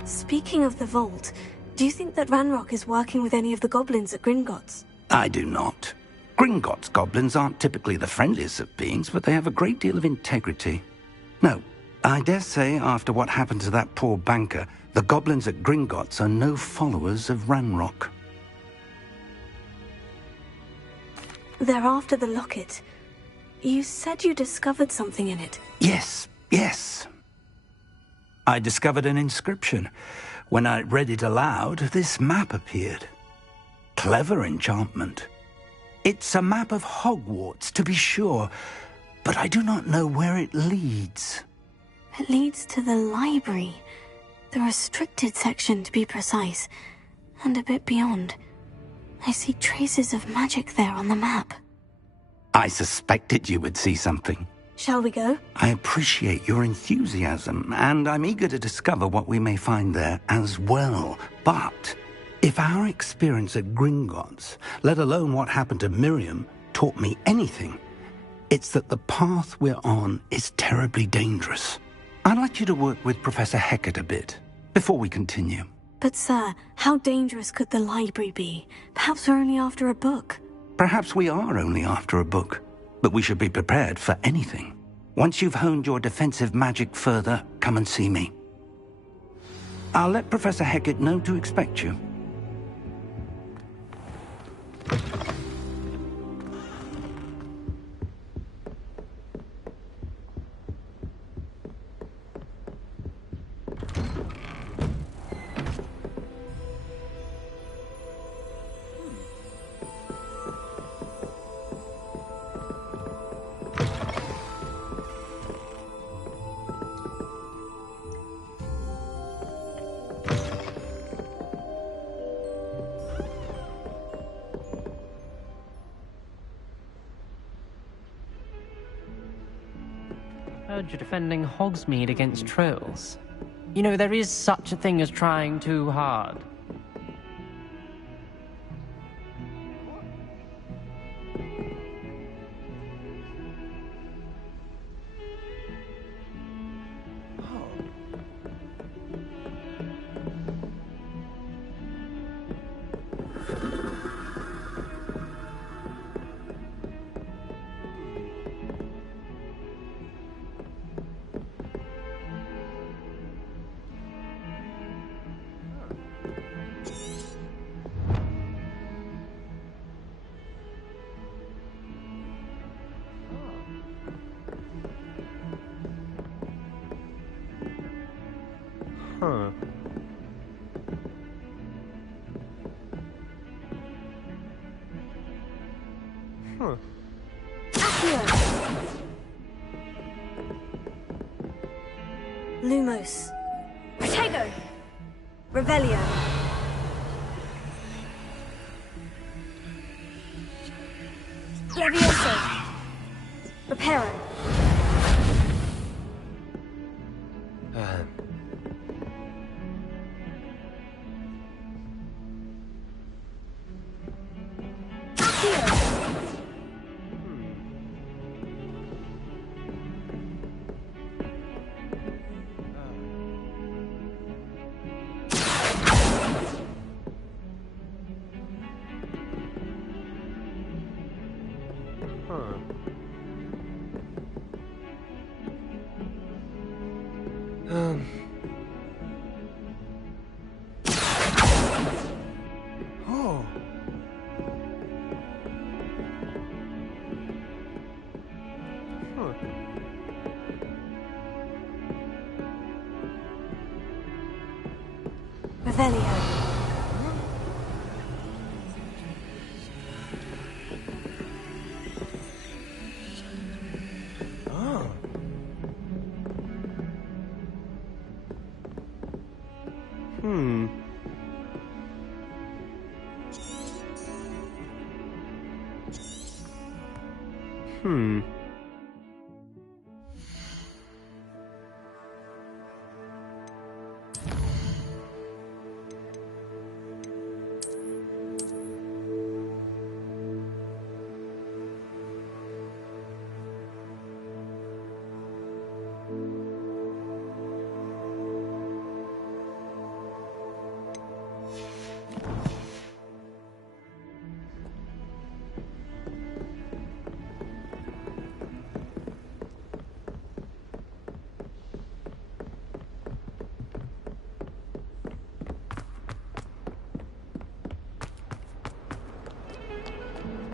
Speaking of the vault, do you think that Ranrock is working with any of the goblins at Gringotts? I do not. Gringotts goblins aren't typically the friendliest of beings, but they have a great deal of integrity. No, I dare say after what happened to that poor banker, the goblins at Gringotts are no followers of Ranrock. They're after the locket. You said you discovered something in it. Yes. I discovered an inscription. When I read it aloud, this map appeared. Clever enchantment. It's a map of Hogwarts, to be sure, but I do not know where it leads. It leads to the library. The restricted section, to be precise. And a bit beyond. I see traces of magic there on the map. I suspected you would see something. Shall we go? I appreciate your enthusiasm, and I'm eager to discover what we may find there as well. But if our experience at Gringotts, let alone what happened to Miriam, taught me anything, it's that the path we're on is terribly dangerous. I'd like you to work with Professor Hecat a bit before we continue. But sir, how dangerous could the library be? Perhaps we're only after a book. Perhaps we are only after a book. But we should be prepared for anything. Once you've honed your defensive magic further, come and see me. I'll let Professor Hecat know to expect you. You're defending Hogsmeade against trolls. You know, there is such a thing as trying too hard. Huh. Huh. Lumos. Protego. Revelio. Levioso. Reparo. Oh. Huh. Revelio. Oh. Hmm. Hmm.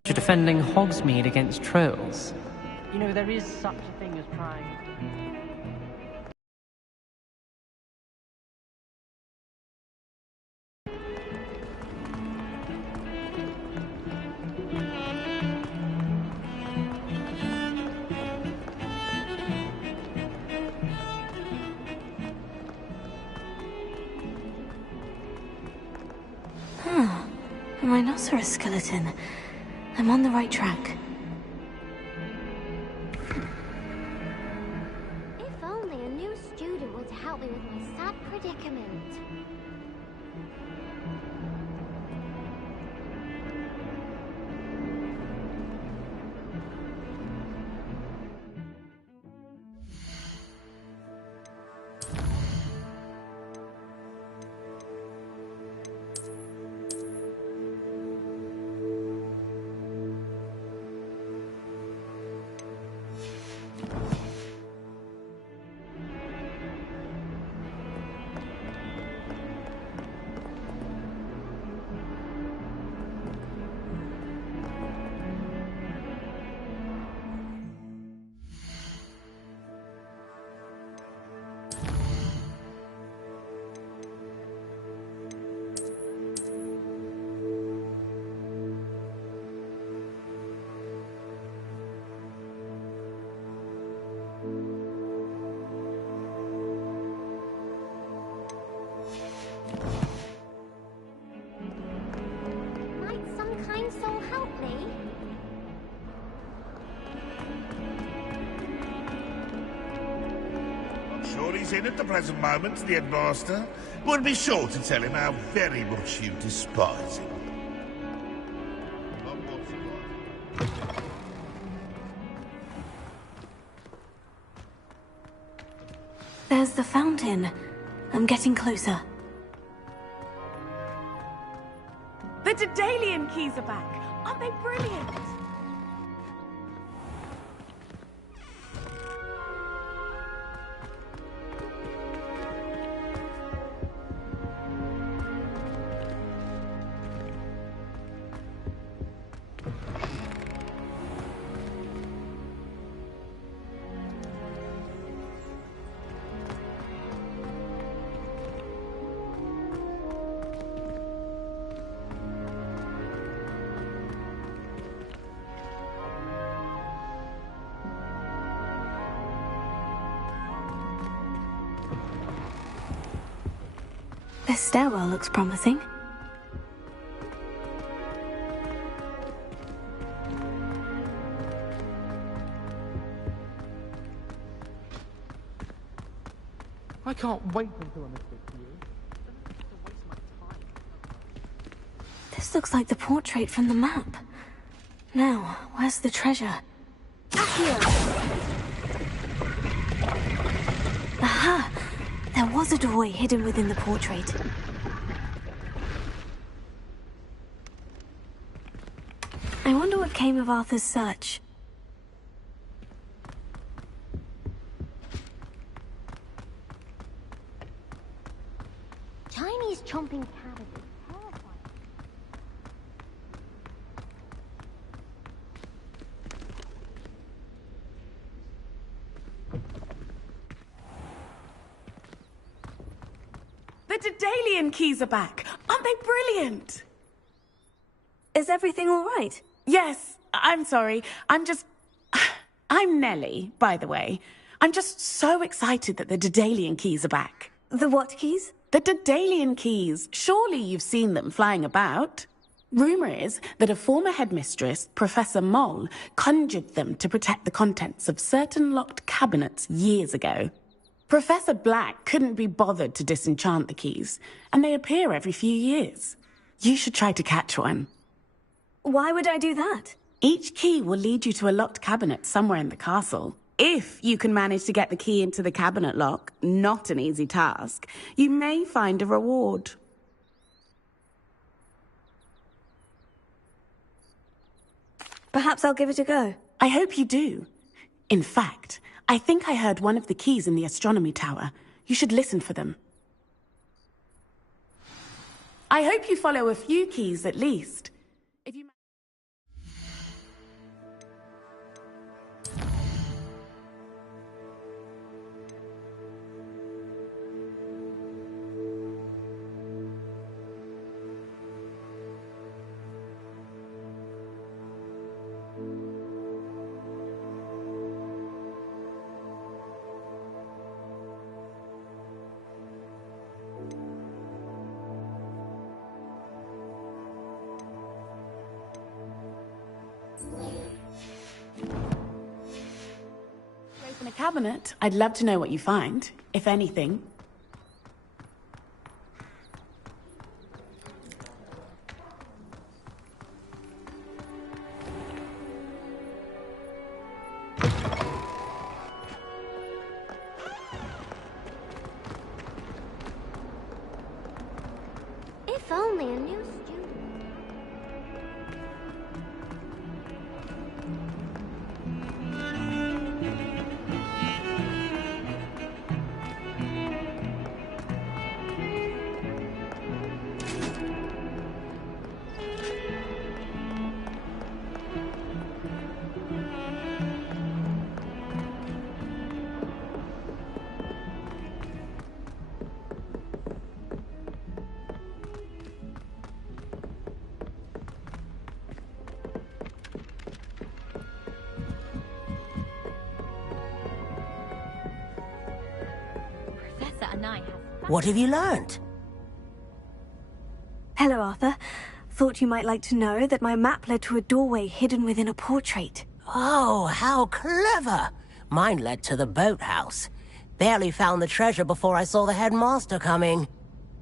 You're defending Hogsmeade against trolls. You know, there is such a thing as trying... Huh. A rhinoceros skeleton. I'm on the right track. If only a new student were to help me with my sad predicament. he's in at the present moment, the headmaster. Would be sure to tell him how very much you despise him. There's the fountain. I'm getting closer. The Daedalian keys are back. Aren't they brilliant? This stairwell looks promising. I can't wait until I'm a bit to you. This looks like the portrait from the map. Now, where's the treasure? Here! Aha! There was a doorway hidden within the portrait. I wonder what came of Arthur's search. Chinese chomping cabbages. Terrifying. The Daedalian keys are back. Aren't they brilliant? Is everything all right? Yes, I'm sorry. I'm Nellie, by the way. I'm just so excited that the Daedalian keys are back. The what keys? The Daedalian keys. Surely you've seen them flying about. Rumour is that a former headmistress, Professor Moll, conjured them to protect the contents of certain locked cabinets years ago. Professor Black couldn't be bothered to disenchant the keys, and they appear every few years. You should try to catch one. Why would I do that? Each key will lead you to a locked cabinet somewhere in the castle. If you can manage to get the key into the cabinet lock, not an easy task, you may find a reward. Perhaps I'll give it a go. I hope you do. In fact, I think I heard one of the keys in the astronomy tower. You should listen for them. I hope you follow a few keys at least. If you... Open a cabinet. I'd love to know what you find, if anything. If only a new student. What have you learned? Hello, Arthur. Thought you might like to know that my map led to a doorway hidden within a portrait. Oh, how clever! Mine led to the boathouse. Barely found the treasure before I saw the headmaster coming.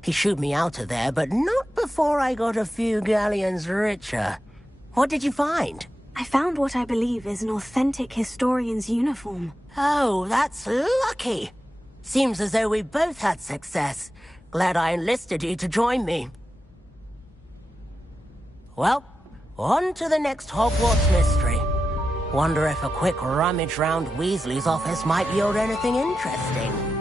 He shooed me out of there, but not before I got a few galleons richer. What did you find? I found what I believe is an authentic historian's uniform. Oh, that's lucky. Seems as though we both had success. Glad I enlisted you to join me. Well, on to the next Hogwarts mystery. Wonder if a quick rummage round Weasley's office might yield anything interesting.